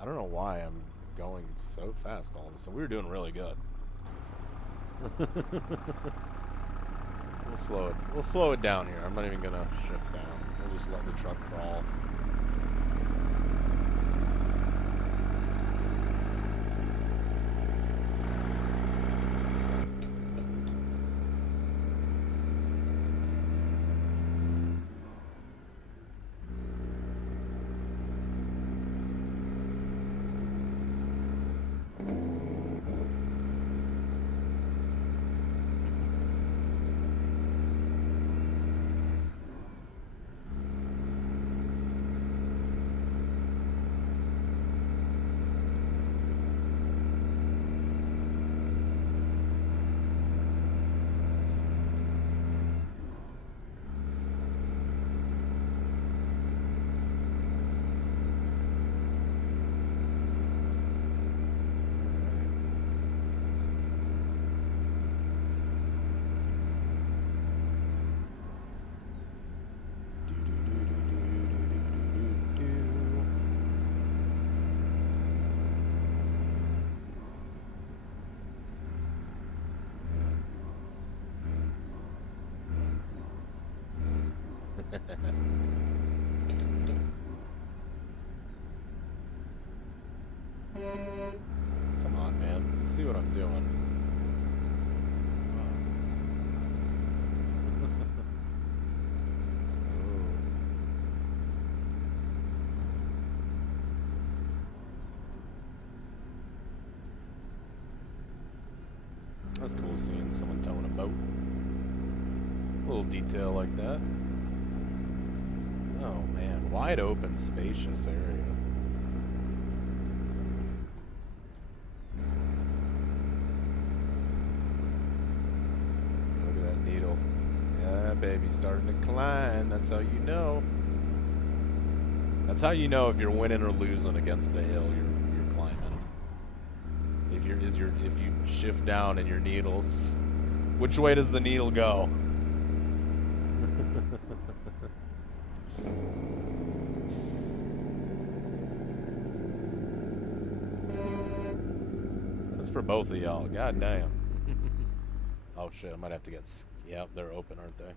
I don't know why I'm going so fast all of a sudden. We were doing really good. We'll slow it down here. I'm not even gonna shift down. We'll just let the truck crawl. Come on, man. You see what I'm doing. That's cool seeing someone towing a boat. A little detail like that. Oh man, wide open, spacious area. Look at that needle. Yeah, baby, starting to climb. That's how you know. That's how you know if you're winning or losing against the hill. You're climbing. If you shift down and your needles, which way does the needle go? That's for both of y'all. God damn. Oh shit, I might have to get. Yep, they're open, aren't they?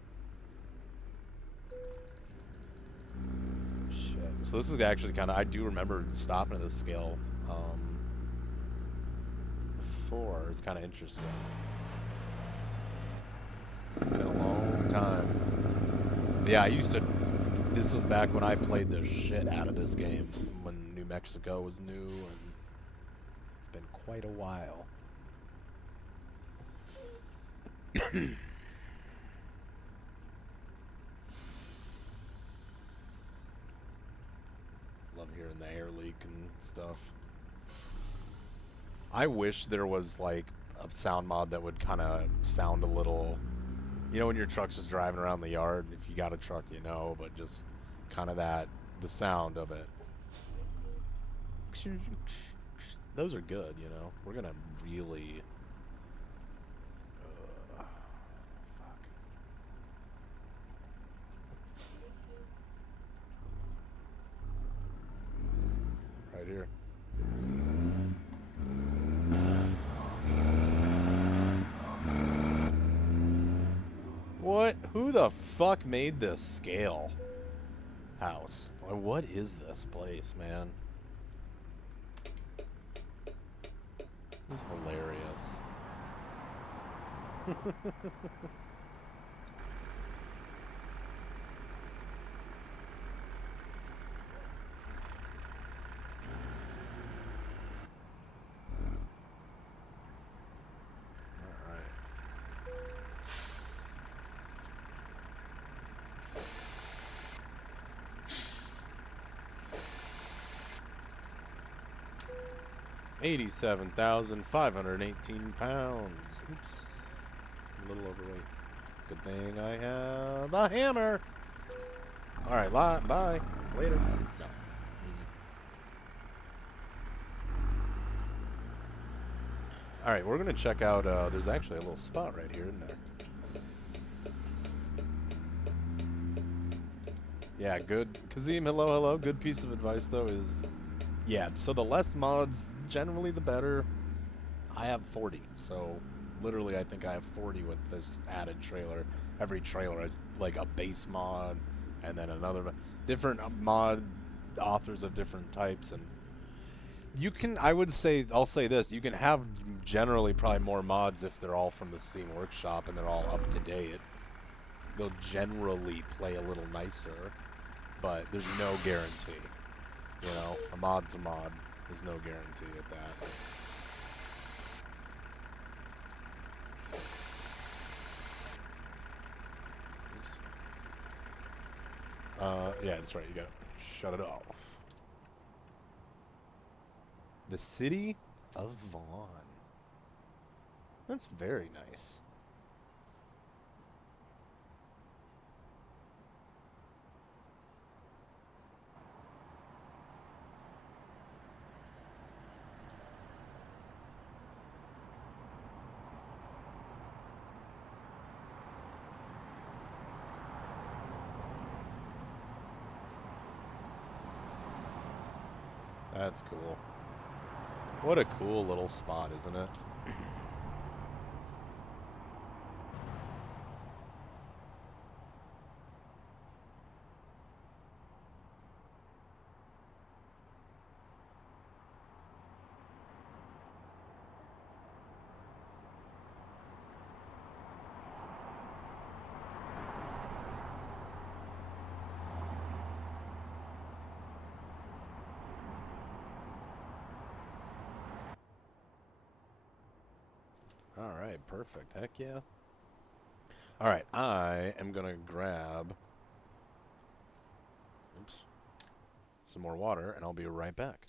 Shit. So this is actually kind of. I do remember stopping at this scale. Before. It's kind of interesting. Been a long time. Yeah, I used to. This was back when I played the shit out of this game when New Mexico was new, and it's been quite a while. Love hearing the air leak and stuff. I wish there was like a sound mod that would kind of sound a little, you know, when your truck's just driving around the yard. If you got a truck, you know, but just kind of the sound of it. Those are good, you know. We're gonna really. Fuck. Right here. What? Who the fuck made this scale house? What is this place, man? This is hilarious. 87,518 pounds. Oops. A little overweight. Good thing I have a hammer. All right, bye. Later. No. All right, we're going to check out, there's actually a little spot right here, isn't there? Yeah, good. Kazim, hello. Good piece of advice, though, is, yeah, so the less mods, generally the better. I have 40, so literally I think I have 40 with this added trailer. Every trailer has, like, a base mod, and then another, different mod authors of different types, and you can, I would say, I'll say this, you can have generally probably more mods if they're all from the Steam Workshop and they're all up to date. They'll generally play a little nicer, but there's no guarantee. You know, a mod's a mod. There's no guarantee at that. Yeah, that's right, you gotta shut it off. The city of Vaughn. That's very nice. That's cool. What a cool little spot, isn't it? Alright, perfect. Heck yeah. Alright, I am gonna grab some more water, and I'll be right back.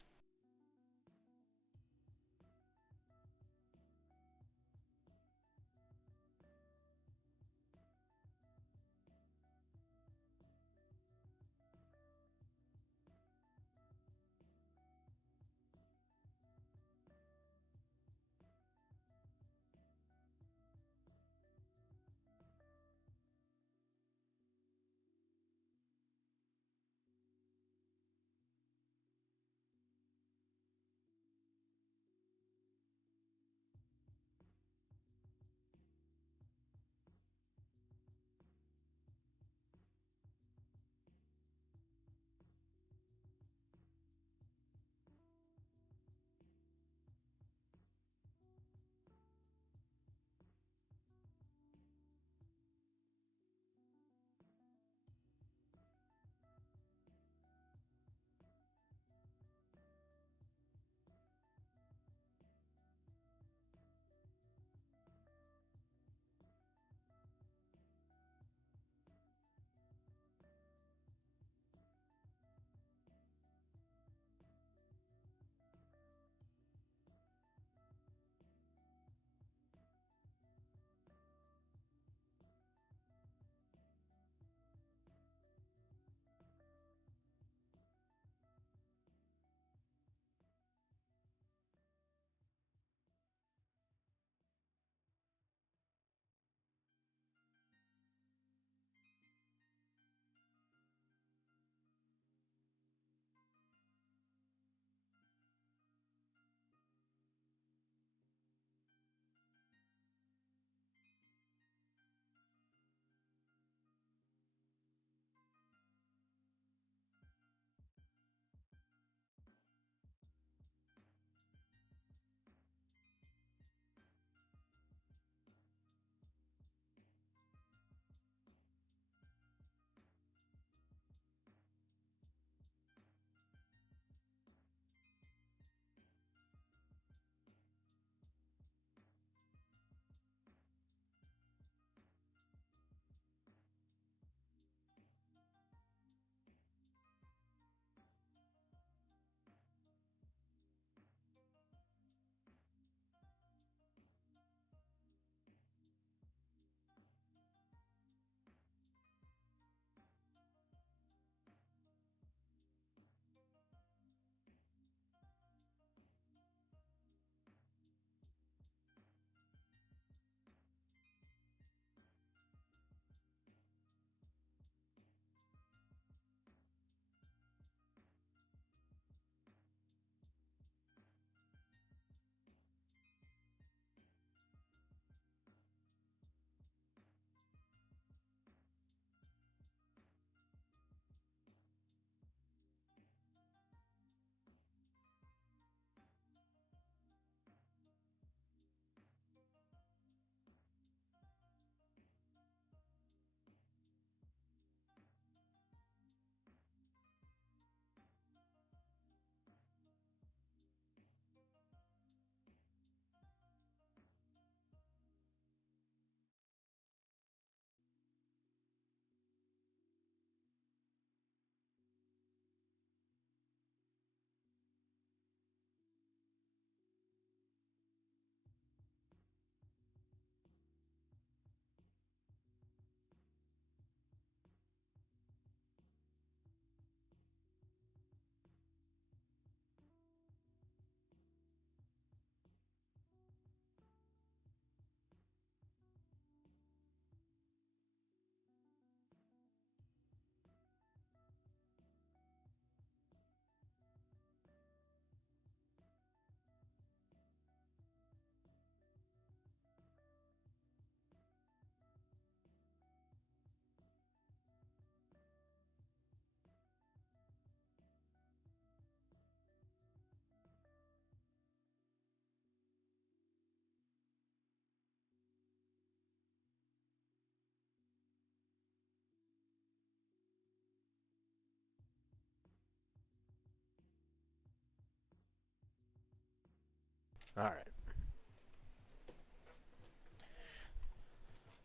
All right.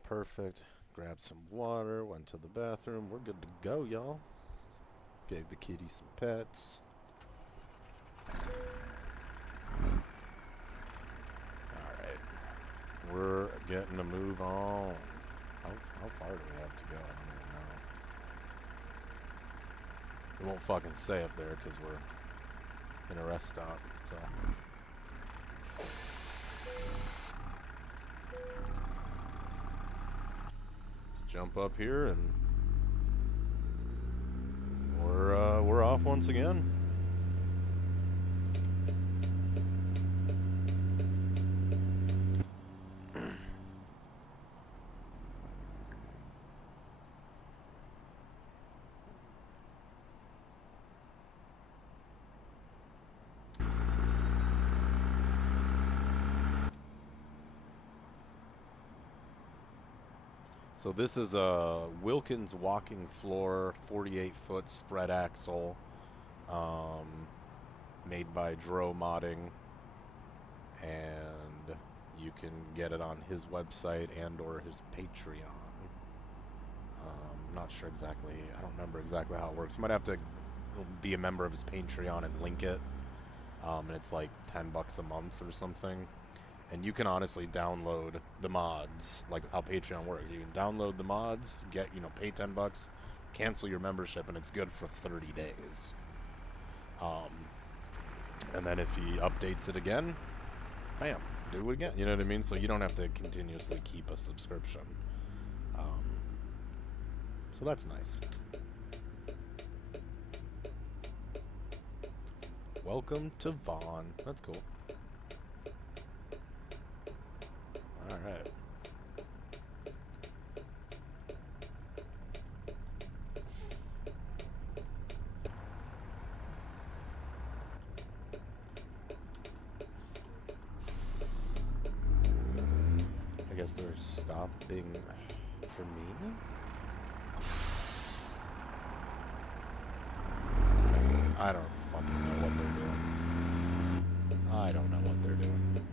Perfect. Grabbed some water, went to the bathroom. We're good to go, y'all. Gave the kitty some pets. Alright. We're getting a move on. How far do we have to go? I don't even know. It won't fucking say up there because we're in a rest stop. So. Let's jump up here and we're off once again. So this is a Wilkins walking floor, 48-foot spread axle, made by Dro Modding, and you can get it on his website and or his Patreon. Not sure exactly, I don't remember exactly how it works. You might have to be a member of his Patreon and link it, and it's like $10 a month or something. And you can honestly download the mods, like how Patreon works. You can download the mods, pay $10, cancel your membership, and it's good for 30 days. And then if he updates it again, bam, do it again. You know what I mean? So you don't have to continuously keep a subscription. So that's nice. Welcome to Vaughn. That's cool. Alright. I guess they're stopping for me? I don't fucking know what they're doing. I don't know what they're doing.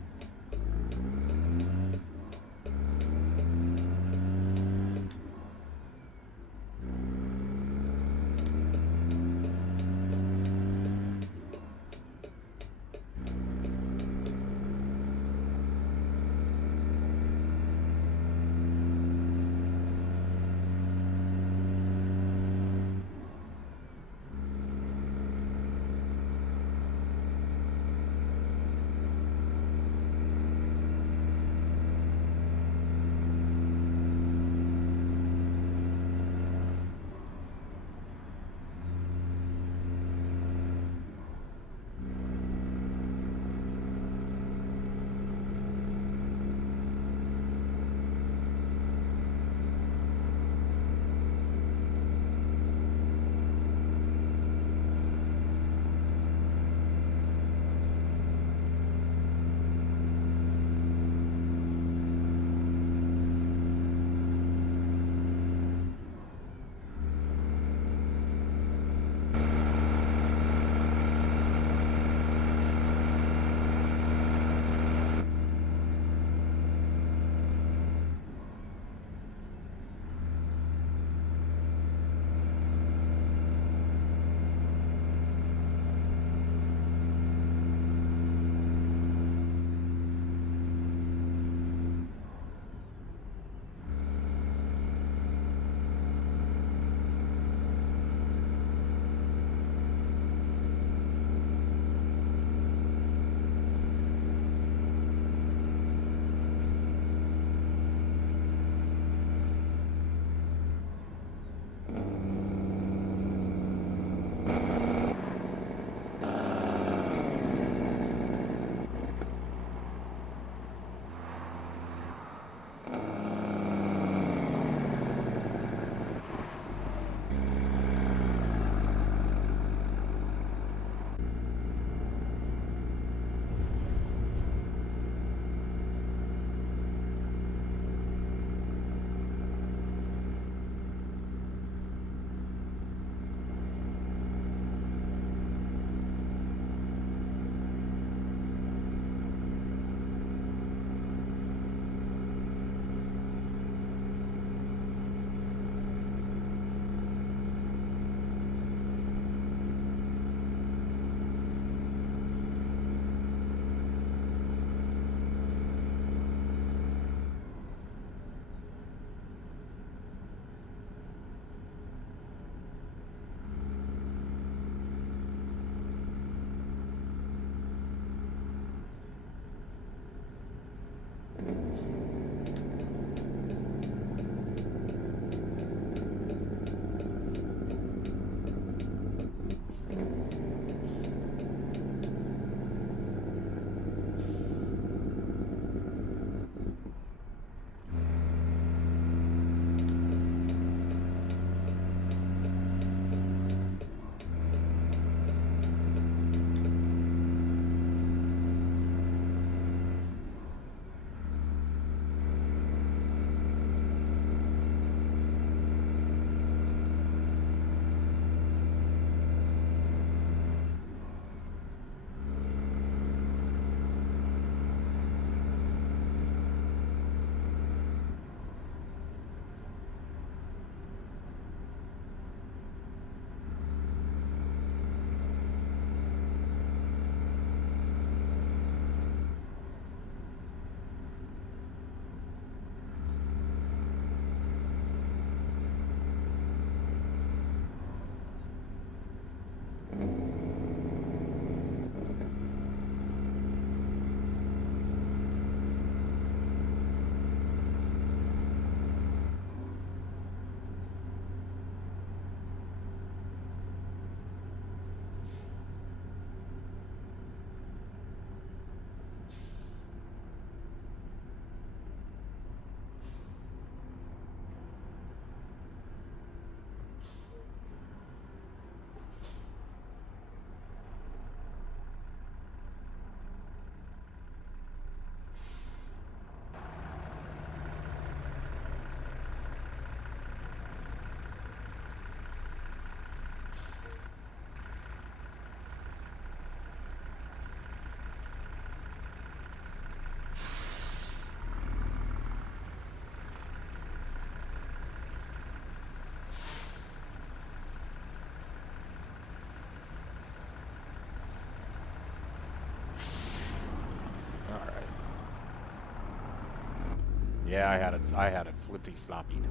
Yeah, I had it flippy floppied.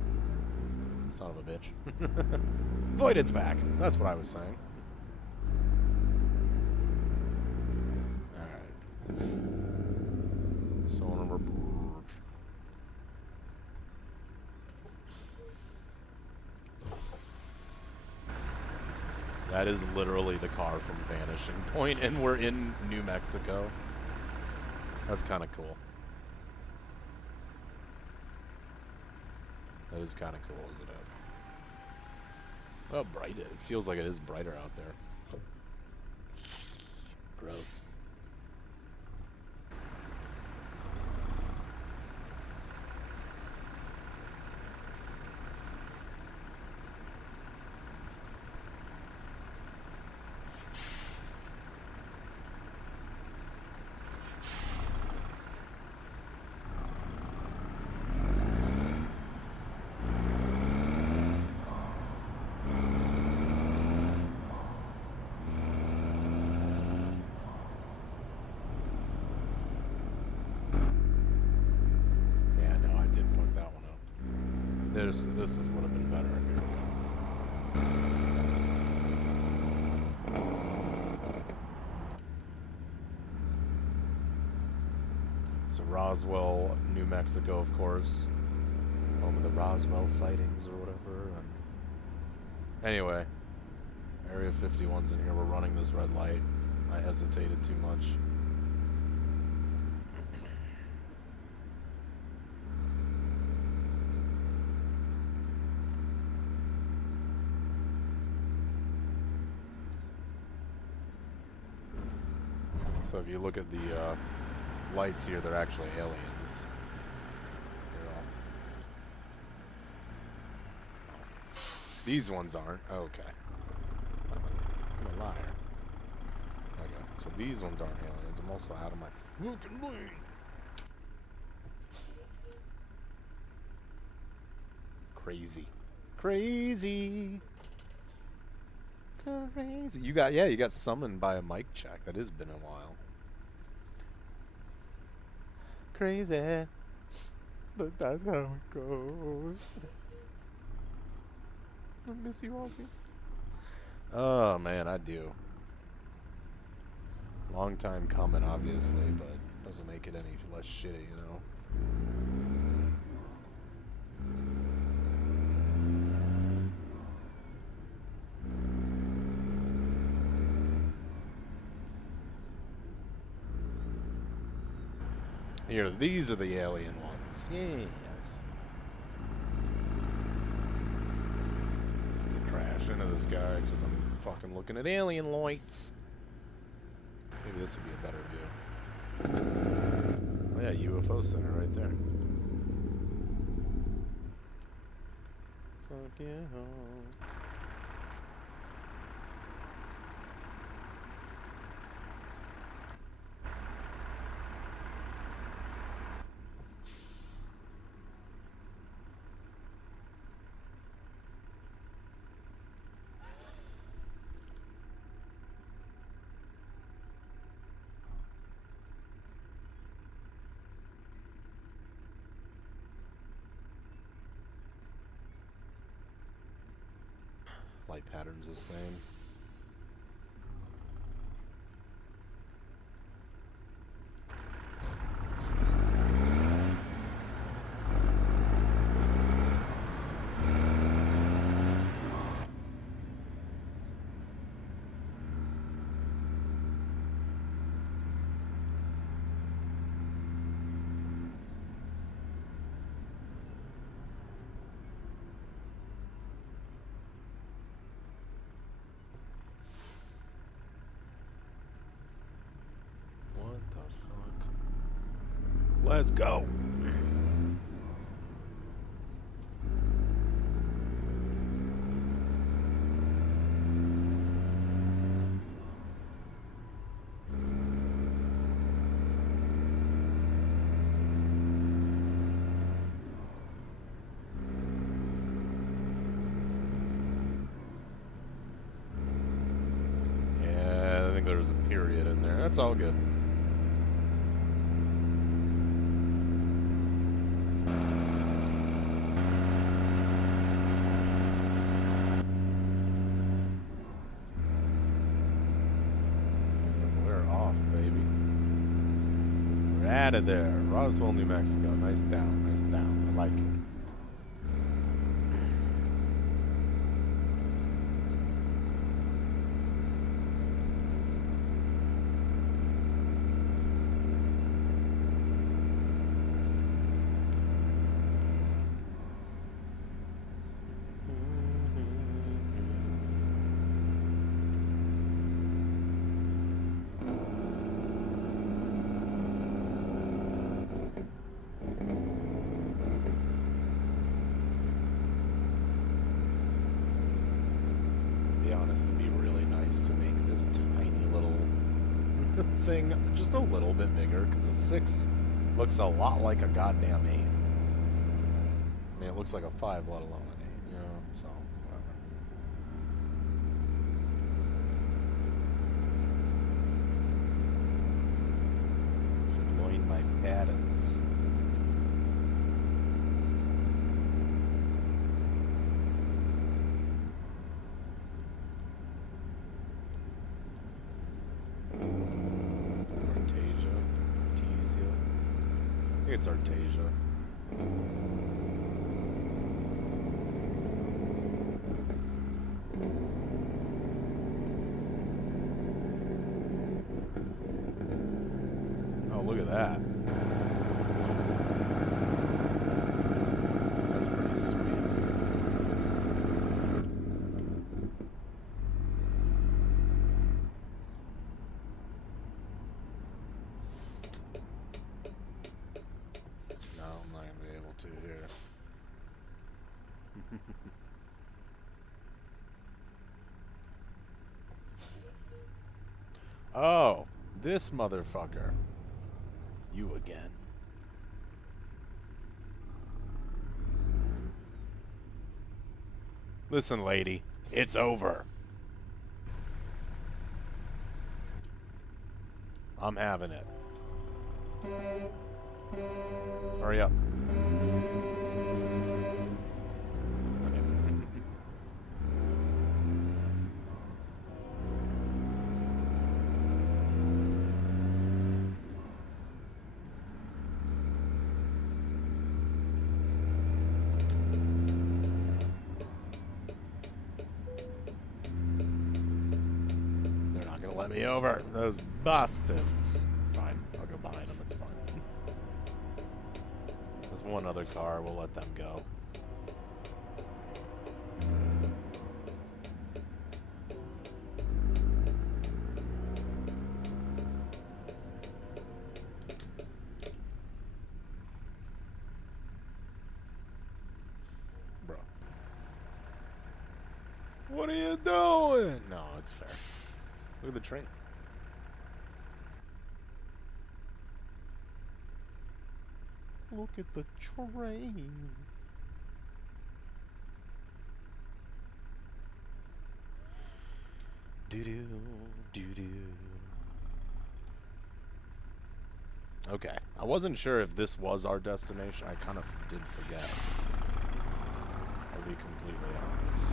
Son of a bitch. Voided's back. That's what I was saying. Alright. Solar Bridge. That is literally the car from Vanishing Point, and we're in New Mexico. That's kind of cool. That is kind of cool, isn't it? Oh, bright. It feels like it is brighter out there. Gross. This would have been better. So Roswell, New Mexico, of course, home of the Roswell sightings or whatever. And anyway, Area 51's in here. We're running this red light. I hesitated too much. So if you look at the lights here, they're actually aliens. These ones aren't. Okay. I'm a liar. Okay, so these ones aren't aliens. I'm also out of my fucking brain. Crazy. Crazy. Crazy. You got summoned by a mic check. That has been a while. Crazy. But that's how it goes. I miss you, Aussie. Oh man, I do. Long time coming, obviously, but doesn't make it any less shitty, you know. Here, these are the alien ones. Yes. Crash into this guy because I'm fucking looking at alien lights. Maybe this would be a better view. Oh yeah, UFO center right there. Fuck yeah. Light pattern's the same. Let's go. Yeah, I think there was a period in there. That's all good. out of there. Roswell, New Mexico. Nice down, nice down. I like it. It'd be really nice to make this tiny little thing just a little bit bigger, because a 6 looks a lot like a goddamn 8. I mean, it looks like a 5, let alone an 8, you know, so whatever. Should learn my patterns. It's Artesia. Oh, look at that. That's pretty sweet. Here. Oh, this motherfucker. You again. Listen, lady, it's over. I'm having it. Hurry up. Let me over. Those bastards. Fine. I'll go behind them. It's fine. There's one other car. We'll let them go. Bro. What are you doing? No, it's fair. Look at the train. Look at the train. Doo-doo, doo-doo. Okay. I wasn't sure if this was our destination. I kind of did forget. I'll be completely honest.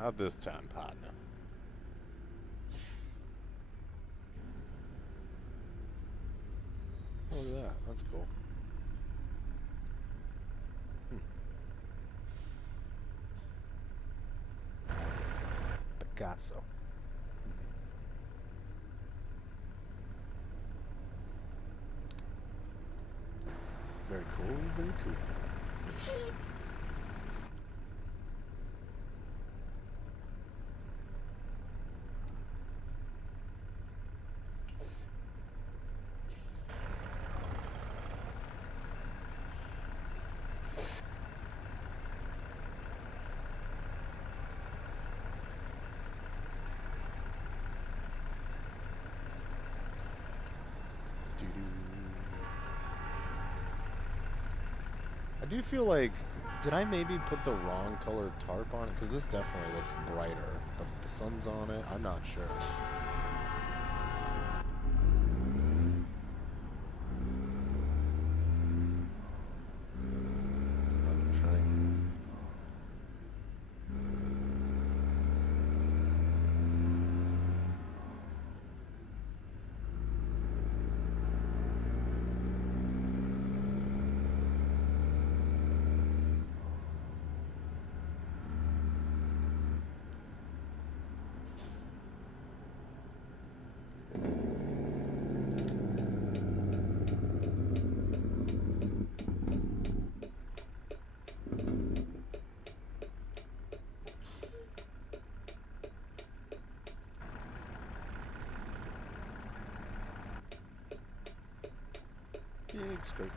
Not this time, partner. Look at that. That's cool. Picasso. Very cool, very cool. I do feel like, did I maybe put the wrong colored tarp on it? Because this definitely looks brighter, but the sun's on it. I'm not sure. Big skirting.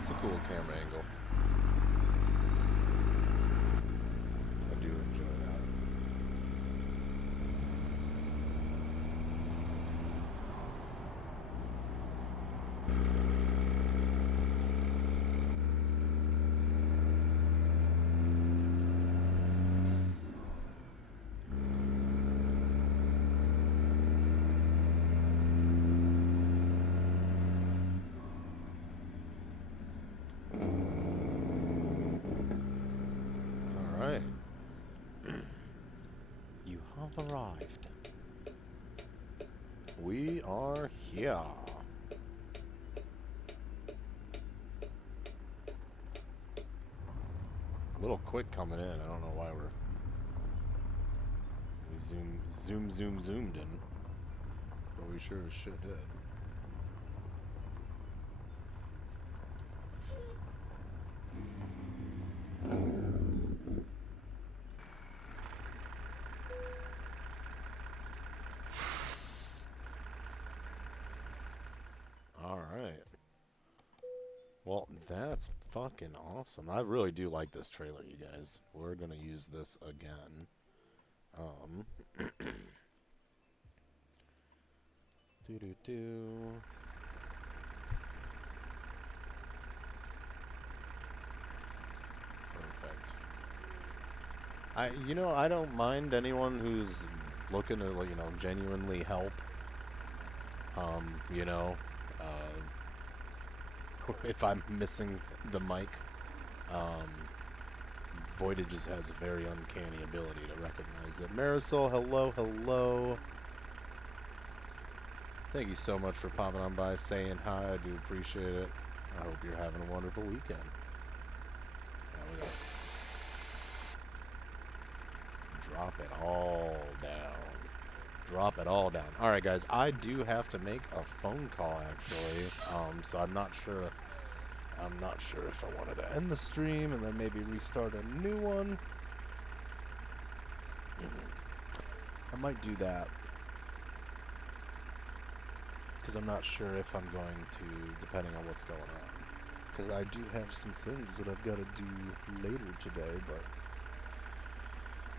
It's a cool camera angle. I do enjoy that. Alright. You have arrived. We are here. A little quick coming in. I don't know why we zoomed in. But we sure as shit did. Alright. Well, that's fucking awesome. I really do like this trailer, you guys. We're gonna use this again. Doo-doo-doo. Perfect. I don't mind anyone who's looking to, like, genuinely help. You know, if I'm missing the mic, Voided just has a very uncanny ability to recognize it. Marisol, hello, hello. Thank you so much for popping on by, saying hi. I do appreciate it. I hope you're having a wonderful weekend. Drop it all down. Drop it all down. All right, guys. I do have to make a phone call, actually. So I'm not sure if I wanted to end the stream and then maybe restart a new one. I might do that. Because I'm not sure if I'm going to, depending on what's going on. Because I do have some things that I've got to do later today, but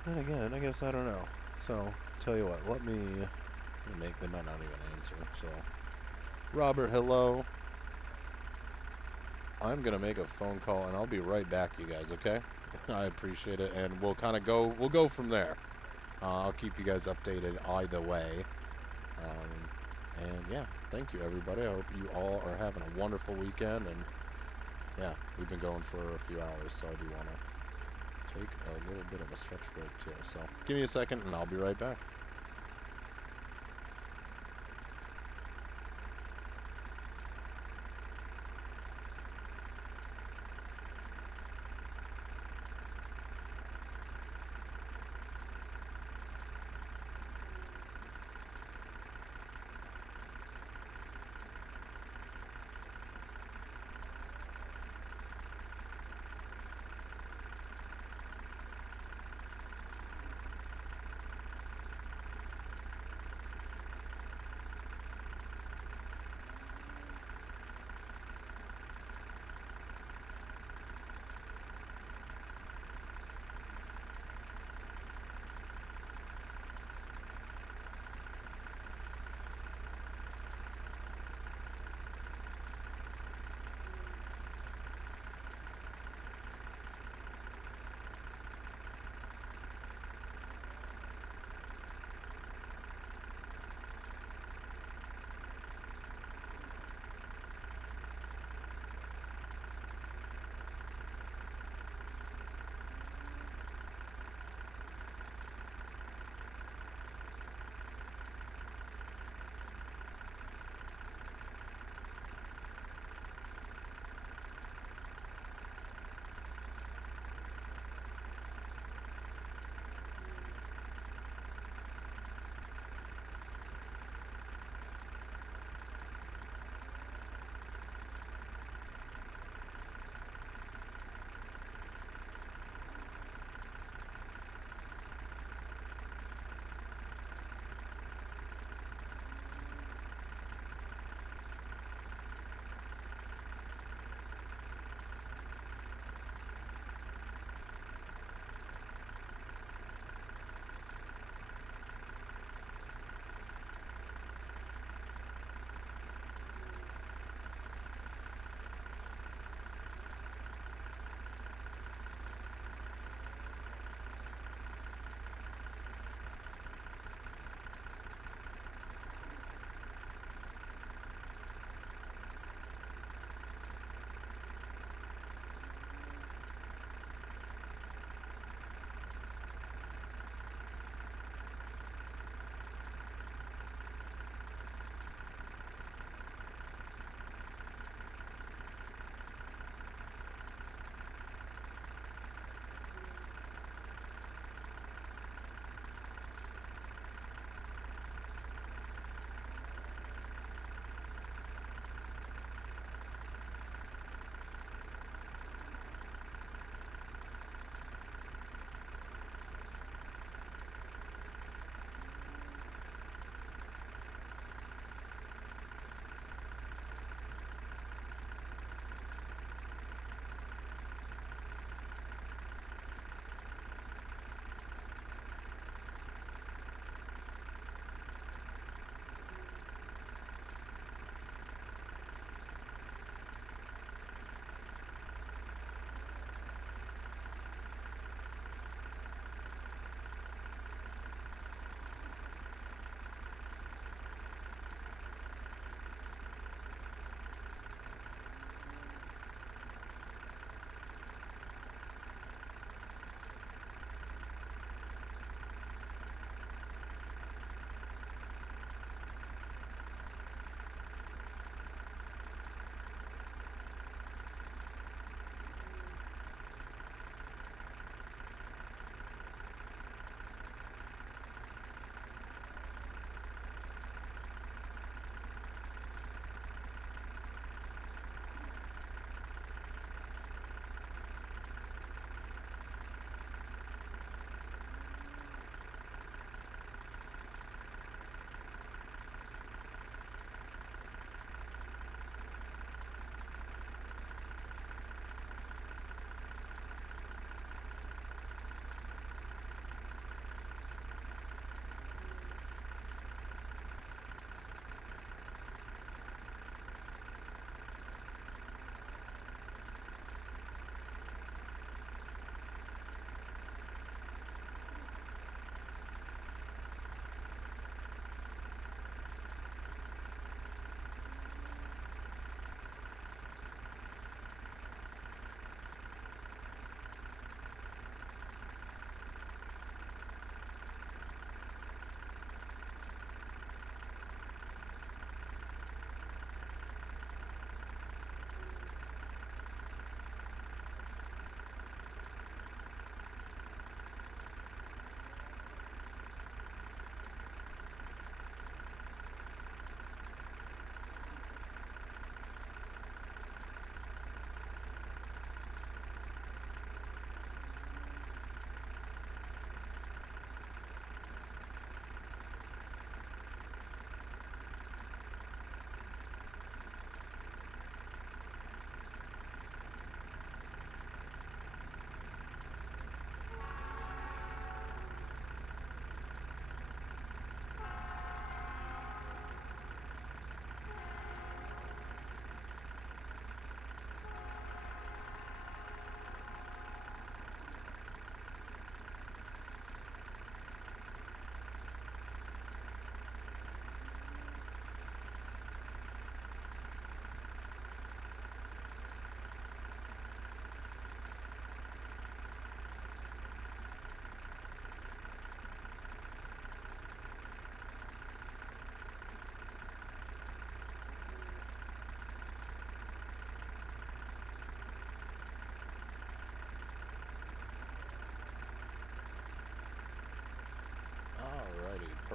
then again, I guess I don't know. So, tell you what, let me make, they might not even answer, so. Robert, hello. I'm going to make a phone call, and I'll be right back, you guys, okay? I appreciate it, and we'll kind of we'll go from there. I'll keep you guys updated either way. And yeah, thank you, everybody. I hope you all are having a wonderful weekend, and yeah, we've been going for a few hours, so I do want to take a little bit of a stretch break, too. So give me a second, and I'll be right back.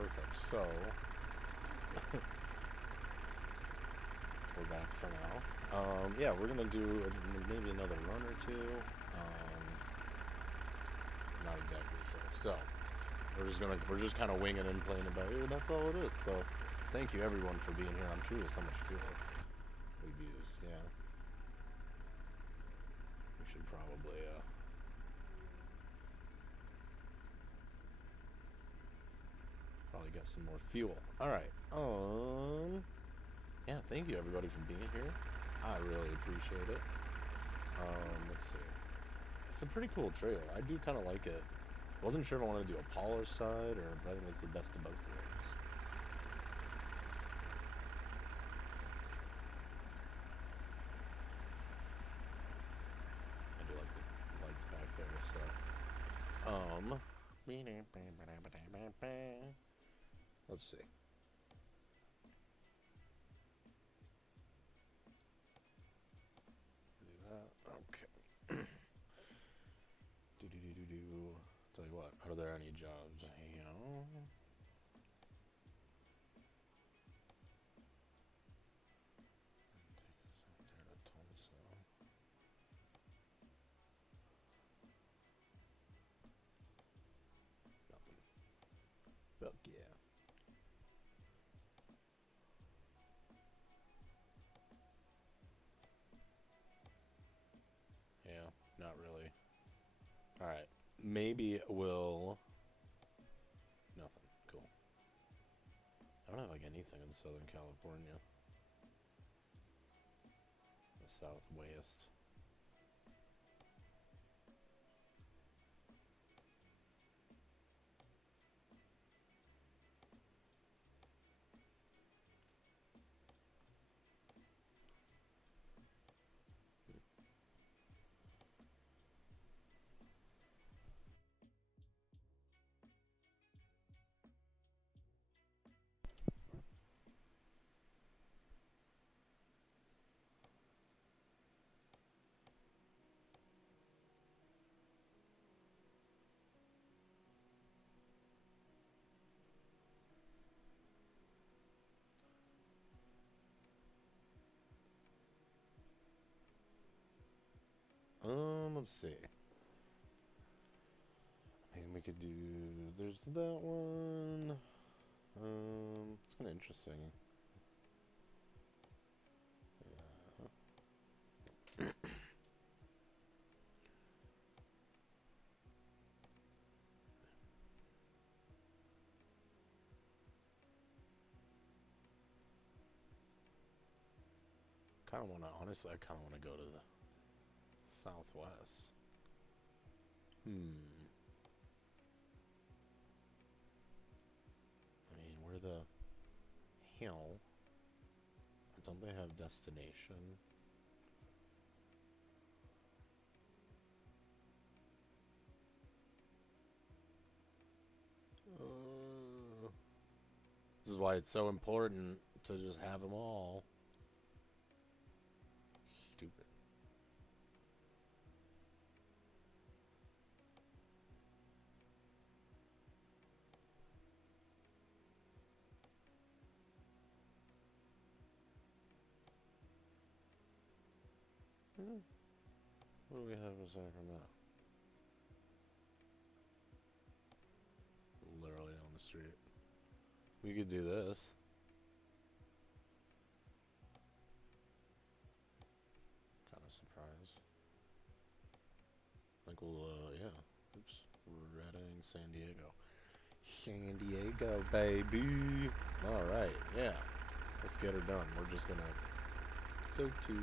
perfect. So, we're back for now. Yeah, we're gonna do maybe another run or two. Not exactly sure. So, we're just kind of winging and playing about it. That's all it is. So, thank you everyone for being here. I'm curious how much fuel we've used. Yeah, we should probably get some more fuel. All right. Yeah, thank you everybody for being here. I really appreciate it. Let's see. It's a pretty cool trail. I do kind of like it. Wasn't sure if I wanted to do a polished side or, but I think it's the best of both worlds. I do like the lights back there, so. Let's see. Do that. Okay. Do. Tell you what, are there any jobs? You know? Nothing. Fuck yeah. Yeah, not really. Alright. Maybe we'll... Nothing. Cool. I don't have like anything in Southern California. The Southwest. Let's see. I mean, we could do... There's that one. It's kind of interesting. Yeah. Kind of want to... Honestly, I kind of want to go to the Southwest. I mean, where the hell? Don't they have destination? This is why it's so important to just have them all. Stupid. What do we have aside from that? Literally down the street. We could do this. Kind of surprised. I think we'll, yeah. Oops. We're heading San Diego. San Diego, baby. Alright, yeah. Let's get her done. We're just gonna go to,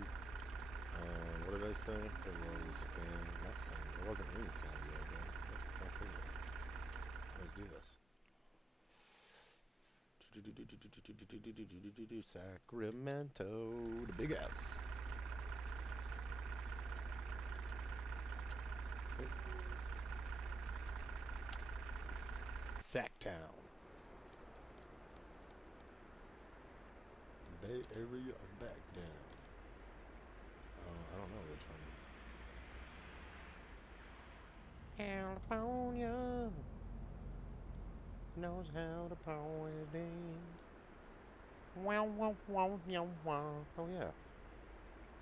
what did I say? It was in, not San Diego. It wasn't in San Diego. What the fuck is it? Let's do this. Sacramento, the big S. Sacktown. Bay Area back down. I don't know which one. California. knows how to power it in. Wow, wow, wow, wow, wow. Oh, yeah.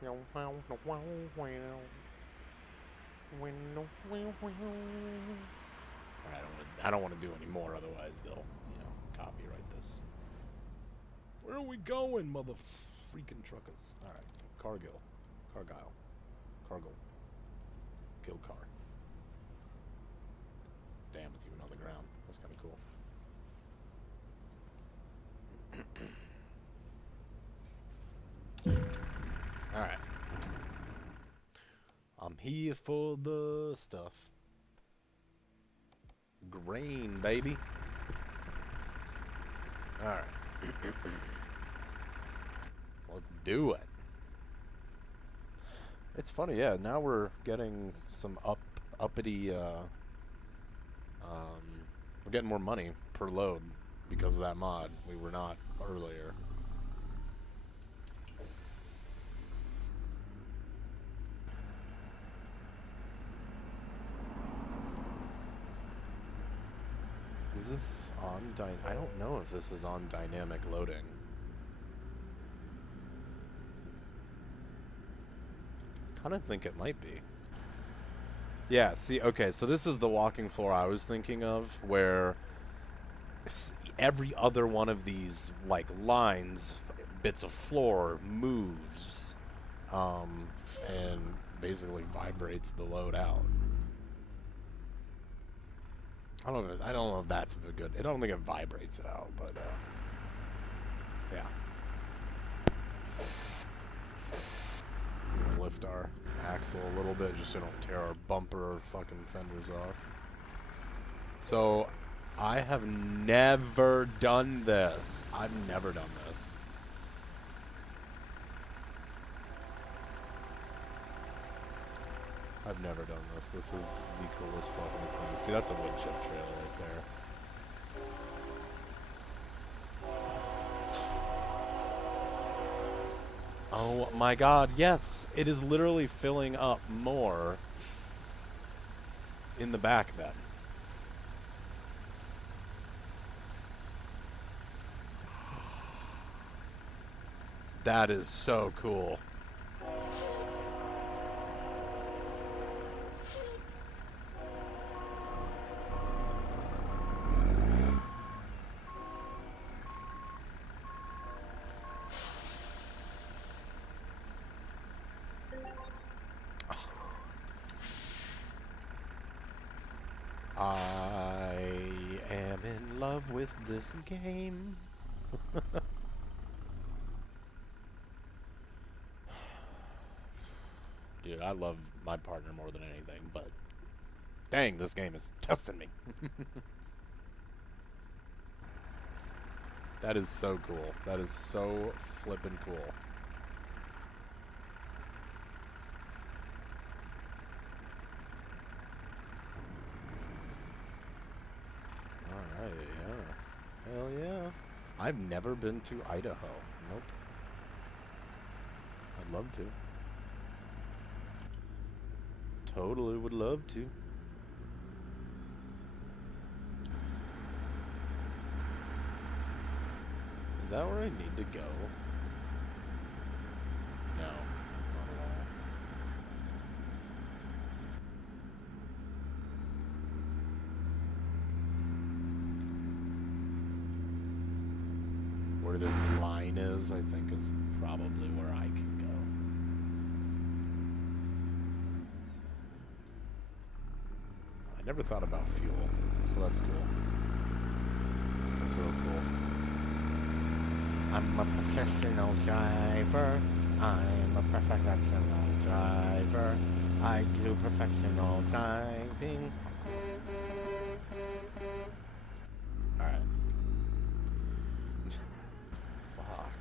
Wow, wow, wow, wow, wow. I don't want to do any more, otherwise they'll, copyright this. Where are we going, mother freaking truckers? All right, Cargill, Cargyle, Cargill, kill car. Damn, it's even on the ground. That's kind of cool. All right, I'm here for the stuff. Grain, baby. All right. Let's do it. It's funny, yeah. Now we're getting some uppity. We're getting more money per load because of that mod. We were not earlier. Is this on I don't know if this is on dynamic loading. Kind of think it might be. Yeah, see, okay, so this is the walking floor I was thinking of, where every other one of these, like, lines, bits of floor moves, and basically vibrates the load out. I don't know if that's a good. I don't think it vibrates it out, but yeah. We'll lift our axle a little bit just so we don't tear our bumper or fucking fenders off. So, I have never done this. I've never done this. I've never done this. This is the coolest fucking thing. See, that's a wood chip trail right there. Oh my god, yes! It is literally filling up more in the back then. That is so cool. I am in love with this game. Dude, I love my partner more than anything, but dang, this game is testing me. That is so cool. That is so flippin' cool. Alright, yeah. Hell yeah. I've never been to Idaho. Nope. I'd love to. Totally would love to. Is that where I need to go? No. Not at all. Where this line is, I think, is probably where I can go. I never thought about fuel, so that's cool. That's real cool. I'm a professional driver. I'm a professional driver. I do professional driving. Alright. Fuck.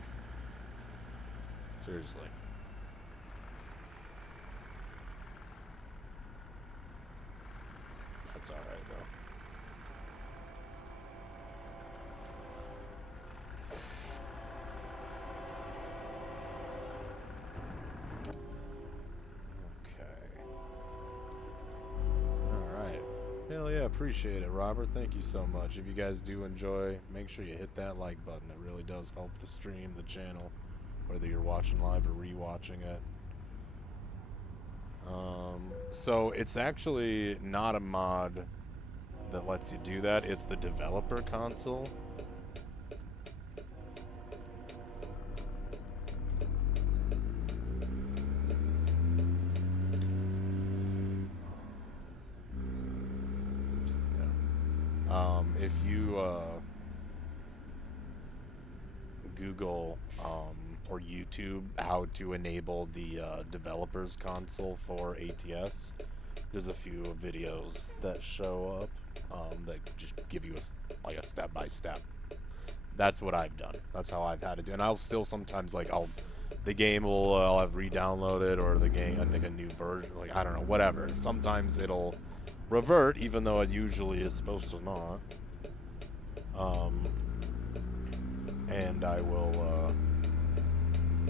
Seriously. That's alright, though. appreciate it, Robert. Thank you so much. If you guys do enjoy, make sure you hit that like button. It really does help the stream, the channel, whether you're watching live or rewatching it. So it's actually not a mod that lets you do that. It's the developer console. If you Google or YouTube how to enable the developers console for ATS, there's a few videos that show up that just give you like a step-by-step. That's what I've done. That's how I've had to do. And I'll still sometimes the game will I'll have re-downloaded, or the game like a new version, like I don't know, whatever. Sometimes it'll revert, even though it usually is supposed to not. And I will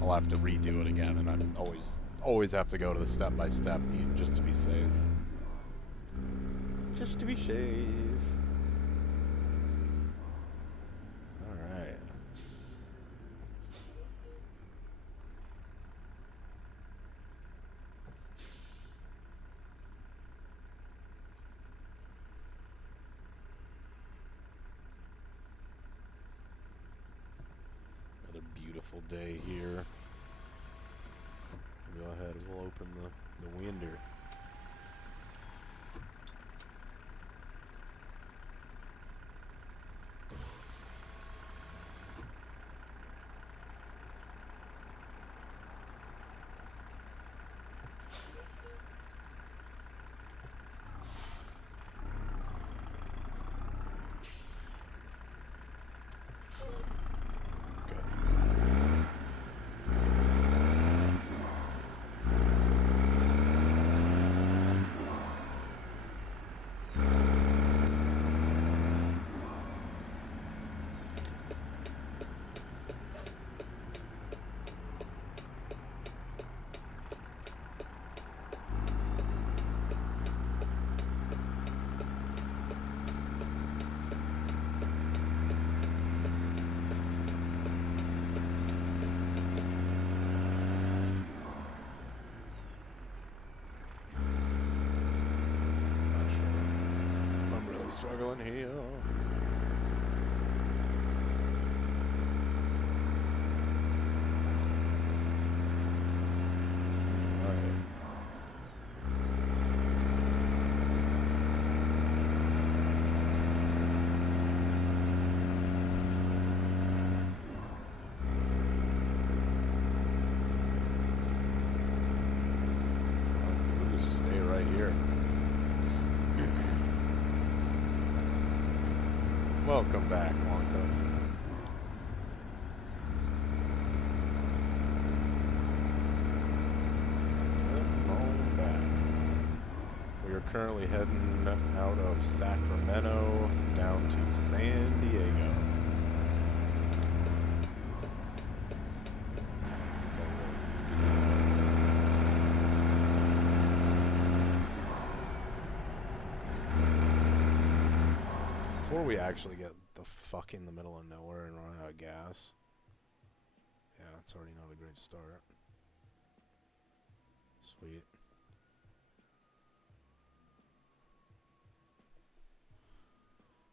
I'll have to redo it again, and I always have to go to the step-by-step just to be safe. Just to be safe. Alright. Another beautiful day here. Go ahead, we'll open the winder. Struggling here. We'll just stay right here. Welcome back, Wonka. Welcome on back. We are currently heading out of Sacramento down to San Diego. Before we actually get the fuck in the middle of nowhere and run out of gas. Yeah, it's already not a great start. Sweet.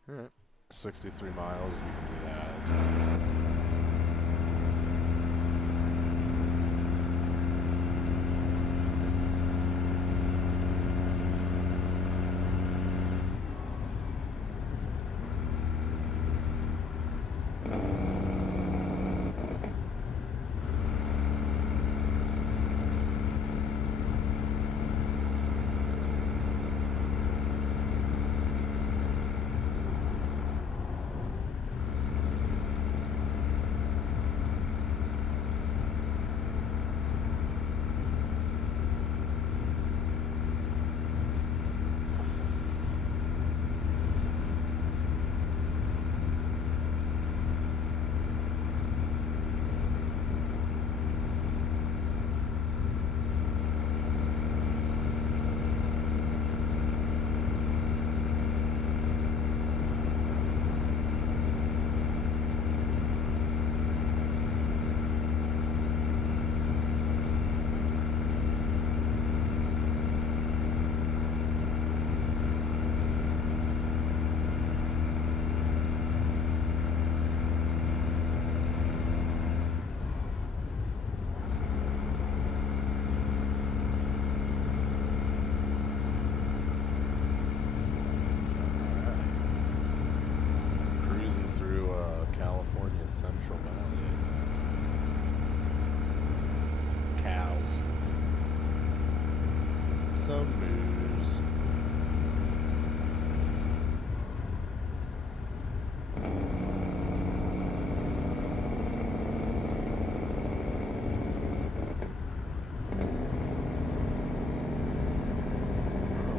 Alright. 63 miles, we can do that. That's fine. Central Valley. Cows. Some moose.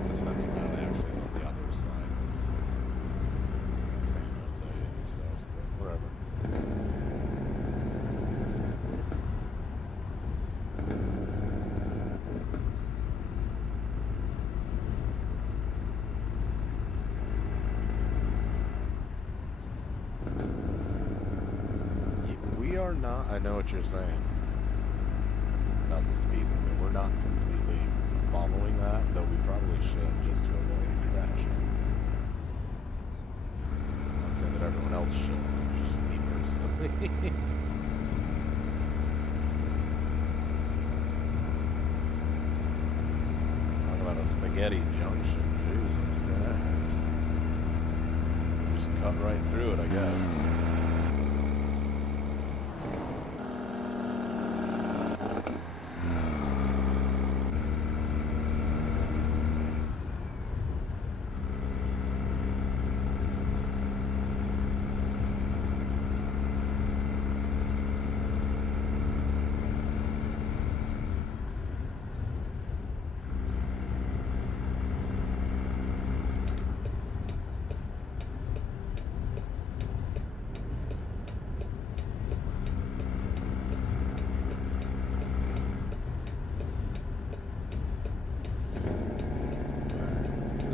The Central Valley actually is on the other side of San Jose and stuff, but whatever. We are not, I know what you're saying about the speed limit. We're not completely following that, though we probably should just to avoid crashing. I'm not saying that everyone else should, just me personally. Talk about a spaghetti junction. Jesus Christ. Just cut right through it, I guess.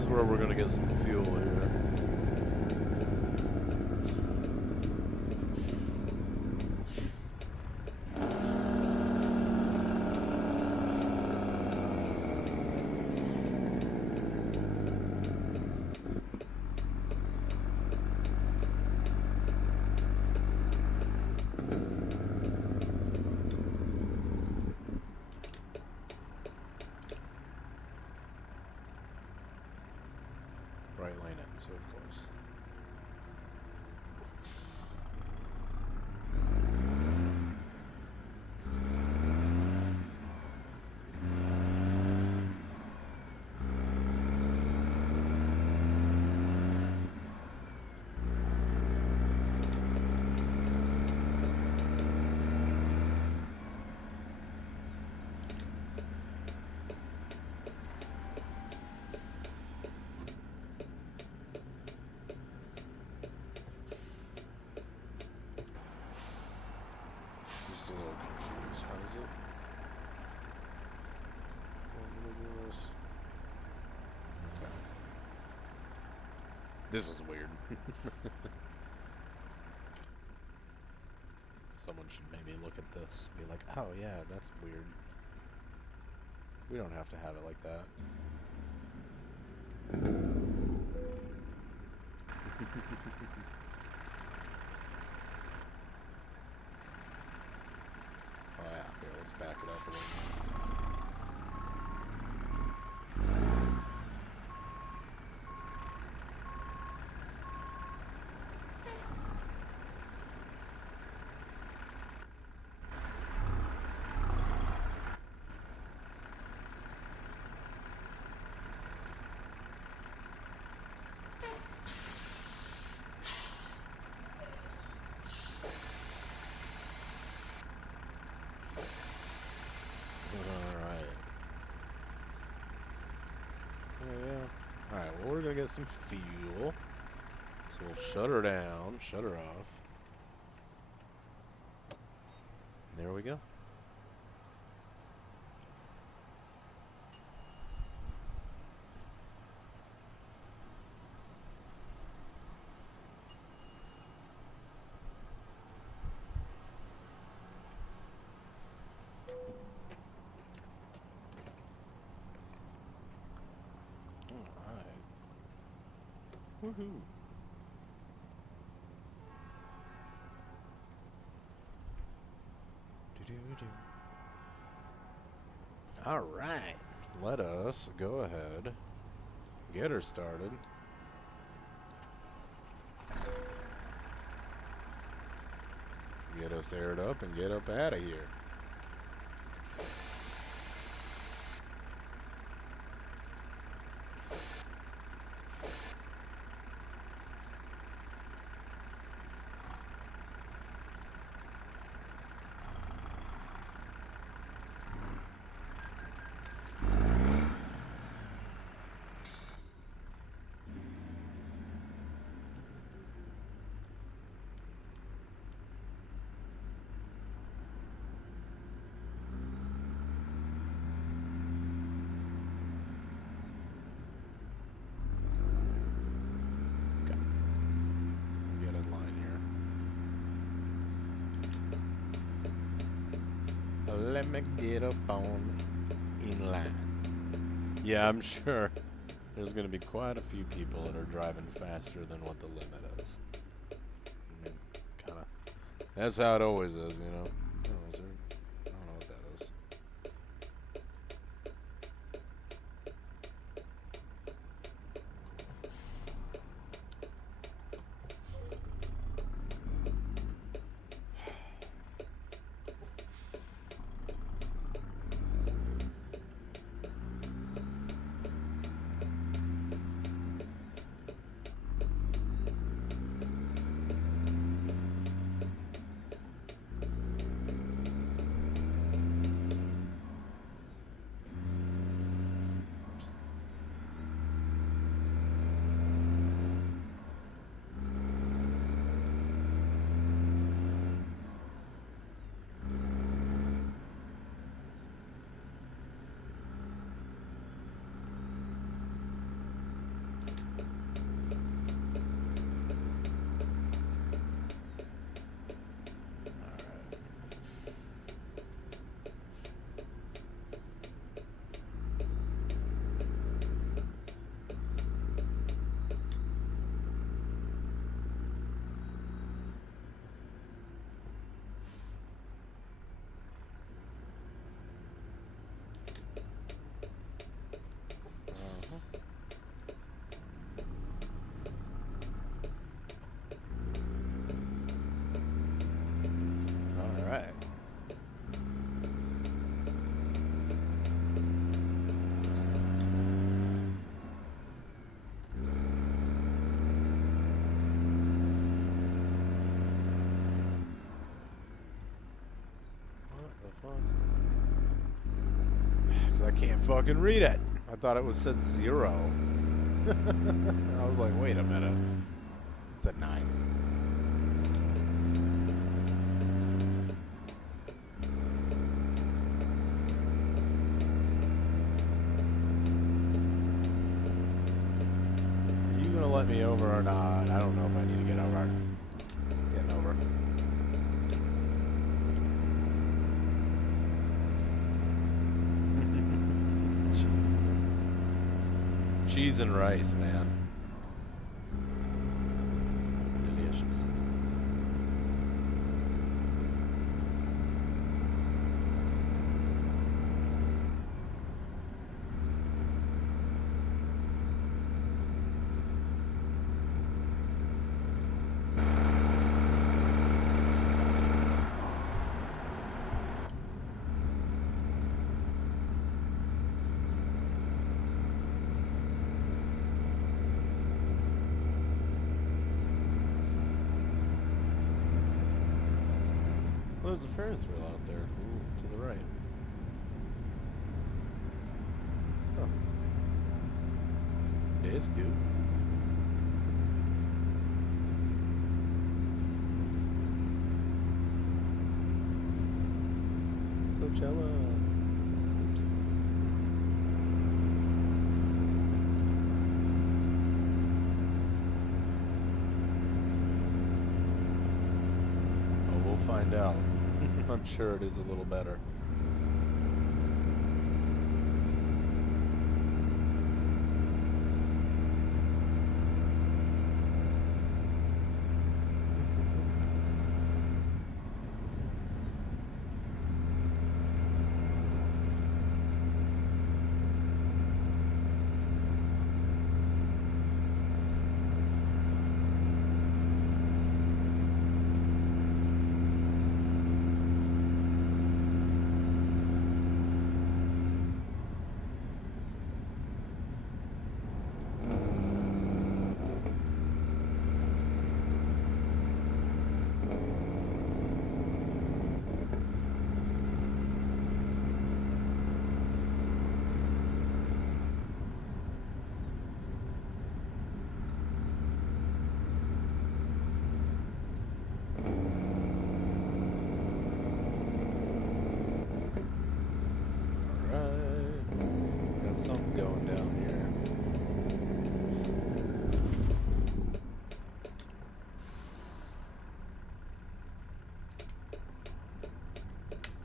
Where we're gonna get some fuel here. Right lane in, so of course. Just a little confused. How does it? Let me do this. Okay. This is weird. Someone should maybe look at this and be like, oh yeah, that's weird. We don't have to have it like that. Oh yeah, here, let's back it up a little. Alright, well we're gonna get some fuel. So we'll shut her down, shut her off. There we go. Woohoo! All right, let us go ahead, get her started. get us aired up and get up out of here. Let me get up on in line. Yeah, I'm sure there's going to be quite a few people that are driving faster than what the limit is. I mean, kind of. That's how it always is, you know. Oh, is there, I don't know what that is. Because I can't fucking read it. I thought it was said 0. I was like, wait a minute. It's a 9. Are you gonna let me over or not? I don't know if I need to get over. Getting over. Cheese and rice, man. Delicious. Well, there's a Ferris wheel out there. Ooh, to the right. Oh. Yeah, it's cute. Coachella. Oops. Oh, we'll find out. I'm sure it is a little better.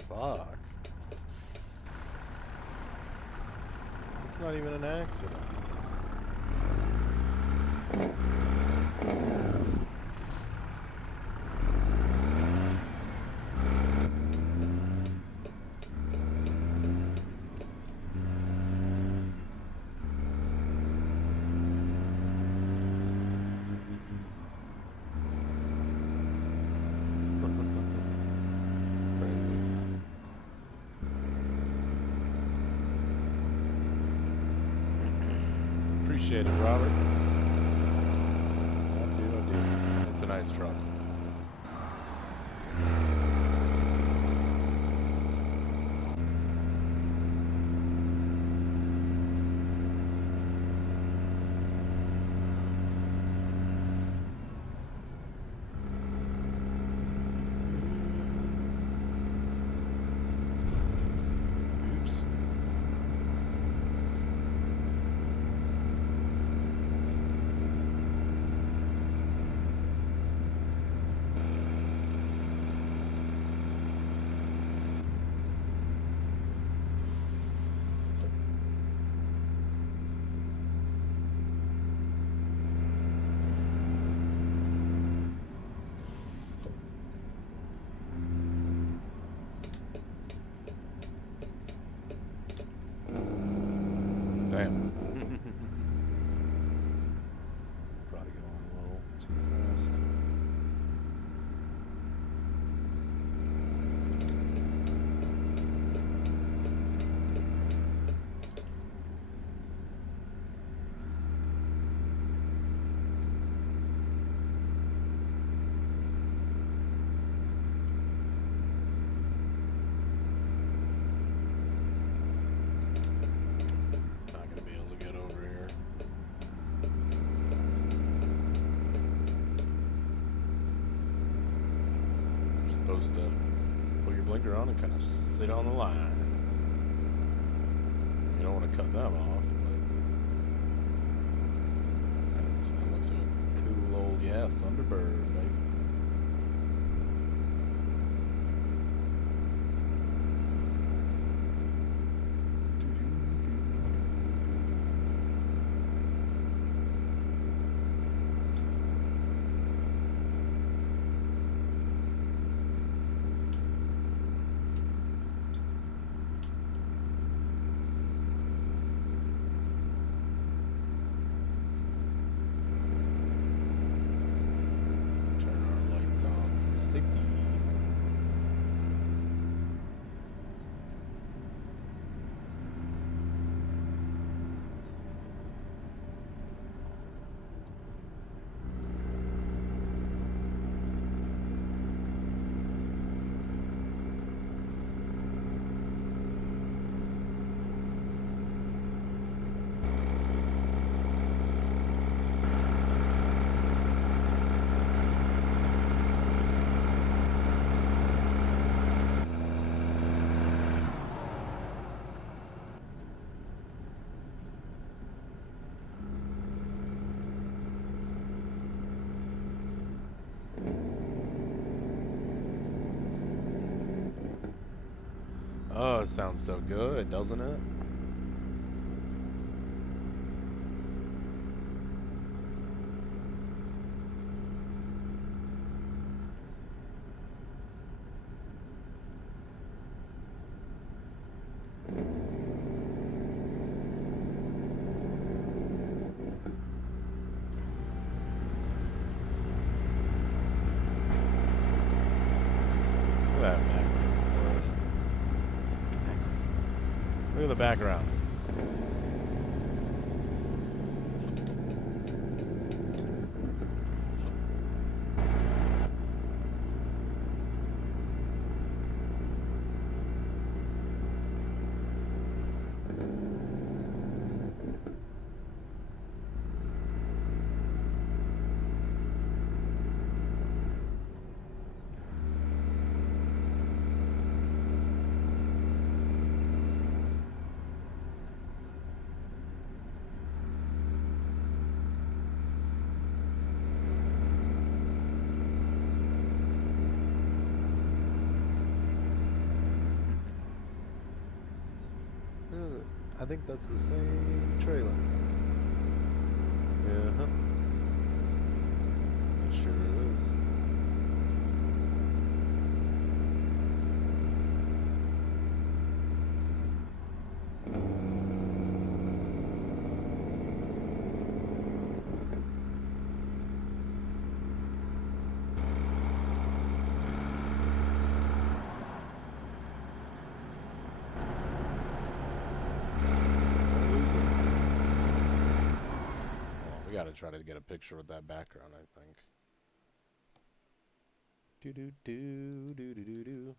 Fuck. It's not even an accident. Appreciate it, Robert. I do. It's a nice truck. Damn. Probably going a little too fast. Not gonna be able to get over here. You're supposed to put your blinker on and kind of sit on the line. You don't want to cut them off, but that looks like a cool old, yeah, Thunderbird, baby. Turn our lights on for safety. Oh, it sounds so good, doesn't it? Look at that background. Look at the background. I think that's the same trailer. Yeah. It sure is. We gotta try to get a picture with that background, I think. Do do do do do do do.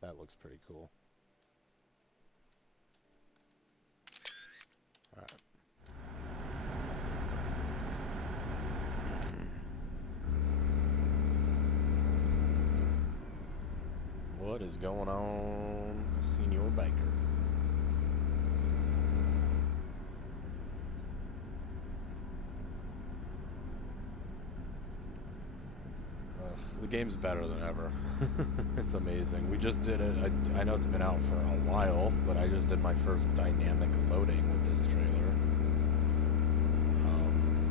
That looks pretty cool. Alright. What is going on, Senior Baker? The game's better than ever. It's amazing. We just did it. I know it's been out for a while, but I just did my first dynamic loading with this trailer.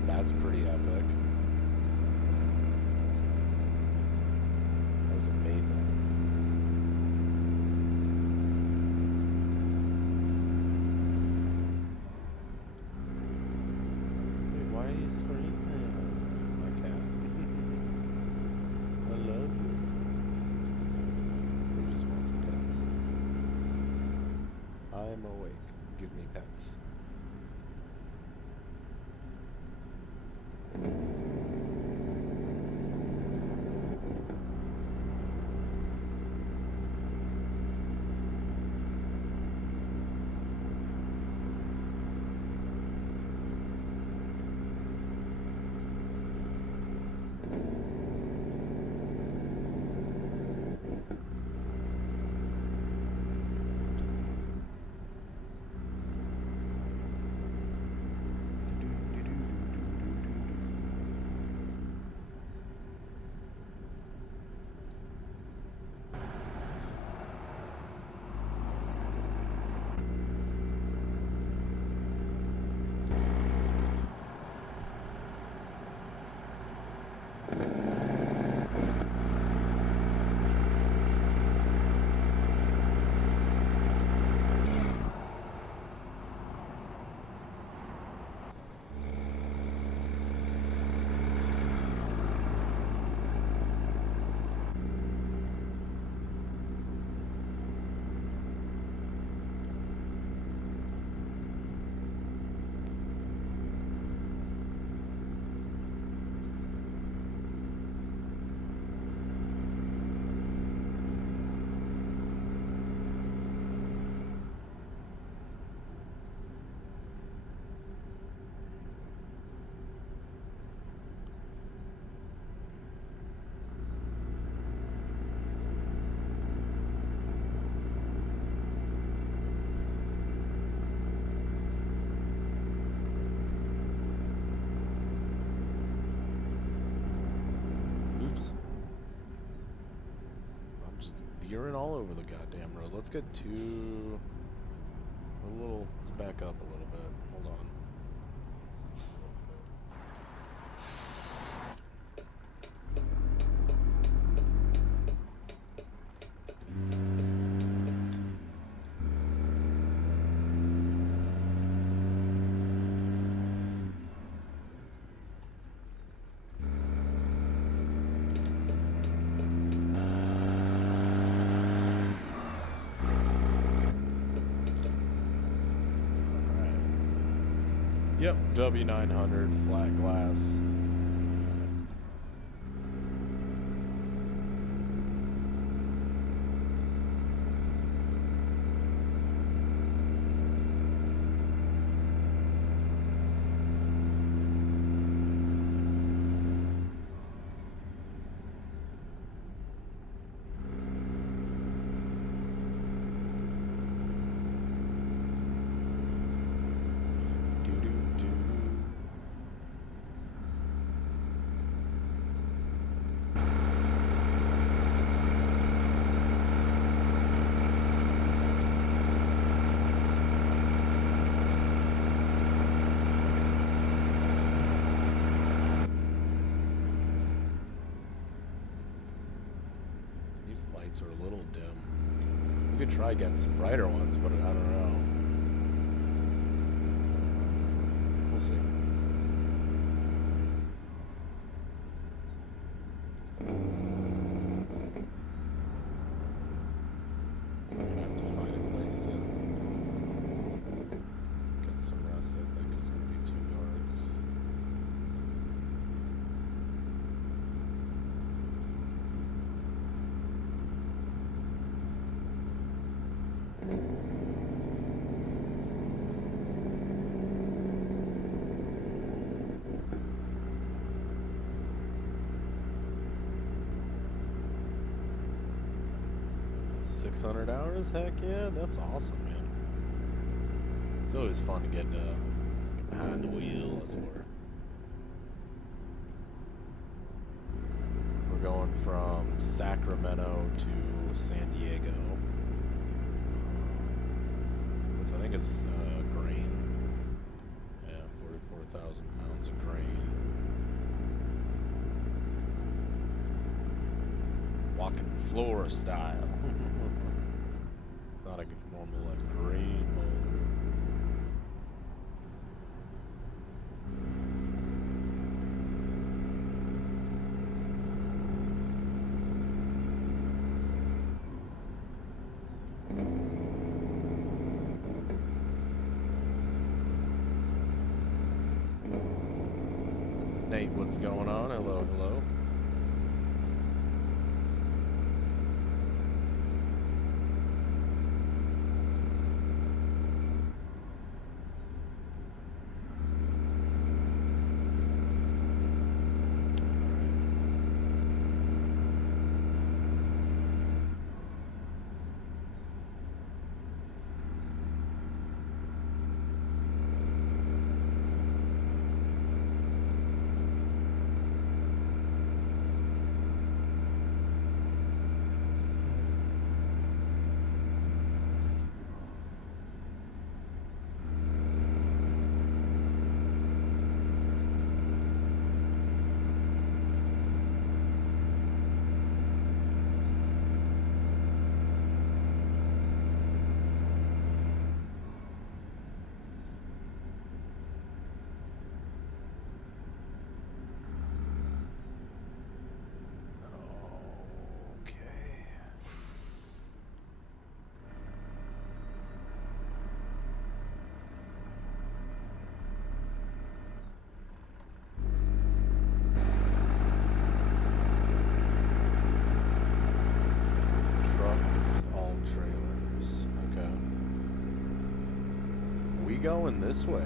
That's pretty epic. That was amazing. Wait, why are you screaming? My cat. I love you. He just wants pets. I'm awake. Give me pets. Veering all over the goddamn road. Let's get to let's back up a little bit. Hold on. Yep, W900 Flatglass. lights are a little dim. We could try getting some brighter ones, but I don't know. We'll see. We're gonna have to find a place to get some rest. I think it's gonna be too dark. $600? Heck yeah, that's awesome, man. It's always fun to get behind the wheel, as it were. We're going from Sacramento to San Diego. With, I think it's grain. Yeah, 44,000 pounds of grain. Walking floor style. Not a normal like grain mold. Nate, what's going on? Hello, hello. Going this way.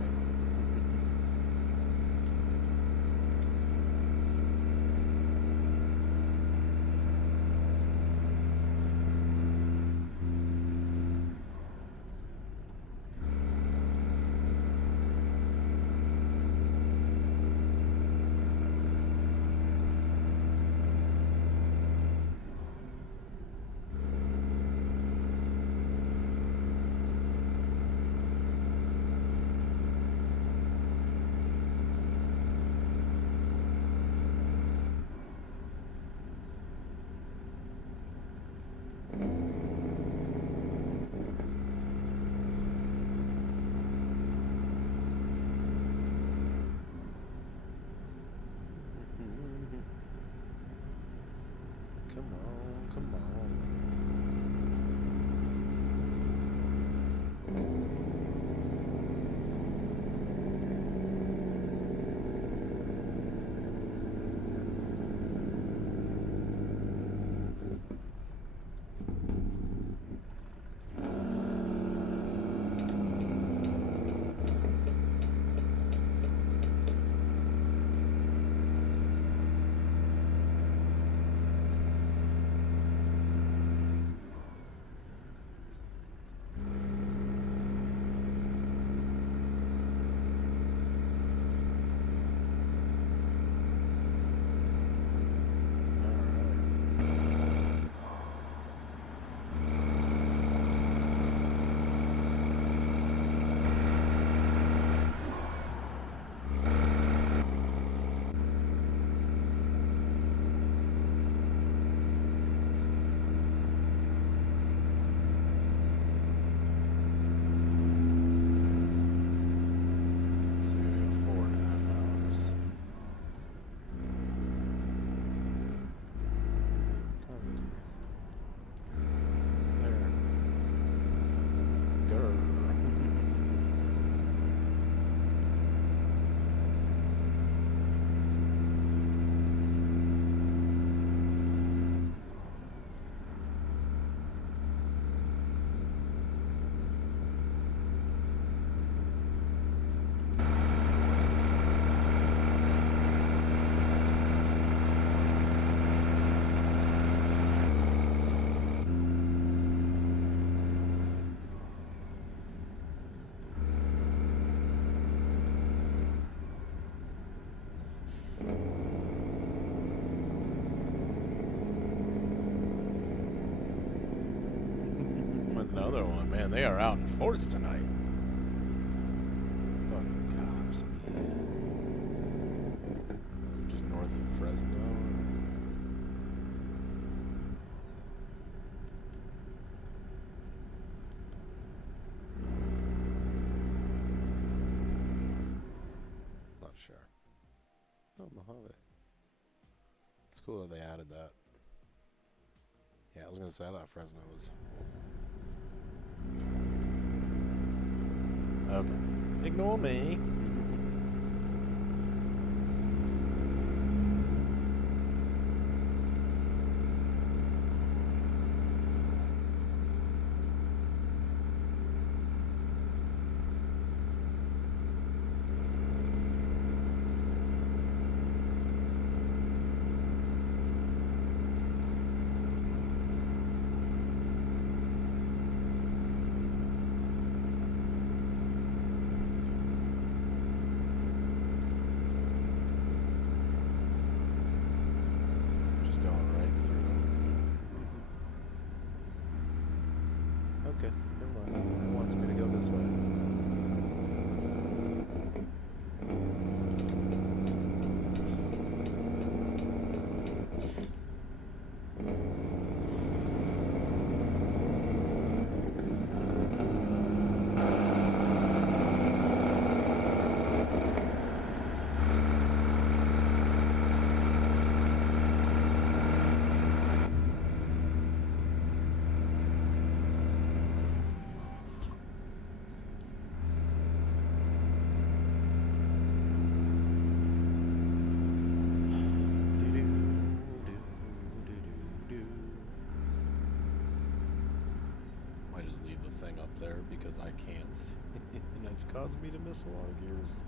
another one. Man, they are out in force tonight. Fucking cops, man. Just north of Fresno. Not sure. Oh, Mojave. It's cool that they added that. Yeah, I was gonna say, I thought Fresno was... Okay. Ignore me. Okay, never mind. It wants me to go this way. There because I can't see and it's caused me to miss a lot of gears.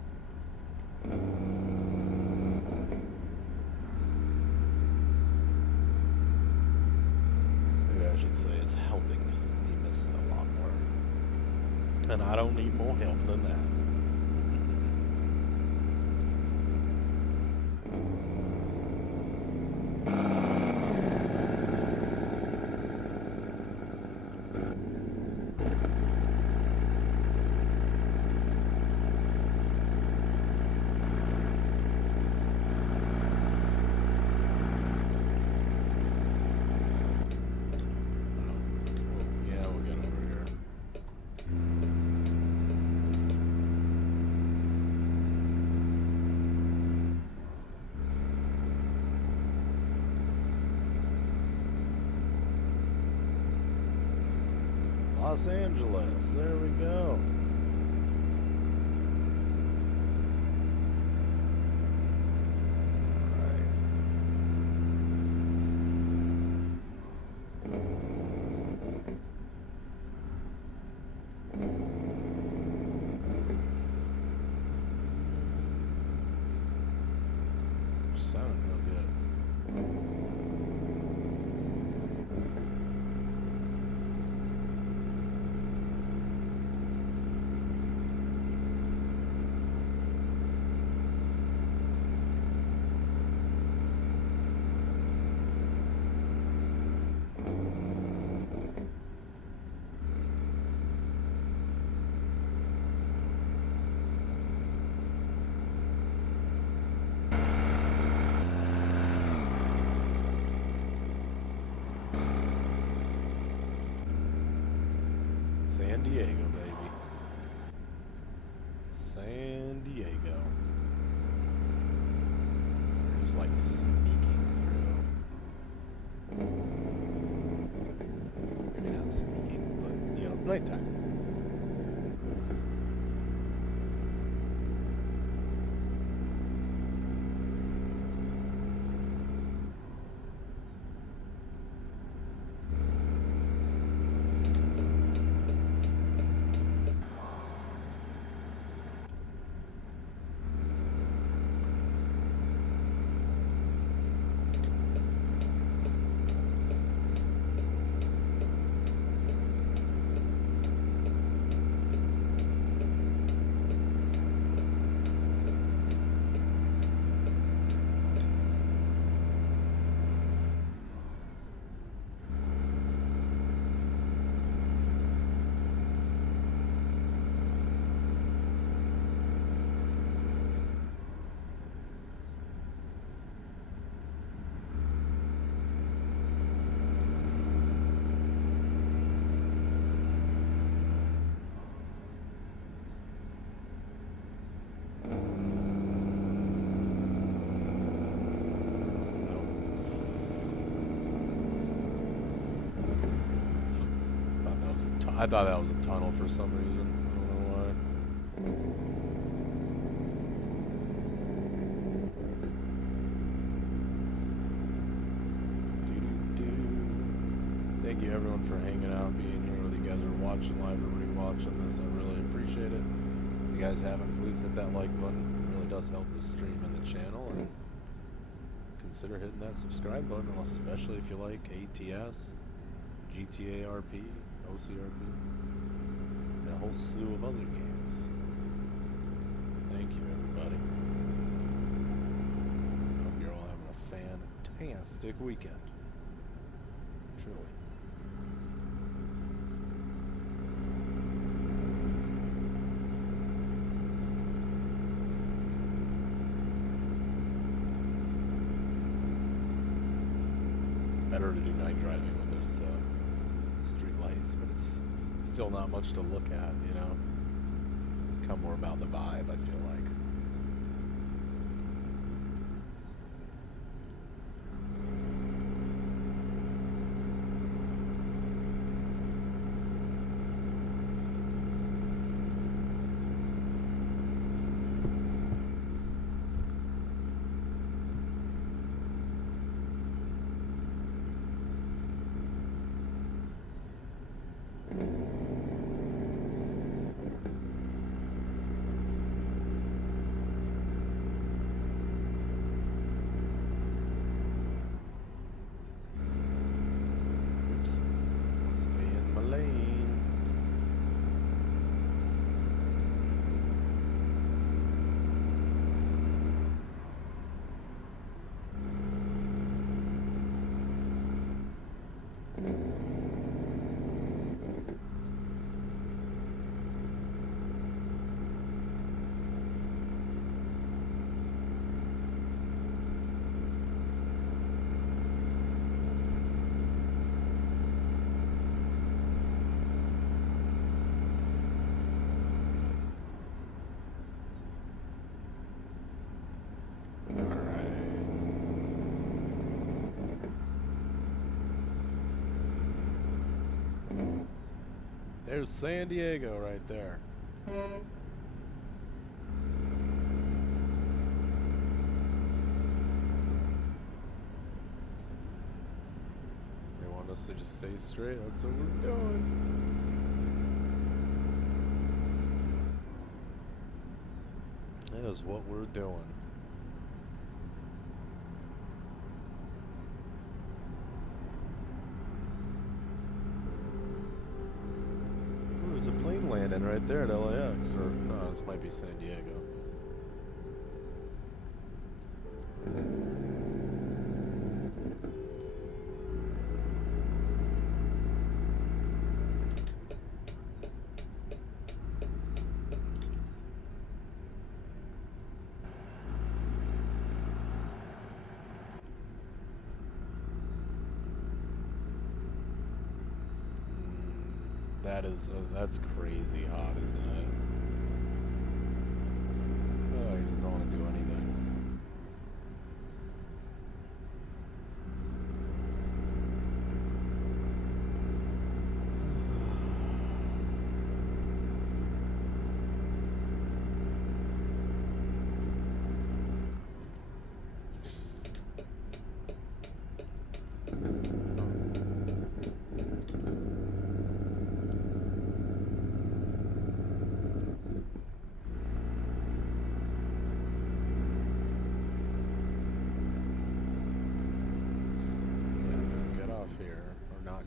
Maybe I should say it's helping me miss a lot more. And I don't need more help than that. Los Angeles, there we go. Sounded real good. San Diego, baby. San Diego. We're just like sneaking through. Maybe not sneaking, but you know, it's nighttime. I thought that was a tunnel for some reason. I don't know why. Thank you everyone for hanging out, being here, whether you guys are watching live or rewatching this. I really appreciate it. If you guys haven't, please hit that like button. It really does help the stream and the channel. And consider hitting that subscribe button, especially if you like ATS, GTA RP, OCRP, and a whole slew of other games. Thank you, everybody. Hope you're all having a fantastic weekend. Truly. Better to do night driving when there's street lights, but it's still not much to look at, you know. Become more about the vibe, I feel like. There's San Diego right there. They want us to just stay straight. That's what we're doing. That is what we're doing. There's a plane landing right there at LAX, or no, this might be San Diego. That's crazy hot, isn't it? Oh, you just don't want to do anything.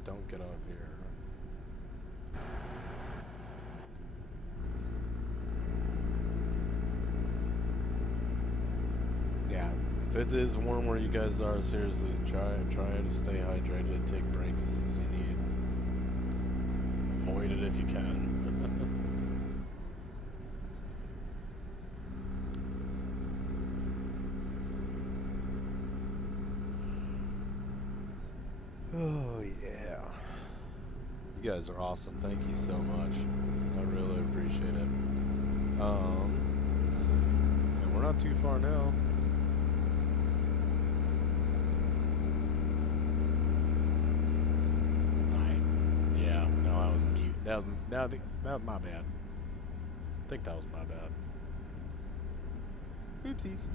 Don't get off here. Yeah, if it is warm where you guys are, seriously, try to stay hydrated, take breaks as you need. Avoid it if you can. Oh yeah. You guys are awesome. Thank you so much. I really appreciate it. Let's see. And we're not too far now. Yeah, no, that was mute. that was my bad. I think that was my bad. Oopsies.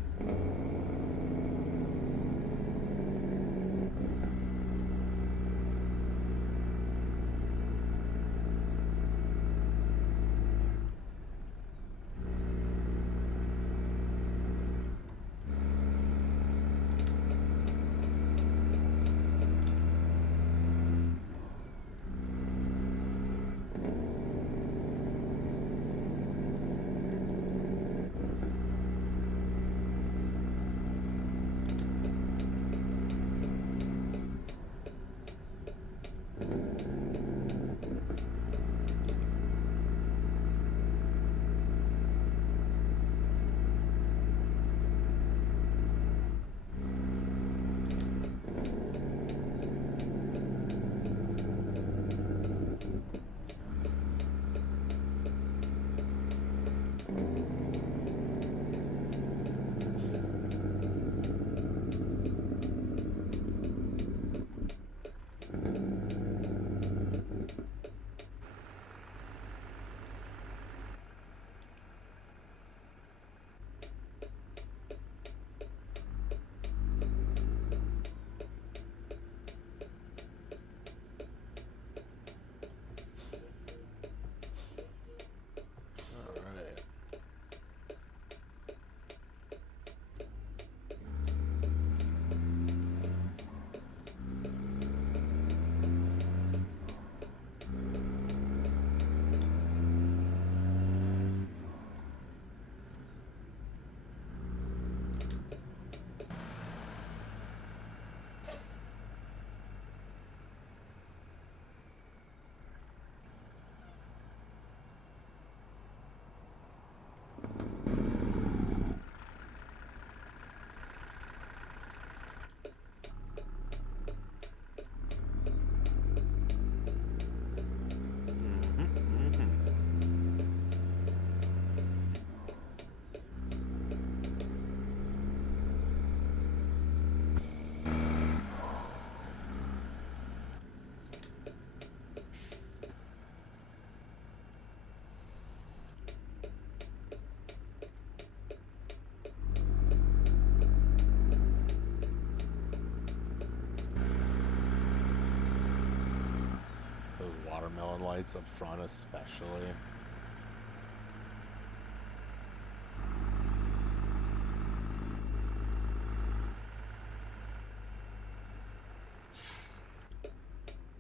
Watermelon lights up front especially.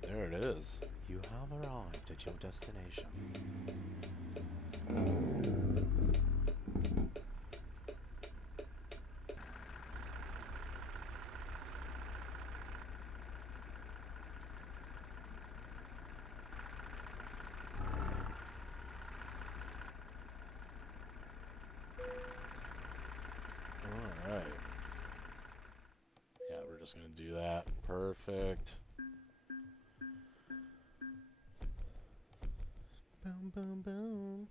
There it is. You have arrived at your destination. Alright. Yeah, we're just gonna do that. Perfect. Boom, boom, boom.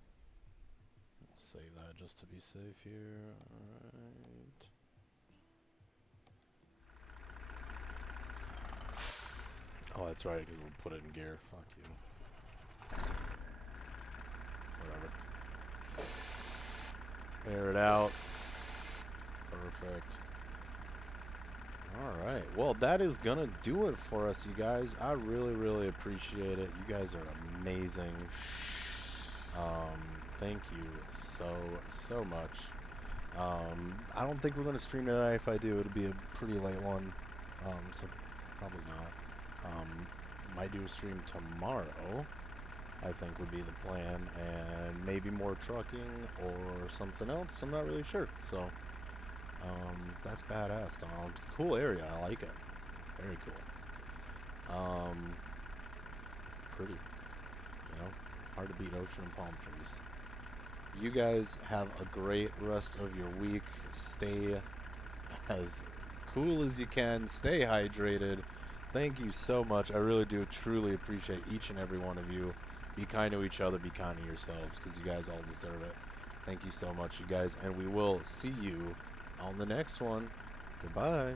I'll save that just to be safe here. Alright. Oh, that's right, because we'll put it in gear. Fuck you. Whatever. Air it out. Perfect. Alright, well that is gonna do it for us, you guys. I really, really appreciate it. You guys are amazing. Thank you so much. I don't think we're gonna stream tonight. If I do, it'll be a pretty late one. So probably not. Might do a stream tomorrow, I think would be the plan, and maybe more trucking or something else. I'm not really sure. So that's badass. It's a cool area. I like it. Very cool. Pretty. You know, hard to beat ocean and palm trees. You guys have a great rest of your week. Stay as cool as you can. Stay hydrated. Thank you so much. I really do truly appreciate each and every one of you. Be kind to each other. Be kind to yourselves, because you guys all deserve it. Thank you so much, you guys. And we will see you on the next one. Goodbye.